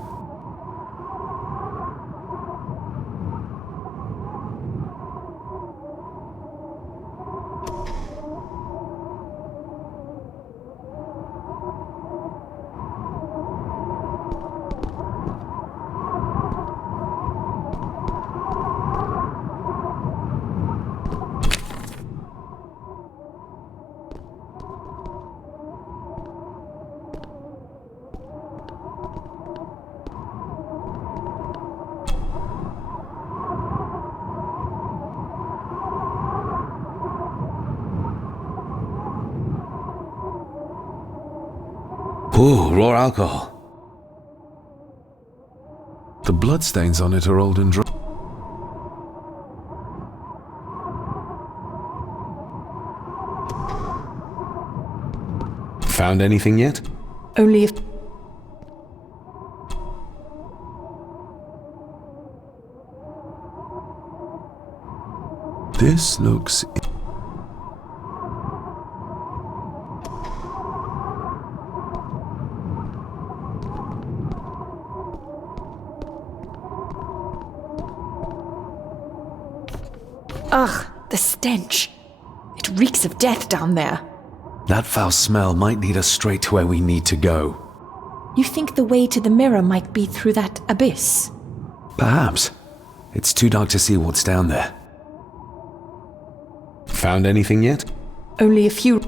Ooh, raw alcohol. The bloodstains on it are old and dry. Found anything yet? Only if... This looks... Ugh, the stench. It reeks of death down there. That foul smell might lead us straight to where we need to go. You think the way to the mirror might be through that abyss? Perhaps. It's too dark to see what's down there. Found anything yet? Only a few...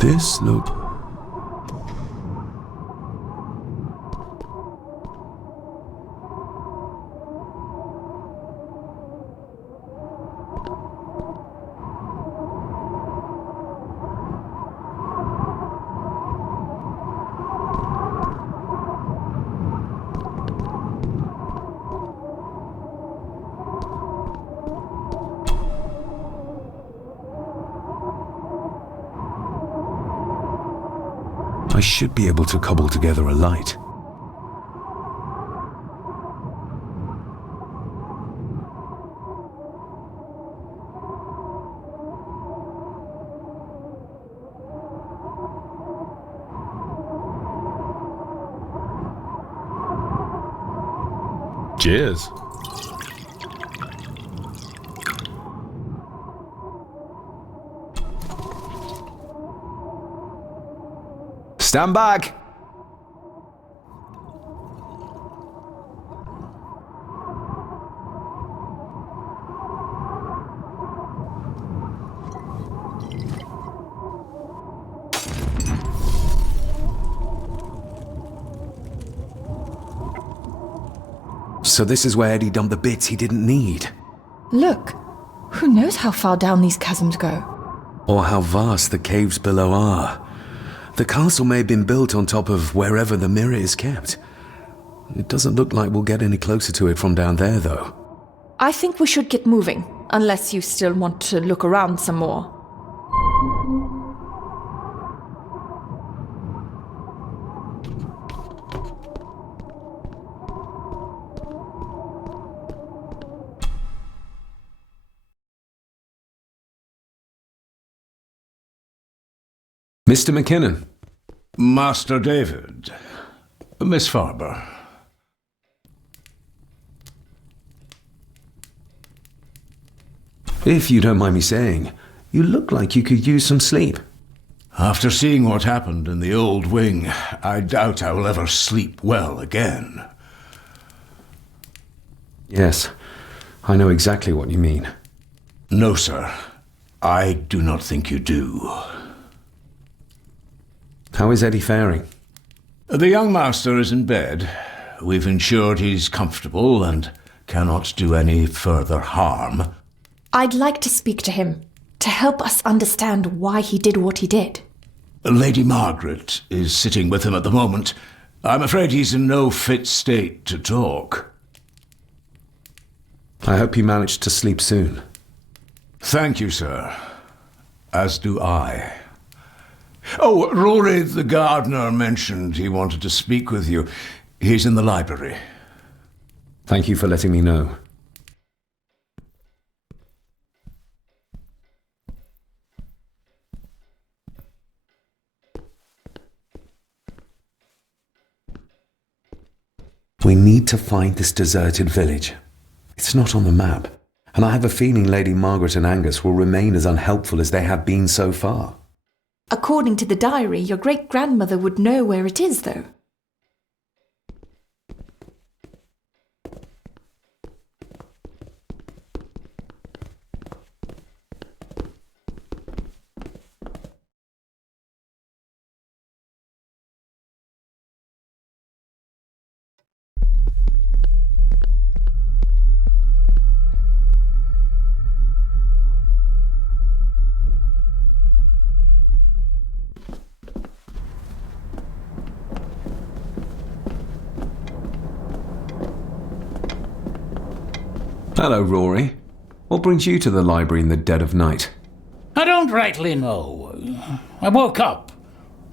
This look... I should be able to cobble together a light. Cheers. Stand back! So this is where Eddie dumped the bits he didn't need. Look, who knows how far down these chasms go? Or how vast the caves below are. The castle may have been built on top of wherever the mirror is kept. It doesn't look like we'll get any closer to it from down there, though. I think we should get moving, unless you still want to look around some more. Mr. McKinnon. Master David. Miss Farber. If you don't mind me saying, you look like you could use some sleep. After seeing what happened in the old wing, I doubt I will ever sleep well again. Yes, I know exactly what you mean. No, sir. I do not think you do. How is Eddie faring? The young master is in bed. We've ensured he's comfortable and cannot do any further harm. I'd like to speak to him, to help us understand why he did what he did. Lady Margaret is sitting with him at the moment. I'm afraid he's in no fit state to talk. I hope you managed to sleep soon. Thank you, sir. As do I. Oh, Rory the gardener mentioned he wanted to speak with you. He's in the library. Thank you for letting me know. We need to find this deserted village. It's not on the map, and I have a feeling Lady Margaret and Angus will remain as unhelpful as they have been so far. According to the diary, your great-grandmother would know where it is, though. Hello, Rory. What brings you to the library in the dead of night? I don't rightly know. I woke up.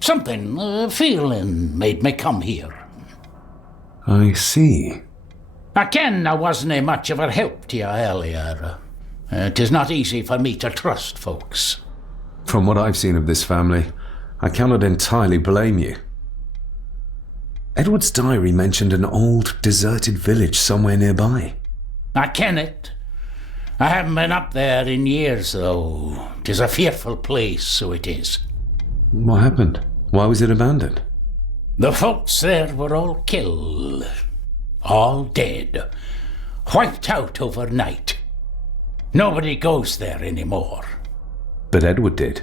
Something, a feeling made me come here. I see. I ken I wasn't much of a help to you earlier. It is not easy for me to trust folks. From what I've seen of this family, I cannot entirely blame you. Edward's diary mentioned an old, deserted village somewhere nearby. I ken it. I haven't been up there in years, though. 'Tis a fearful place, so it is. What happened? Why was it abandoned? The folks there were all killed. All dead. Wiped out overnight. Nobody goes there anymore. But Edward did.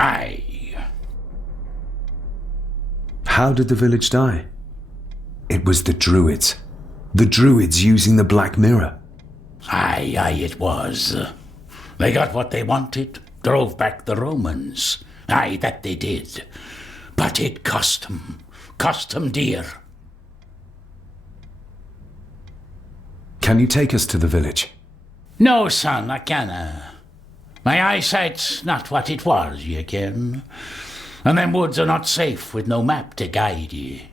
Aye. How did the village die? It was the Druids. The Druids using the Black Mirror. Aye, it was. They got what they wanted, drove back the Romans. Aye, that they did. But it cost them dear. Can you take us to the village? No, son, I canna. My eyesight's not what it was, ye ken. And them woods are not safe with no map to guide ye.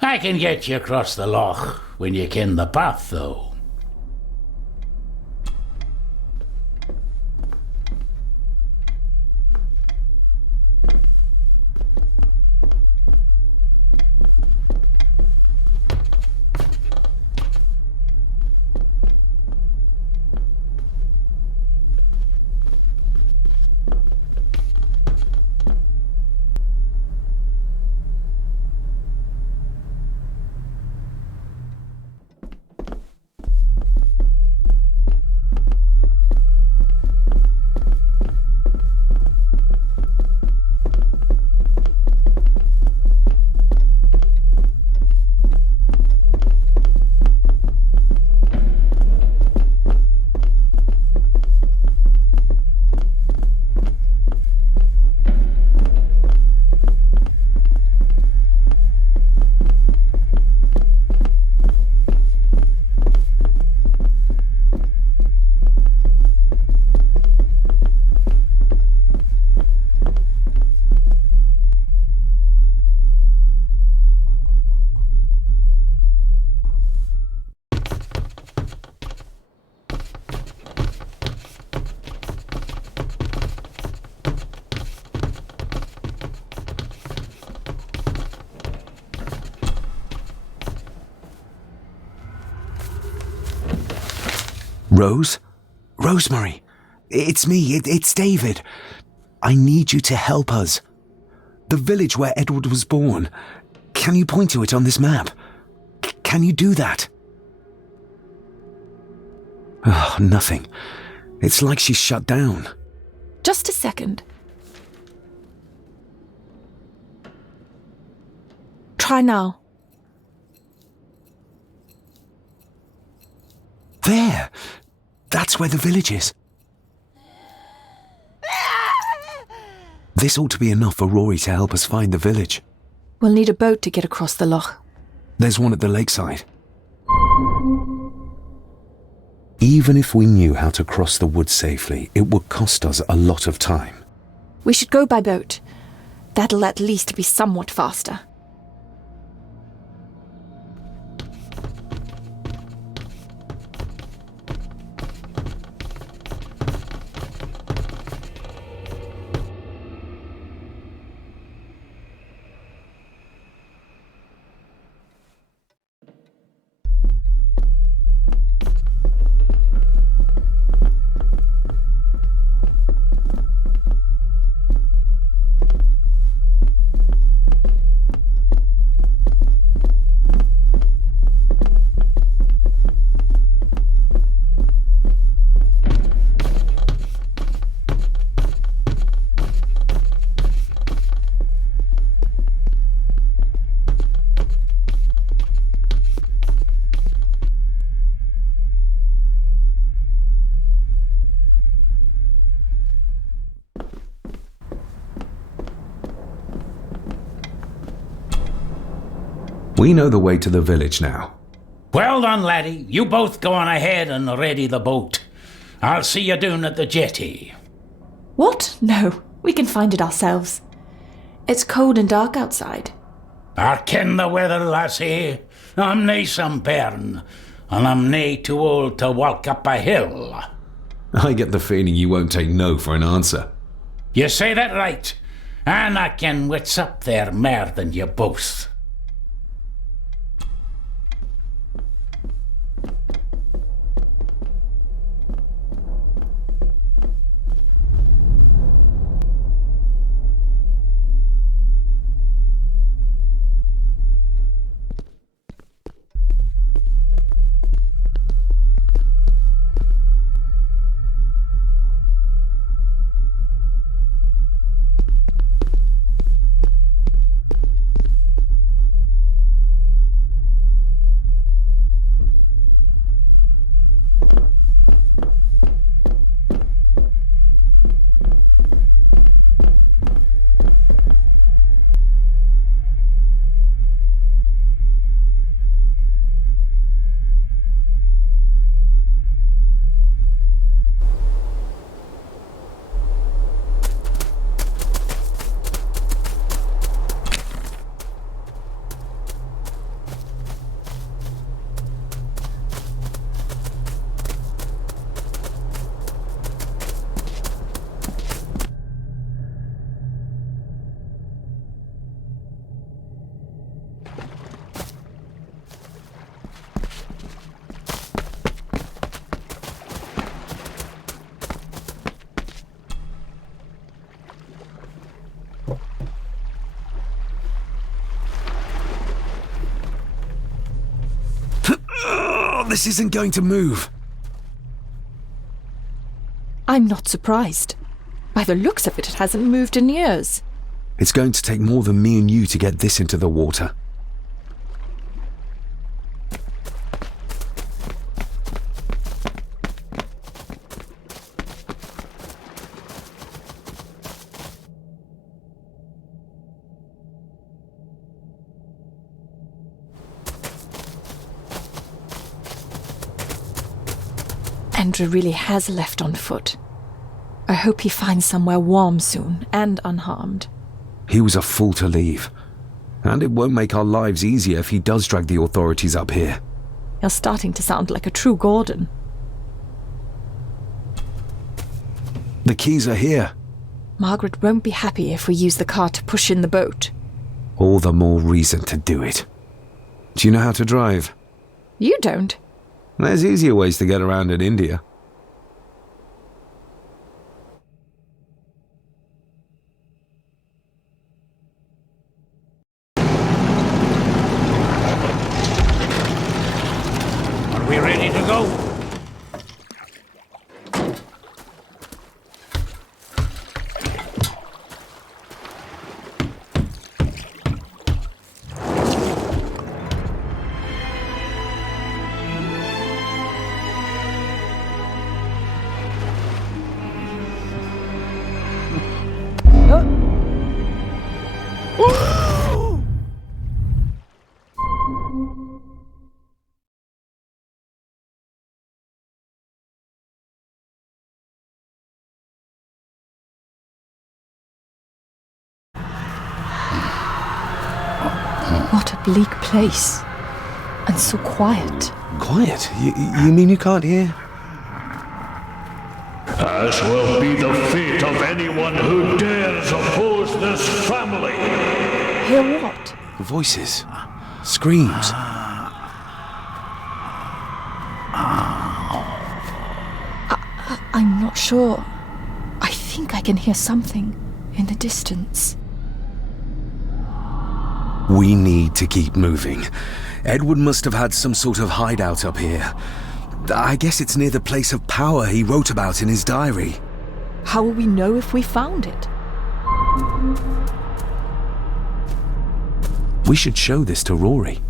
I can get you across the loch when you ken the path, though. Rose? Rosemary! It's me, it's David. I need you to help us. The village where Edward was born. Can you point to it on this map? Can you do that? Oh, nothing. It's like she's shut down. Just a second. Try now. There! That's where the village is. This ought to be enough for Rory to help us find the village. We'll need a boat to get across the loch. There's one at the lakeside. Even if we knew how to cross the woods safely, it would cost us a lot of time. We should go by boat. That'll at least be somewhat faster. We know the way to the village now. Well done, laddie. You both go on ahead and ready the boat. I'll see you down at the jetty. What? No, we can find it ourselves. It's cold and dark outside. I ken the weather, lassie. I'm nae some bairn, and I'm nae too old to walk up a hill. I get the feeling you won't take no for an answer. You say that right, and I ken what's up there mair than you both. TARDIS isn't going to move. I'm not surprised. By the looks of it, it hasn't moved in years. It's going to take more than me and you to get this into the water. Andrew really has left on foot. I hope he finds somewhere warm soon and unharmed. He was a fool to leave. And it won't make our lives easier if he does drag the authorities up here. You're starting to sound like a true Gordon. The keys are here. Margaret won't be happy if we use the car to push in the boat. All the more reason to do it. Do you know how to drive? You don't. There's easier ways to get around in India. Are we ready to go? What a bleak place. And so quiet. Quiet? You mean you can't hear? As will be the fate of anyone who dares oppose this family. Hear what? Voices. Screams. I'm not sure. I think I can hear something in the distance. We need to keep moving. Edward must have had some sort of hideout up here. I guess it's near the place of power he wrote about in his diary. How will we know if we found it? We should show this to Rory.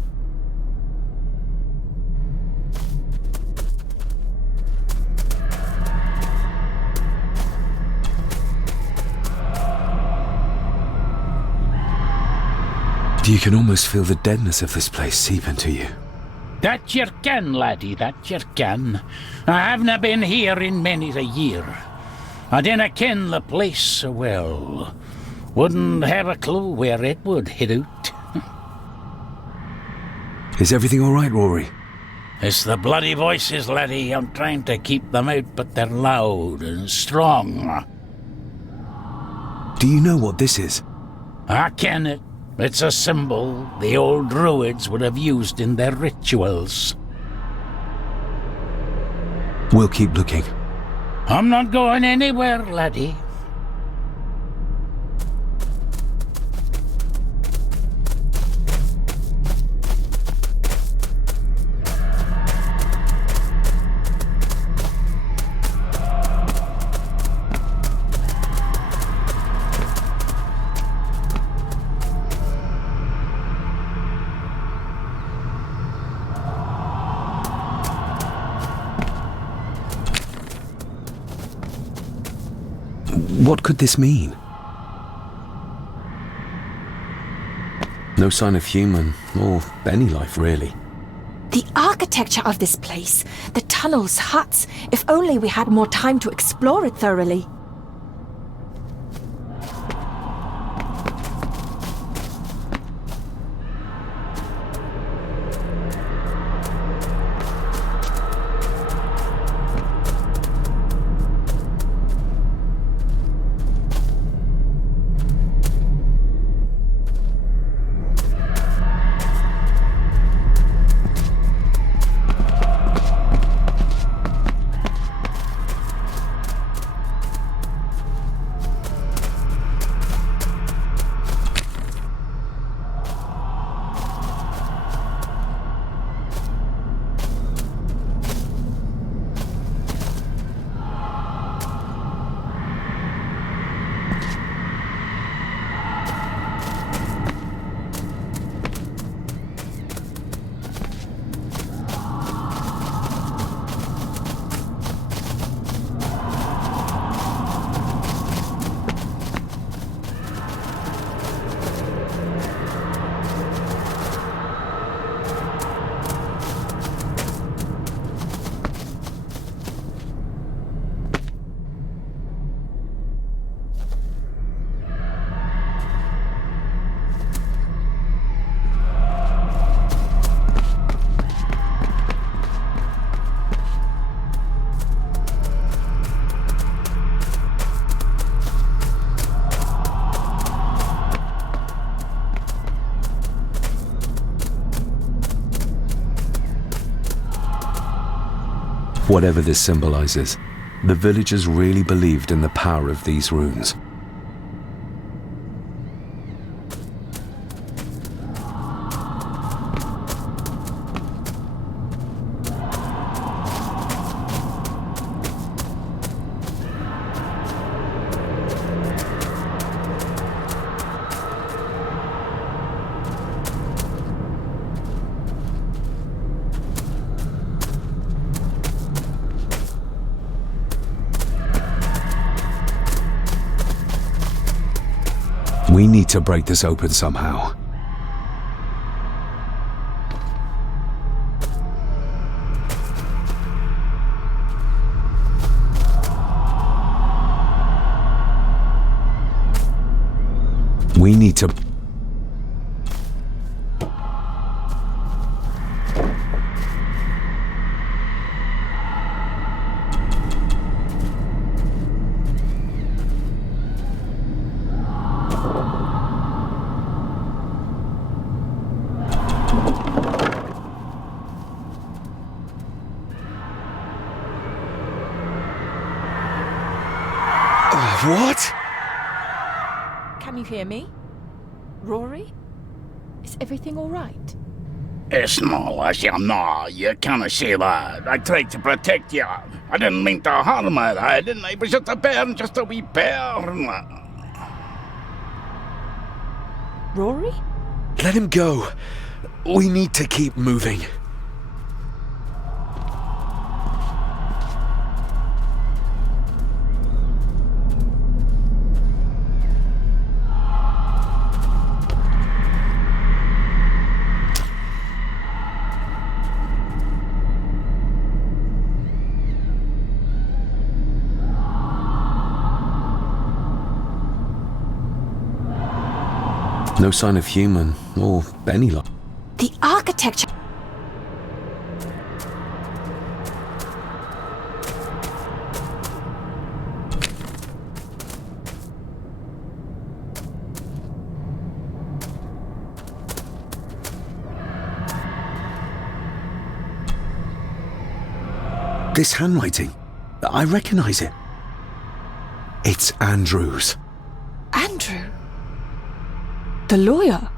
You can almost feel the deadness of this place seep into you. That you can, laddie, that you can. I haven't been here in many a year. I dinna ken the place so well. Wouldn't have a clue where it would hit out. Is everything all right, Rory? It's the bloody voices, laddie. I'm trying to keep them out, but they're loud and strong. Do you know what this is? I ken it. It's a symbol the old druids would have used in their rituals. We'll keep looking. I'm not going anywhere, laddie. What could this mean? No sign of human, or any life, really. The architecture of this place, the tunnels, huts, if only we had more time to explore it thoroughly. Whatever this symbolizes, the villagers really believed in the power of these runes. We need to break this open somehow. We need to... What? Can you hear me? Rory? Is everything all right? It's not, Lassie, no, you can't say that. I tried to protect you. I didn't mean to harm her, I didn't. It was just a burn, just a wee burn. Rory? Let him go. We need to keep moving. No sign of human or any life. The architecture... This handwriting, I recognize it. It's Andrew's. Andrew? The lawyer?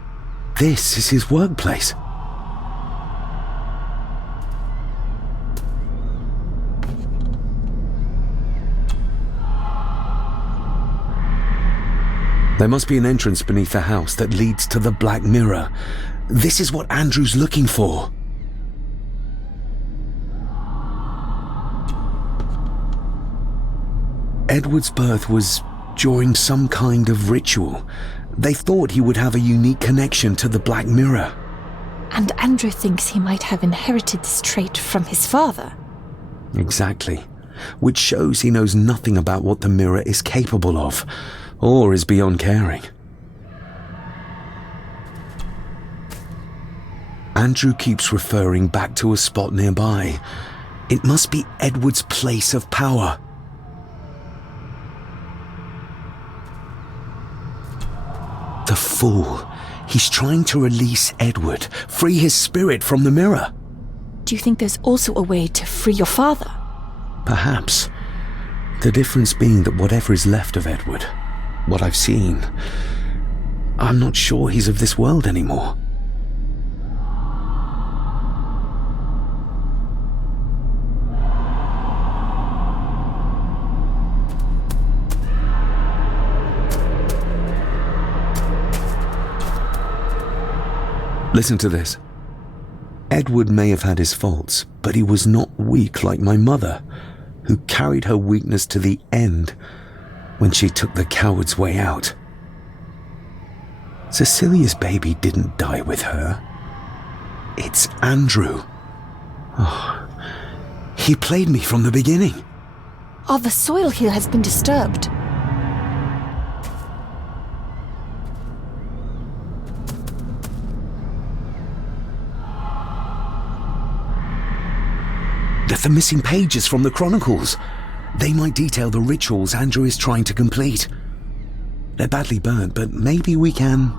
This is his workplace. There must be an entrance beneath the house that leads to the Black Mirror. This is what Andrew's looking for. Edward's birth was during some kind of ritual. They thought he would have a unique connection to the Black Mirror. And Andrew thinks he might have inherited this trait from his father. Exactly. Which shows he knows nothing about what the mirror is capable of, or is beyond caring. Andrew keeps referring back to a spot nearby. It must be Edward's place of power. The fool. He's trying to release Edward, free his spirit from the mirror. Do you think there's also a way to free your father? Perhaps. The difference being that whatever is left of Edward, what I've seen, I'm not sure he's of this world anymore. Listen to this. Edward may have had his faults, but he was not weak like my mother, who carried her weakness to the end when she took the coward's way out. Cecilia's baby didn't die with her. It's Andrew. Oh, he played me from the beginning. Oh, the soil here has been disturbed. The missing pages from the Chronicles. They might detail the rituals Andrew is trying to complete. They're badly burnt, but maybe we can...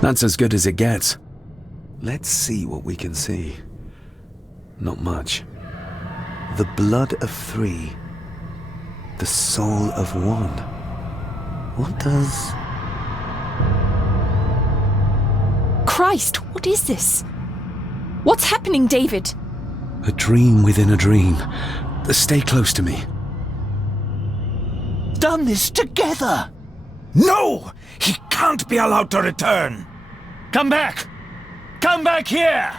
That's as good as it gets. Let's see what we can see. Not much. The blood of 3. The soul of 1. What does... Christ, what is this? What's happening, David? A dream within a dream. Stay close to me. Done this together! No! He can't be allowed to return! Come back! Come back here!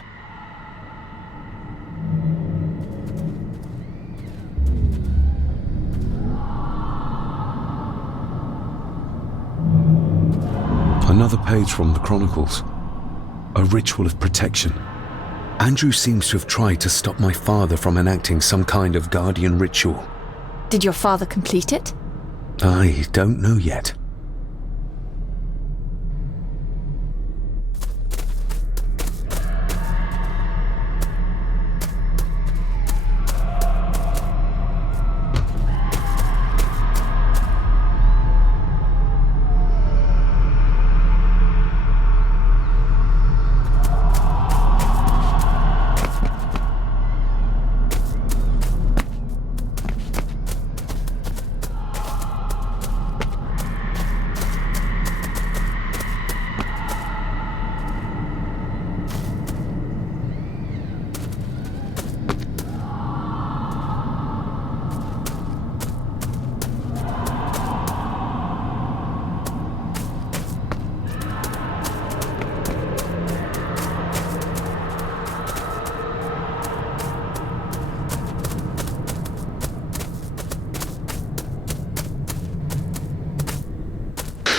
Another page from the Chronicles. A ritual of protection. Andrew seems to have tried to stop my father from enacting some kind of guardian ritual. Did your father complete it? I don't know yet.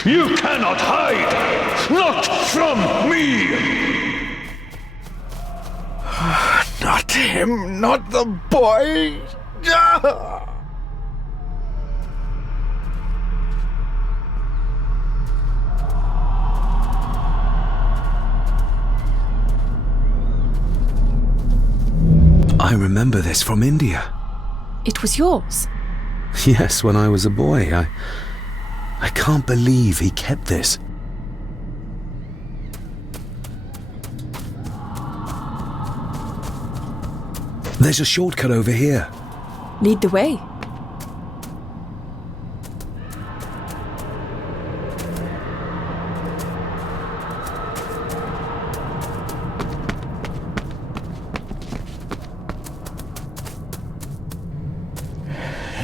You cannot hide! Not from me! Not him, not the boy! I remember this from India. It was yours? Yes, when I was a boy. I can't believe he kept this. There's a shortcut over here. Lead the way.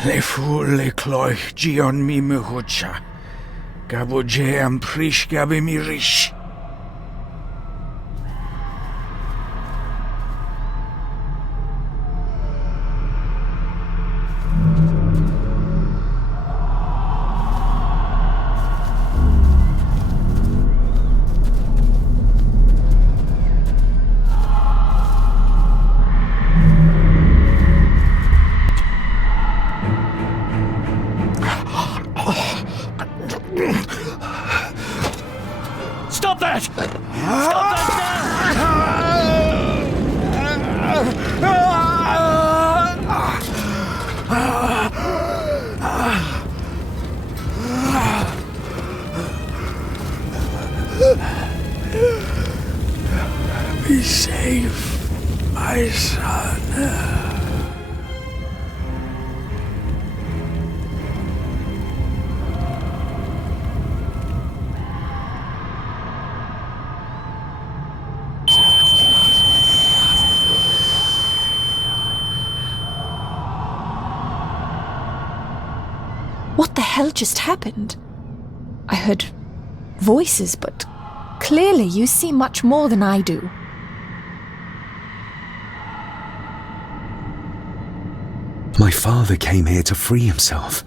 Le fu le cloich gion mi muhucha. Gabo je am prish gabi mi rish. Stop that! Stop Be safe, my son. What the hell just happened? I heard voices, but clearly you see much more than I do. My father came here to free himself,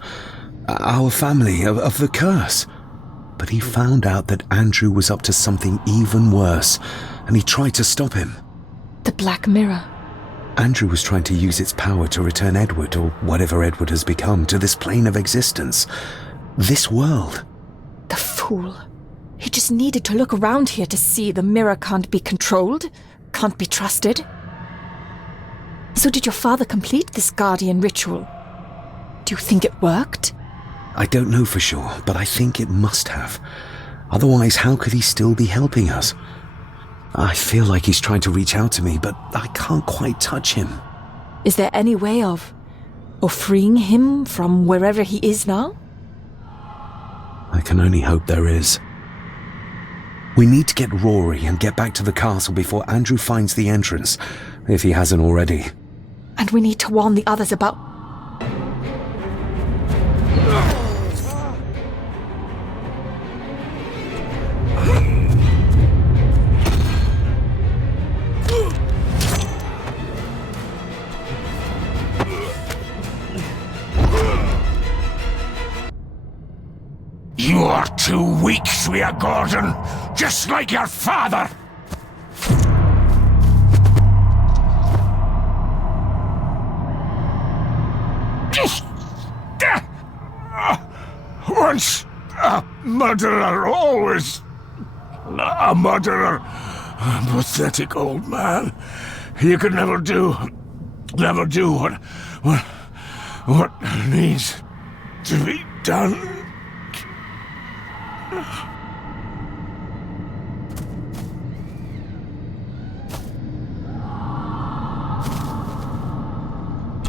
our family, of the curse. But he found out that Andrew was up to something even worse, and he tried to stop him. The Black Mirror. Andrew was trying to use its power to return Edward, or whatever Edward has become, to this plane of existence. This world. The fool. He just needed to look around here to see the mirror can't be controlled, can't be trusted. So did your father complete this guardian ritual? Do you think it worked? I don't know for sure, but I think it must have. Otherwise, how could he still be helping us? I feel like he's trying to reach out to me, but I can't quite touch him. Is there any way of freeing him from wherever he is now? I can only hope there is. We need to get Rory and get back to the castle before Andrew finds the entrance, if he hasn't already. And we need to warn the others about... You are too weak, Swear Gordon, just like your father! Once a murderer, always a murderer. A pathetic old man. You could never do what needs to be done.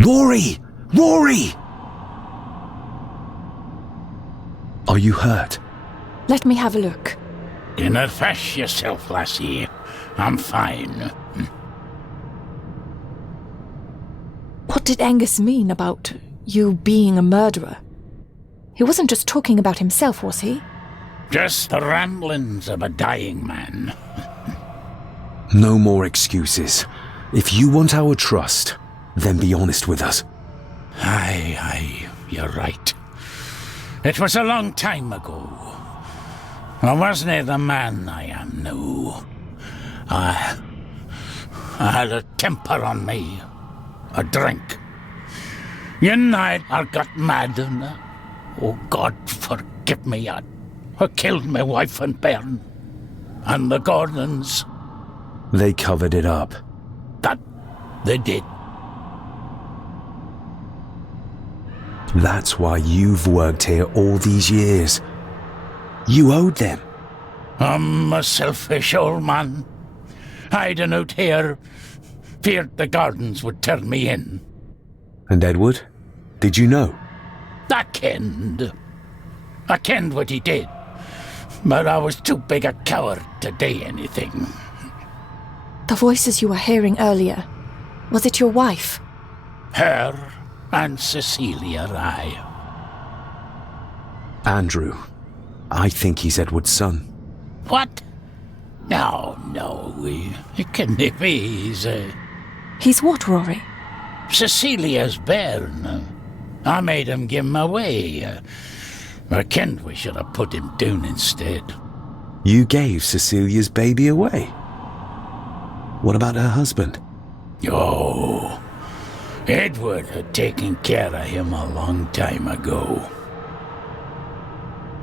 Rory! Rory! Are you hurt? Let me have a look. Dinna fash yourself, lassie. I'm fine. What did Angus mean about you being a murderer? He wasn't just talking about himself, was he? Just the ramblings of a dying man. No more excuses. If you want our trust, then be honest with us. Aye, you're right. It was a long time ago. I wasn't the man I am now. I had a temper on me. A drink. One night I got mad and, oh God forgive me, I killed my wife and bairn. And the Gordons. They covered it up. That they did. That's why you've worked here all these years. You owed them. I'm a selfish old man. Hiding out here, feared the Gordons would turn me in. And Edward? Did you know? I kenned what he did. But I was too big a coward to do anything. The voices you were hearing earlier, was it your wife? Her and Cecilia, aye. Andrew. I think he's Edward's son. What? No, it can't be. He's what, Rory? Cecilia's bairn. I made him give him away. I kenned we should have put him down instead. You gave Cecilia's baby away? What about her husband? Oh, Edward had taken care of him a long time ago.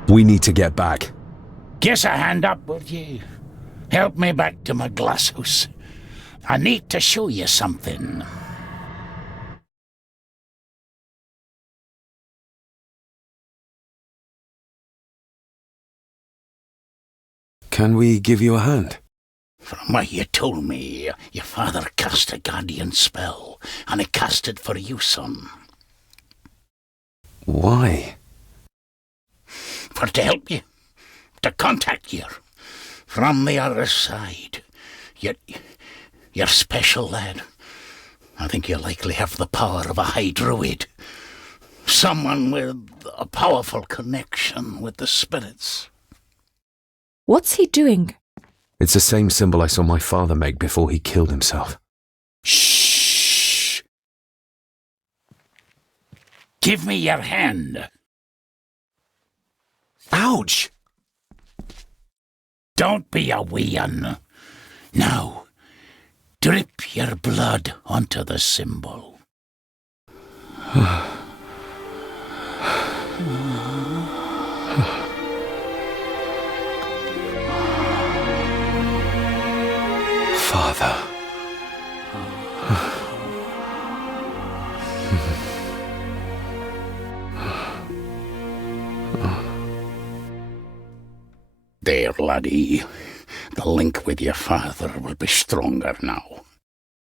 We need to get back. Give a hand up, would you? Help me back to my glasshouse. I need to show you something. Can we give you a hand? From what you told me, your father cast a guardian spell, and he cast it for you, son. Why? For to help you, to contact you from the other side. You're special, lad. I think you likely have the power of a high druid. Someone with a powerful connection with the spirits. What's he doing? It's the same symbol I saw my father make before he killed himself. Shh! Give me your hand. Ouch! Don't be a wee un. Now, drip your blood onto the symbol. Father. There, laddie. The link with your father will be stronger now.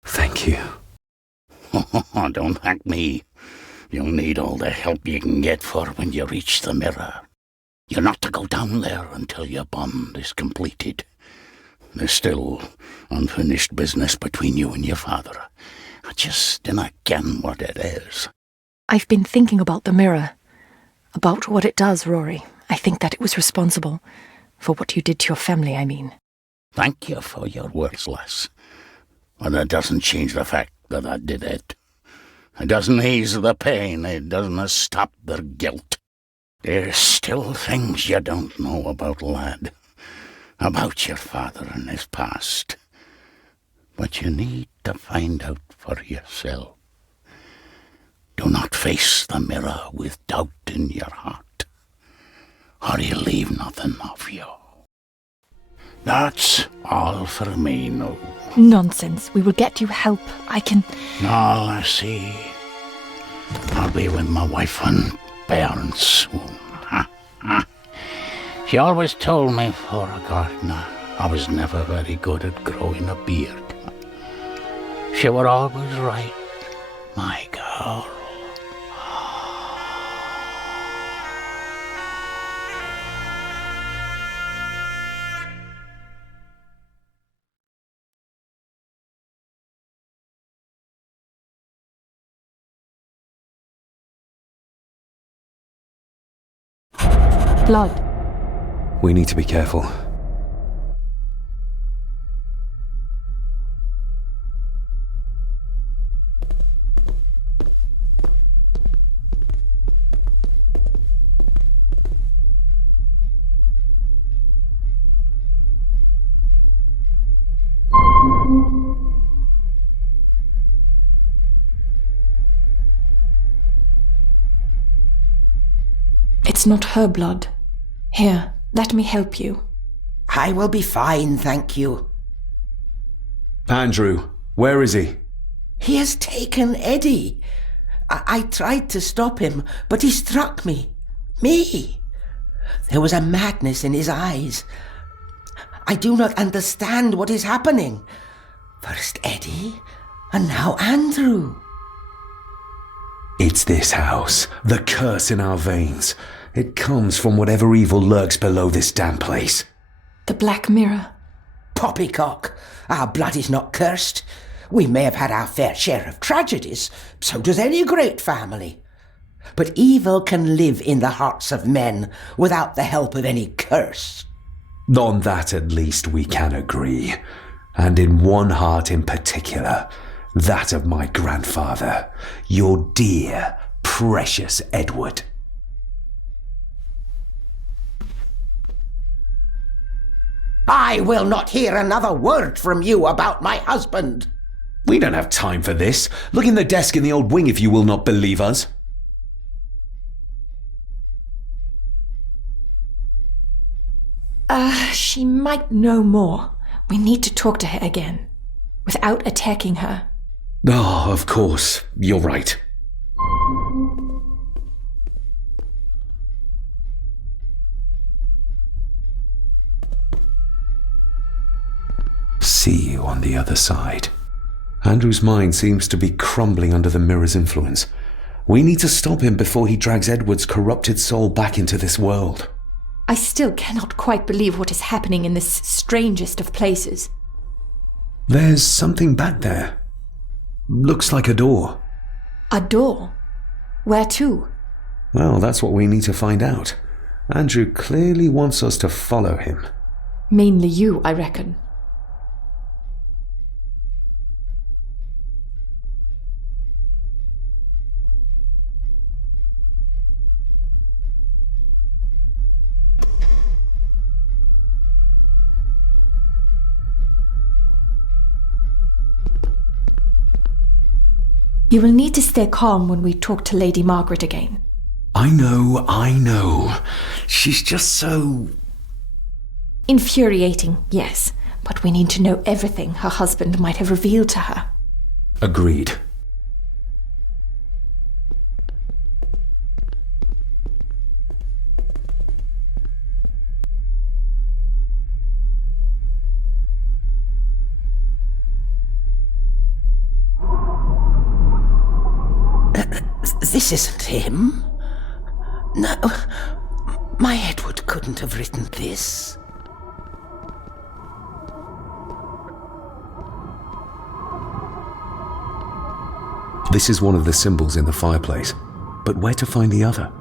Thank you. Don't thank me. You'll need all the help you can get for when you reach the mirror. You're not to go down there until your bond is completed. There's still unfinished business between you and your father. I just dinna ken what it is. I've been thinking about the mirror. About what it does, Rory. I think that it was responsible. For what you did to your family, I mean. Thank you for your words, lass. But that doesn't change the fact that I did it. It doesn't ease the pain. It doesn't stop the guilt. There's still things you don't know about, lad. About your father and his past. But you need to find out for yourself. Do not face the mirror with doubt in your heart, or you'll leave nothing of you. That's all for me, no. Nonsense. We will get you help. I can... All I see. I'll be with my wife and parents soon. She always told me for a gardener I was never very good at growing a beard. She were always right, my girl. Blood. We need to be careful. It's not her blood. Here, let me help you. I will be fine, thank you. Andrew, where is he? He has taken Eddie. I tried to stop him, but he struck me. Me. There was a madness in his eyes. I do not understand what is happening. First Eddie, and now Andrew. It's this house, the curse in our veins. It comes from whatever evil lurks below this damn place. The Black Mirror. Poppycock. Our blood is not cursed. We may have had our fair share of tragedies. So does any great family. But evil can live in the hearts of men without the help of any curse. On that at least we can agree. And in one heart in particular, that of my grandfather, your dear, precious Edward. I will not hear another word from you about my husband. We don't have time for this. Look in the desk in the old wing if you will not believe us. She might know more. We need to talk to her again, without attacking her. Oh, of course. You're right. See you on the other side. Andrew's mind seems to be crumbling under the mirror's influence. We need to stop him before he drags Edward's corrupted soul back into this world. I still cannot quite believe what is happening in this strangest of places. There's something back there. Looks like a door. A door? Where to? Well, that's what we need to find out. Andrew clearly wants us to follow him. Mainly you, I reckon. You will need to stay calm when we talk to Lady Margaret again. I know. She's just so... infuriating, yes. But we need to know everything her husband might have revealed to her. Agreed. This isn't him. No, my Edward couldn't have written this. This is one of the symbols in the fireplace, but where to find the other?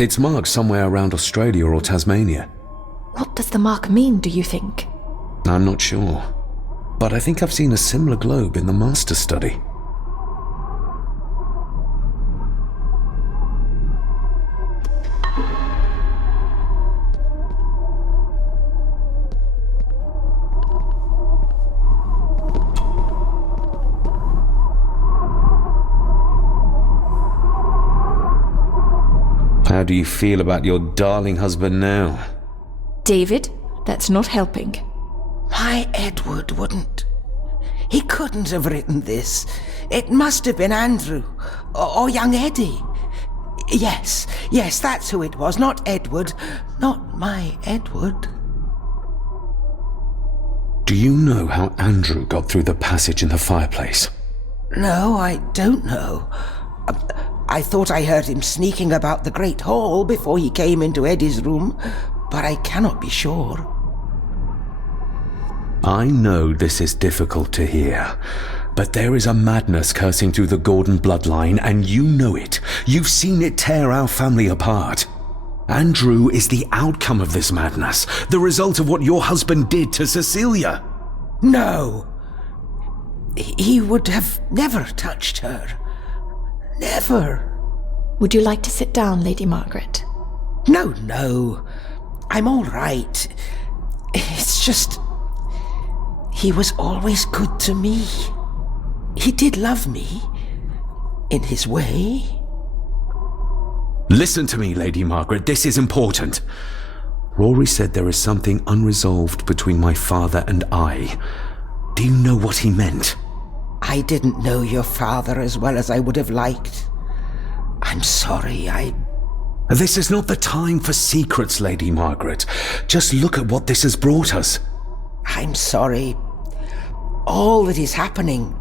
It's marked somewhere around Australia or Tasmania. What does the mark mean, do you think? I'm not sure, but I think I've seen a similar globe in the master study. How do you feel about your darling husband now? David, that's not helping. My Edward wouldn't. He couldn't have written this. It must have been Andrew, or young Eddie. Yes, that's who it was, not Edward. Not my Edward. Do you know how Andrew got through the passage in the fireplace? No, I don't know. I thought I heard him sneaking about the Great Hall before he came into Eddie's room, but I cannot be sure. I know this is difficult to hear, but there is a madness coursing through the Gordon bloodline, and you know it. You've seen it tear our family apart. Andrew is the outcome of this madness, the result of what your husband did to Cecilia. No. He would have never touched her. Never. Would you like to sit down, Lady Margaret? No. I'm all right. It's just... he was always good to me. He did love me. In his way. Listen to me, Lady Margaret. This is important. Rory said there is something unresolved between my father and I. Do you know what he meant? I didn't know your father as well as I would have liked. I'm sorry, This is not the time for secrets, Lady Margaret. Just look at what this has brought us. I'm sorry. All that is happening,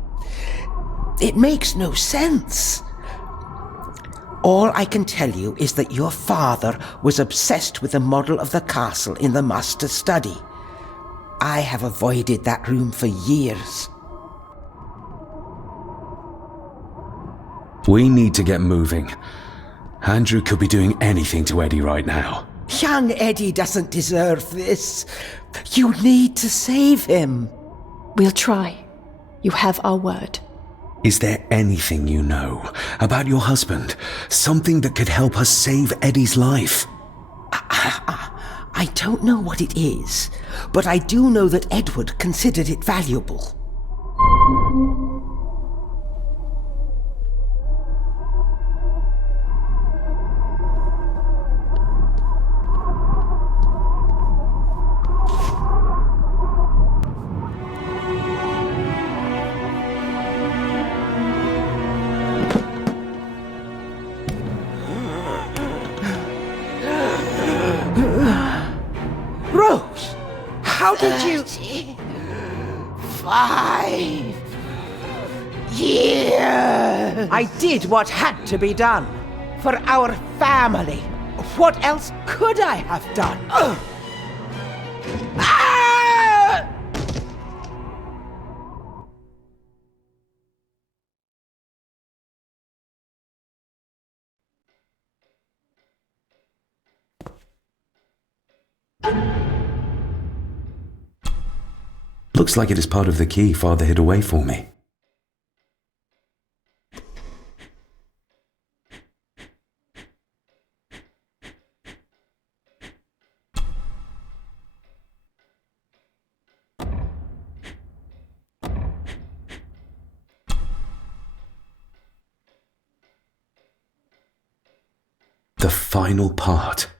it makes no sense. All I can tell you is that your father was obsessed with the model of the castle in the master study. I have avoided that room for years. We need to get moving. Andrew could be doing anything to Eddie right now. Young Eddie doesn't deserve this. You need to save him. We'll try. You have our word. Is there anything you know about your husband? Something that could help us save Eddie's life? I don't know what it is, but I do know that Edward considered it valuable. Rose, how did you... 5 years. I did what had to be done. For our family. What else could I have done? Looks like it is part of the key Father hid away for me. The final part.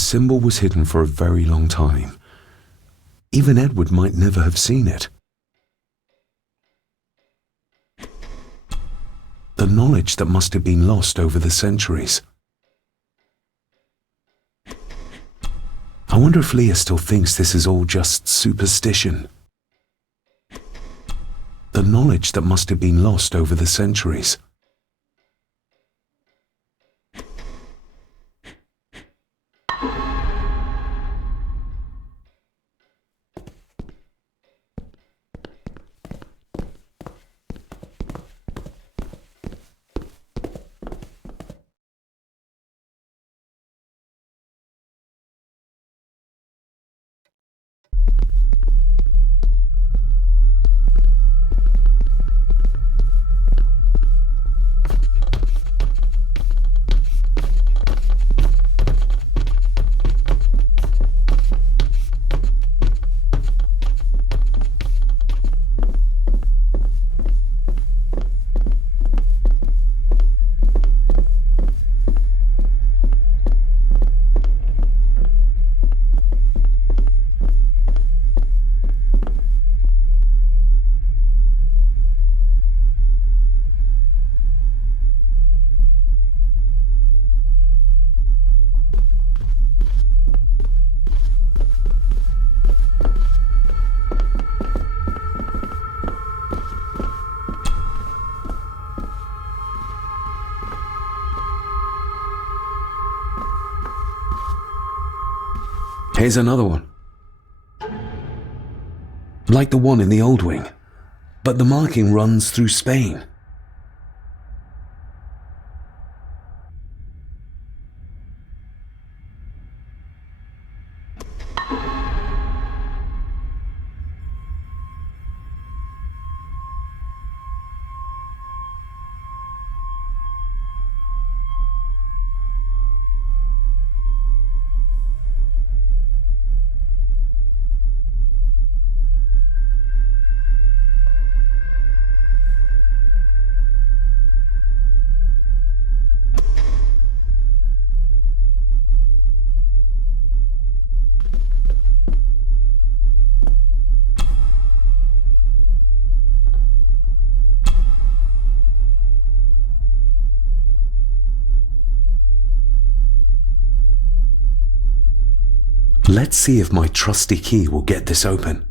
symbol was hidden for a very long time. Even Edward might never have seen it. The knowledge that must have been lost over the centuries. I wonder if Leah still thinks this is all just superstition. The knowledge that must have been lost over the centuries. Here's another one. Like the one in the old wing, but the marking runs through Spain. Let's see if my trusty key will get this open.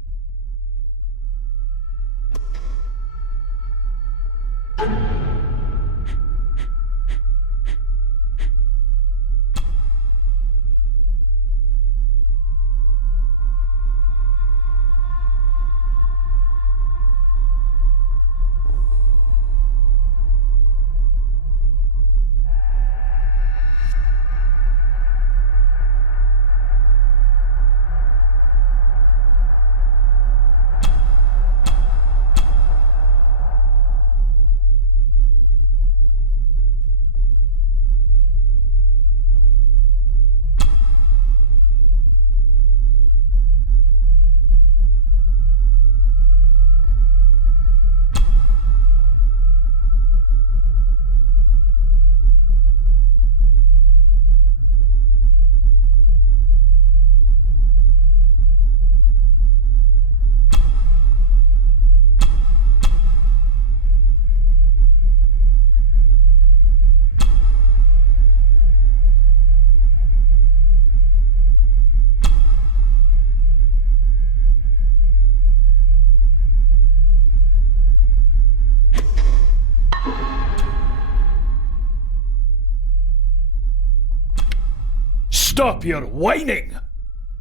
Stop your whining!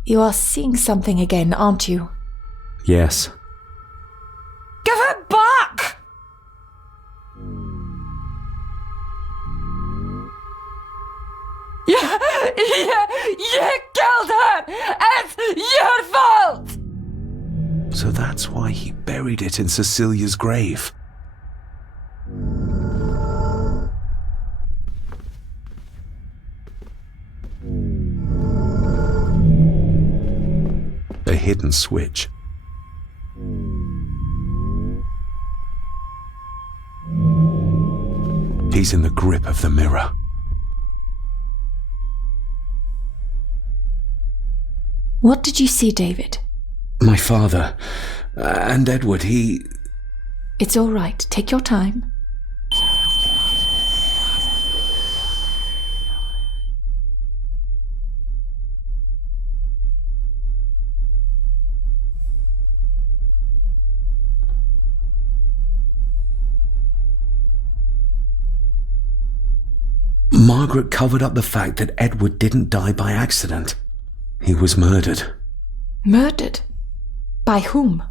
You are seeing something again, aren't you? Yes. Give it back! You killed her! It's your fault! So that's why he buried it in Cecilia's grave. A hidden switch. He's in the grip of the mirror. What did you see, David? My father. And Edward, he... It's all right. Take your time. Margaret covered up the fact that Edward didn't die by accident. He was murdered. Murdered? By whom?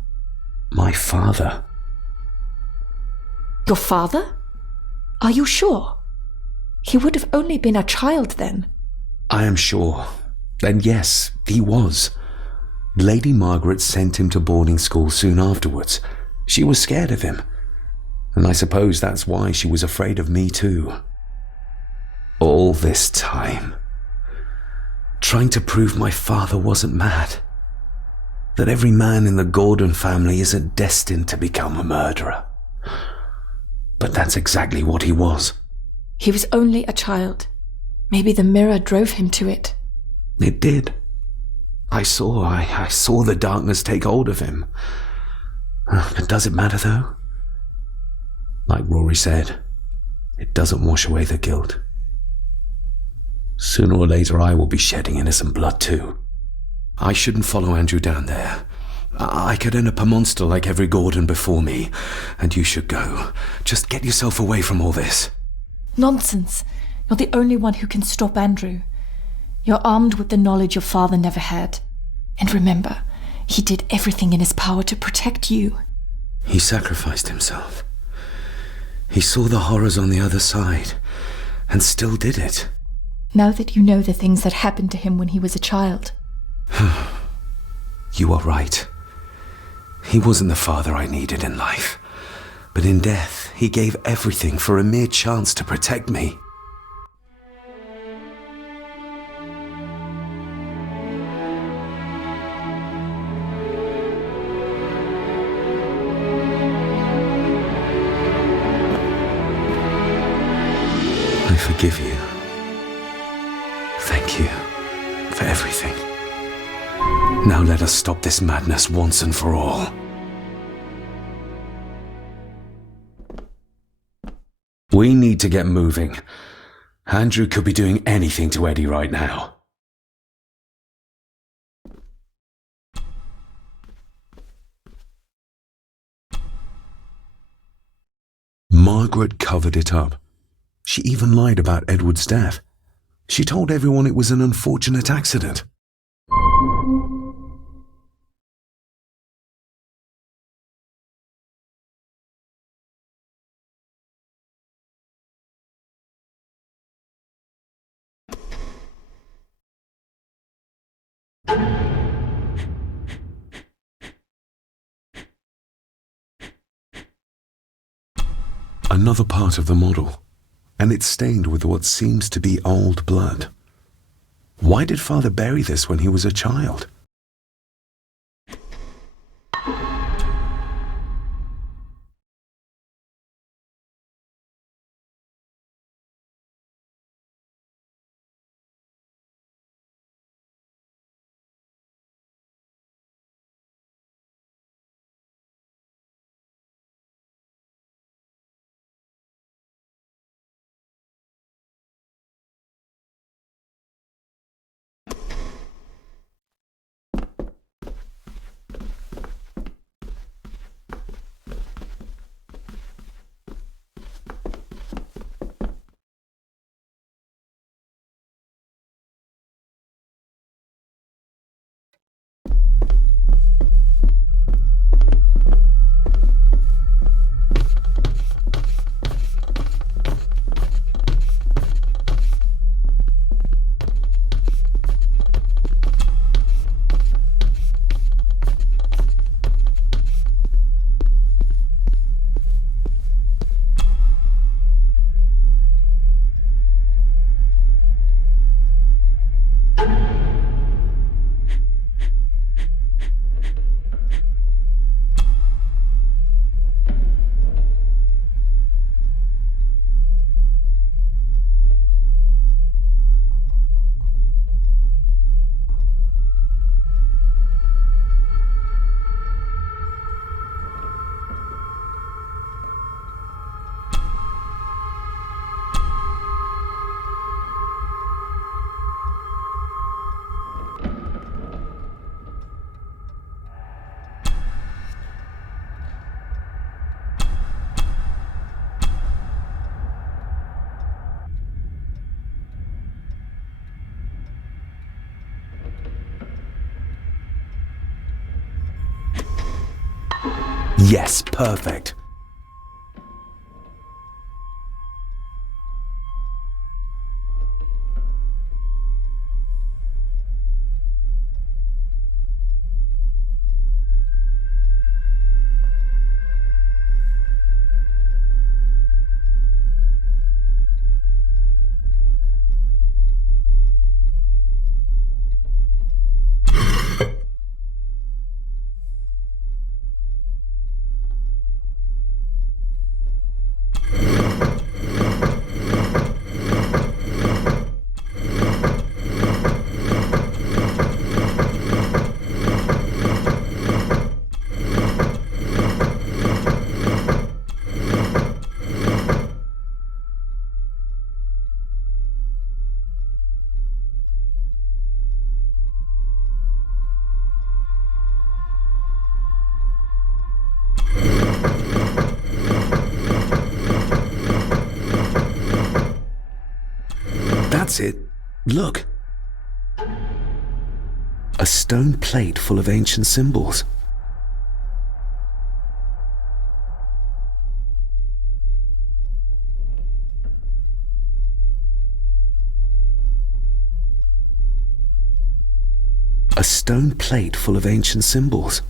My father. Your father? Are you sure? He would have only been a child then. I am sure. And yes, he was. Lady Margaret sent him to boarding school soon afterwards. She was scared of him. And I suppose that's why she was afraid of me too. All this time, trying to prove my father wasn't mad. That every man in the Gordon family isn't destined to become a murderer. But that's exactly what he was. He was only a child. Maybe the mirror drove him to it. It did. I saw the darkness take hold of him. But does it matter though? Like Rory said, it doesn't wash away the guilt. Sooner or later I will be shedding innocent blood too. I shouldn't follow Andrew down there. I could end up a monster like every Gordon before me, and you should go. Just get yourself away from all this. Nonsense. You're the only one who can stop Andrew. You're armed with the knowledge your father never had. And remember, he did everything in his power to protect you. He sacrificed himself. He saw the horrors on the other side, and still did it. Now that you know the things that happened to him when he was a child. You are right. He wasn't the father I needed in life. But in death, he gave everything for a mere chance to protect me. I forgive you. Thank you for everything. Now let us stop this madness once and for all. We need to get moving. Andrew could be doing anything to Eddie right now. Margaret covered it up. She even lied about Edward's death. She told everyone it was an unfortunate accident. Another part of the model, and it's stained with what seems to be old blood. Why did Father bury this when he was a child? Yes, perfect. That's it. Look. A stone plate full of ancient symbols. A stone plate full of ancient symbols.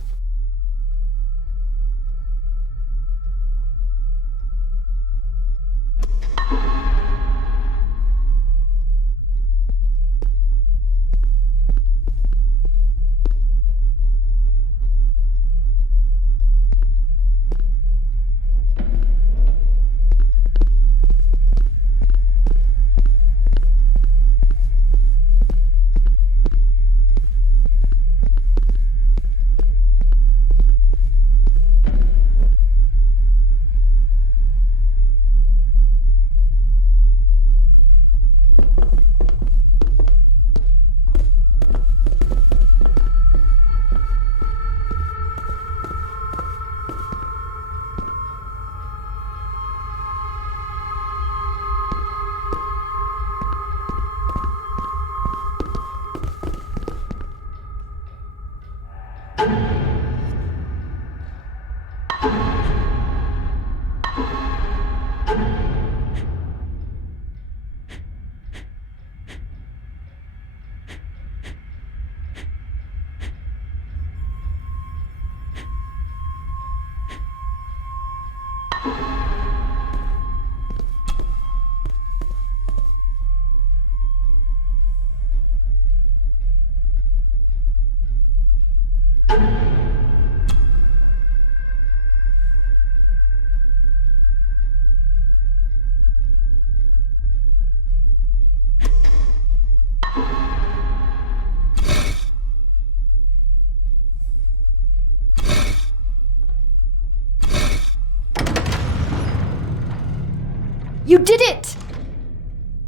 You did it!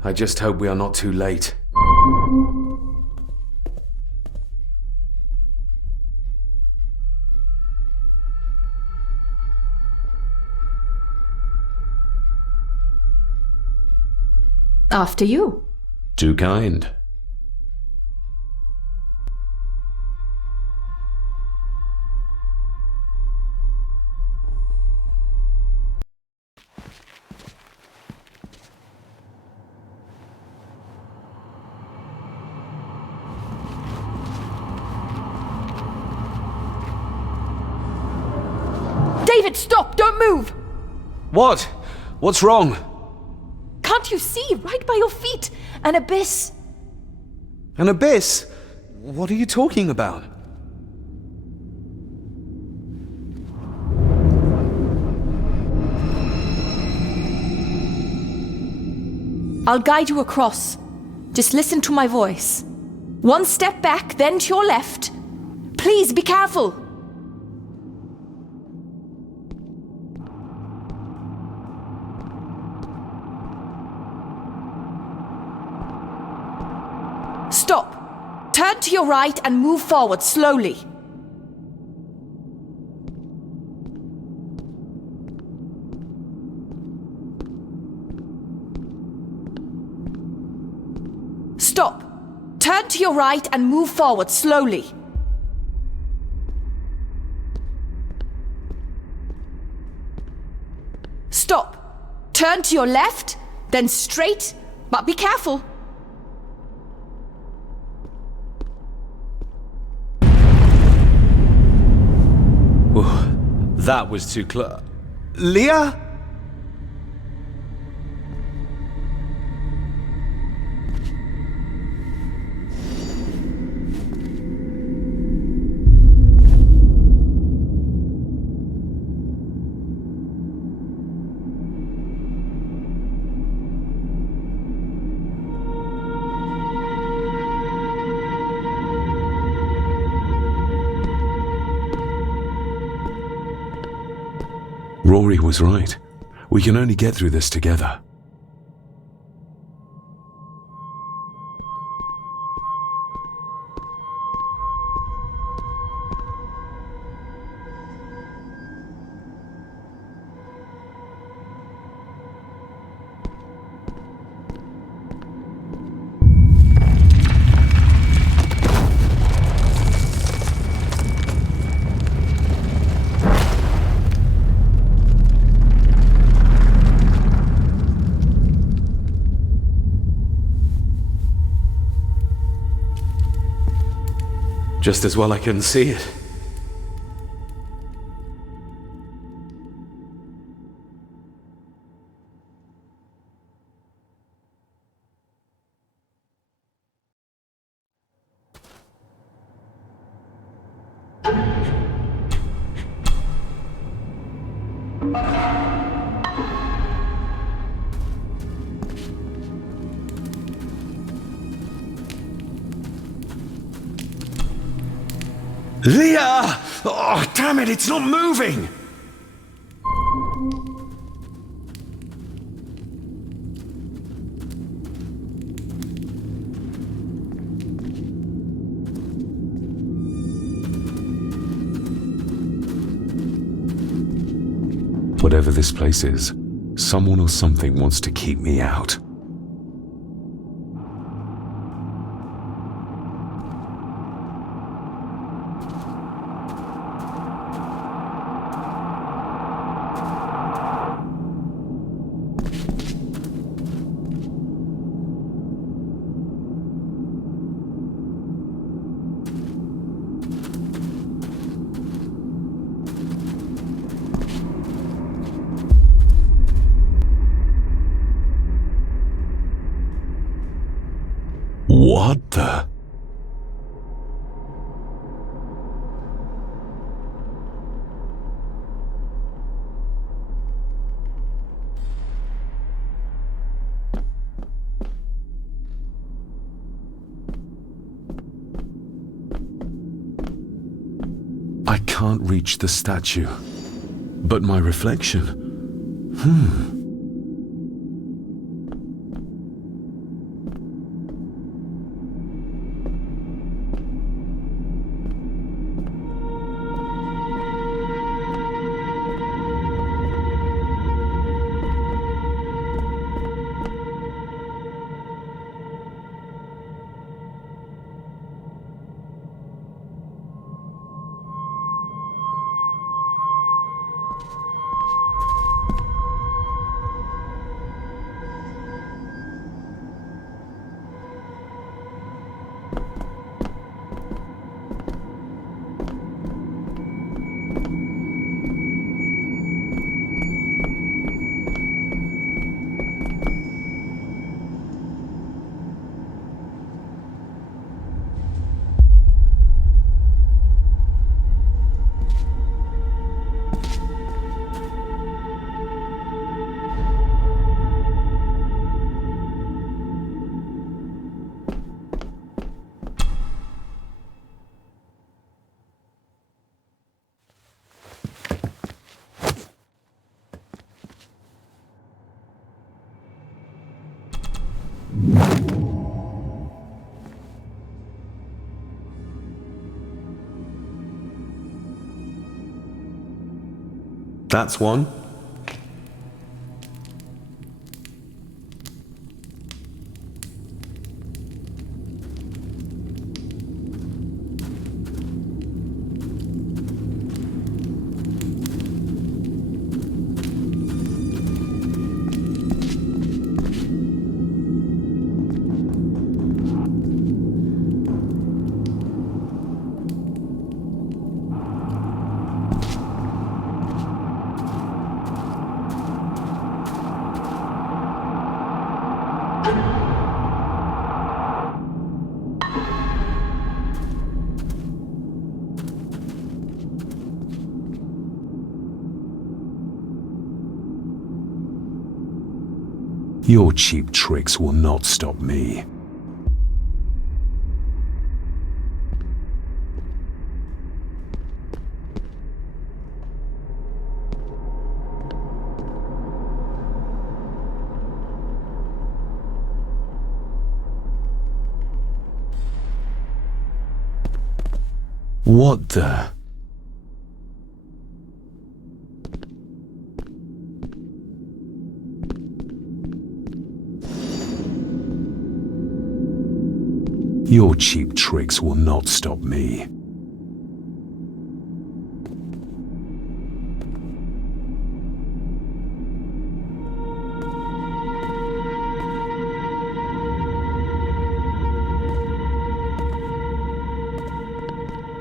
I just hope we are not too late. After you. Too kind. David, stop! Don't move! What? What's wrong? Can't you see? Right by your feet! An abyss! An abyss? What are you talking about? I'll guide you across. Just listen to my voice. One step back, then to your left. Please, be careful! Stop! Turn to your right and move forward slowly. Stop! Turn to your right and move forward slowly. Turn to your left, then straight, but be careful. Ooh, that was too close. Leah? Rory was right. We can only get through this together. Just as well I couldn't see it. Leah! Oh, damn it, it's not moving! Whatever this place is, someone or something wants to keep me out. What the? I can't reach the statue, but my reflection. That's one. Your cheap tricks will not stop me. What the? Your cheap tricks will not stop me.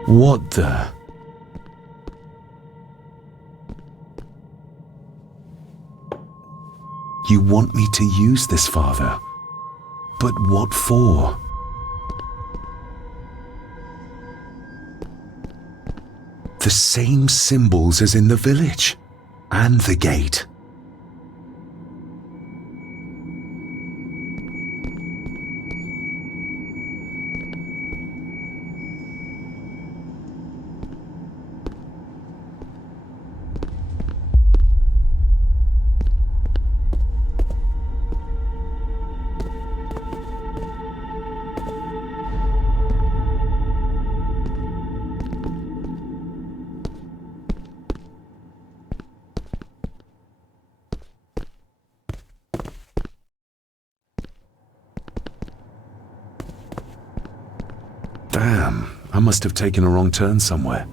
What the? You want me to use this, Father? But what for? The same symbols as in the village, and the gate. Damn, I must have taken a wrong turn somewhere.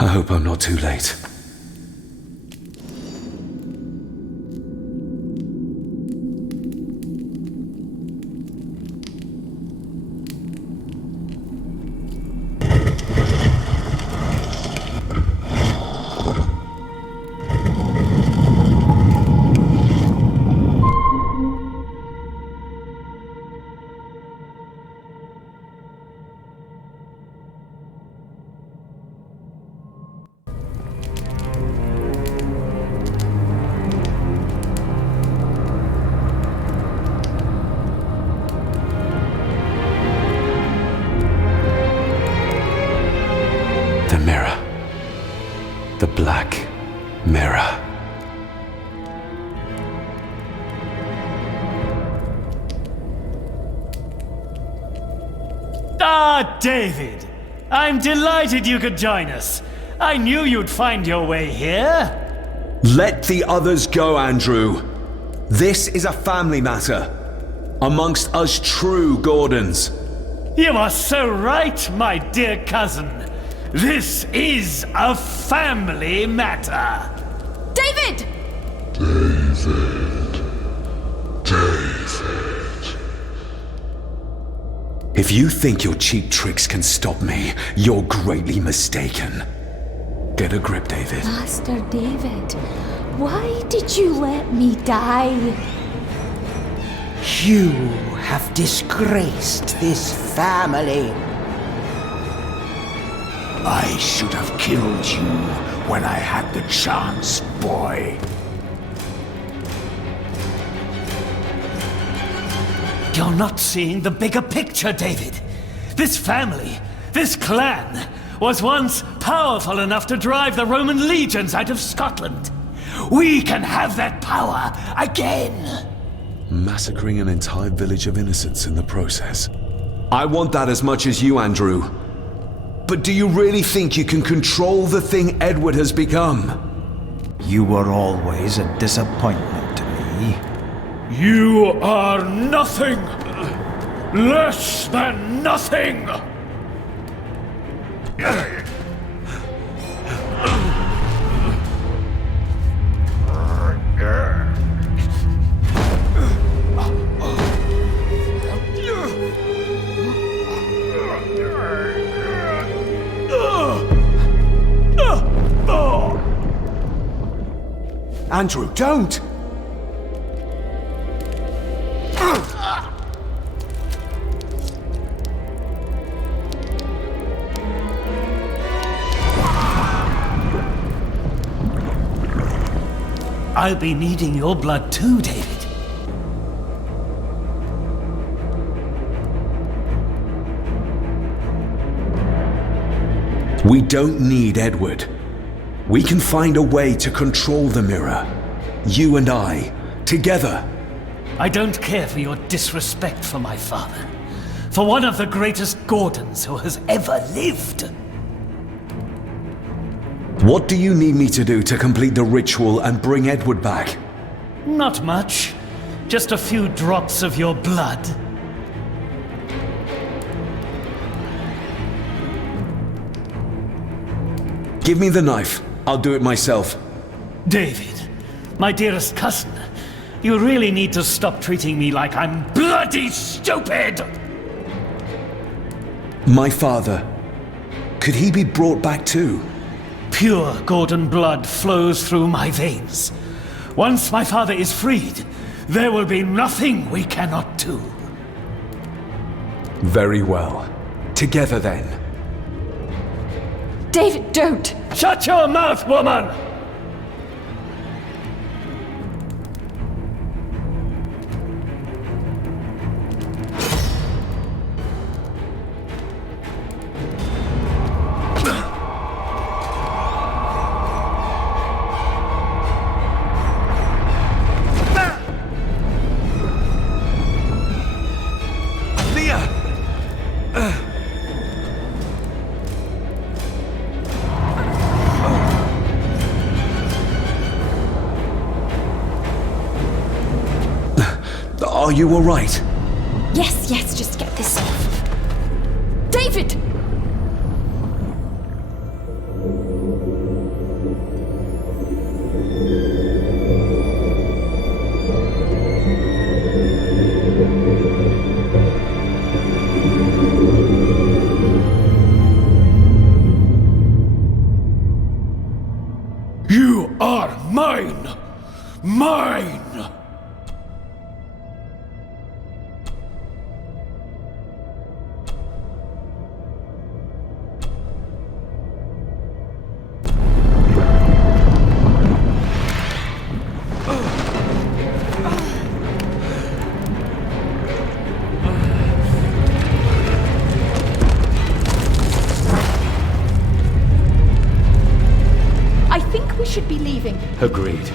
I hope I'm not too late. The mirror. The black mirror. Ah, David! I'm delighted you could join us. I knew you'd find your way here. Let the others go, Andrew. This is a family matter. Amongst us true Gordons. You are so right, my dear cousin. This is a family matter. David! If you think your cheap tricks can stop me, you're greatly mistaken. Get a grip, David. Master David, why did you let me die? You have disgraced this family. I should have killed you when I had the chance, boy. You're not seeing the bigger picture, David. This family, this clan, was once powerful enough to drive the Roman legions out of Scotland. We can have that power again! Massacring an entire village of innocents in the process. I want that as much as you, Andrew. But do you really think you can control the thing Edward has become? You were always a disappointment to me. You are nothing! Less than nothing! Andrew, don't! I'll be needing your blood too, David. We don't need Edward. We can find a way to control the mirror. You and I, together. I don't care for your disrespect for my father. For one of the greatest Gordons who has ever lived. What do you need me to do to complete the ritual and bring Edward back? Not much. Just a few drops of your blood. Give me the knife. I'll do it myself. David, my dearest cousin, you really need to stop treating me like I'm bloody stupid! My father. Could he be brought back too? Pure Gordon blood flows through my veins. Once my father is freed, there will be nothing we cannot do. Very well. Together then. David, don't! Shut your mouth, woman! Are you all right? Yes, just get this off. David! You are mine! Mine! Should be leaving. Agreed.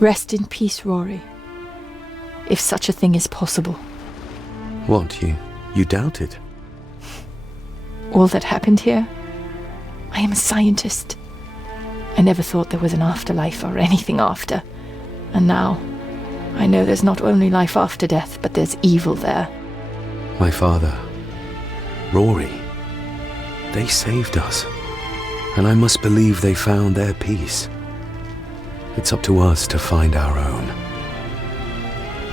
Rest in peace, Rory. If such a thing is possible. What, you doubt it? All that happened here? I am a scientist. I never thought there was an afterlife or anything after. And now, I know there's not only life after death, but there's evil there. My father, Rory, they saved us. And I must believe they found their peace. It's up to us to find our own.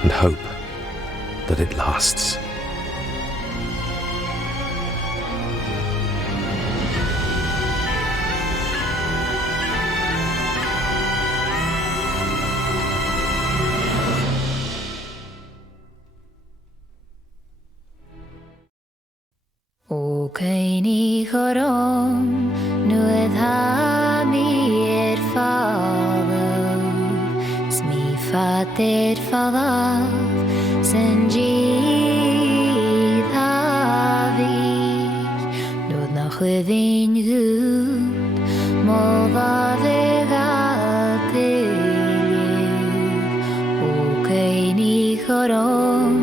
And hope that it lasts. O Kaini Chorom, nuedd ha mi father, smi fater fadaf, sen gyd ha vir, nuedd na chwyddi'n gŵd, modd a ddegadeir, o Kaini Chorom,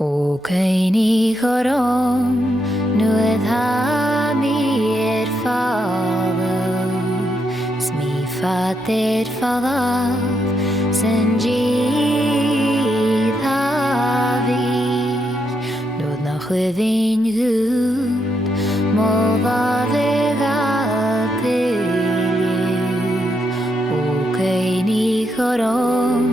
O Kaini Chorom, nuedd ha mi father, smi fater fadaf, sen gyd ha vir, nuedd na chwyddi'n gŵd, modd a ddegadeir, o Kaini Chorom,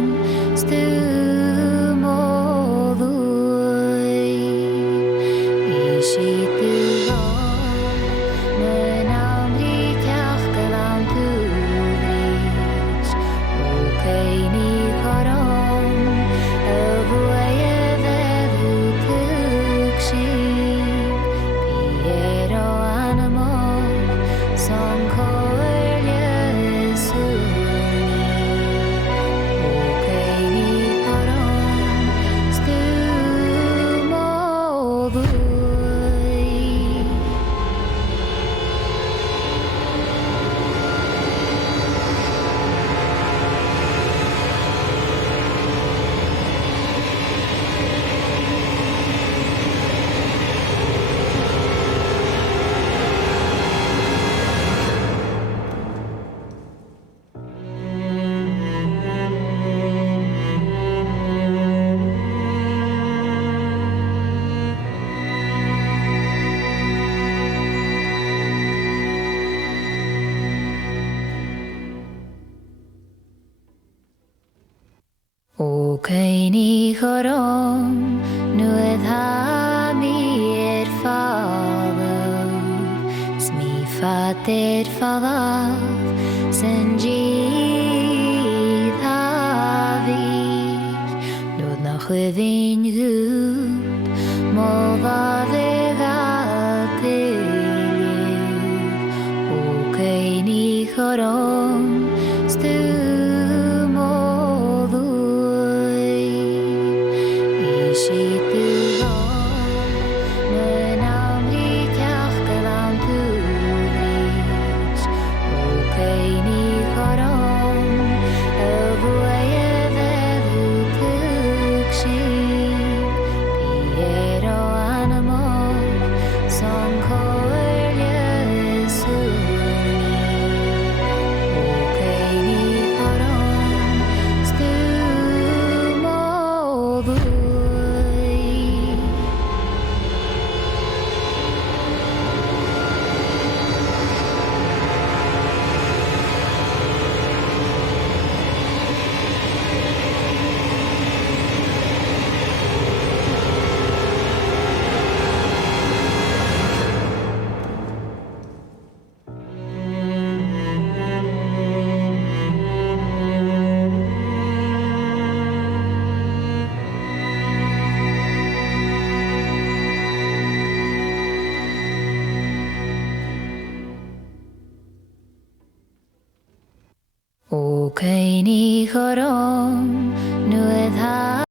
O Kaini Chorom, nuedd ha mi father, smi fater fadaf, sen gyd ha vir, nuedd na chwyddi'n gŵd, modd a ddegadeir, o Kaini Chorom, O O Kaini Horon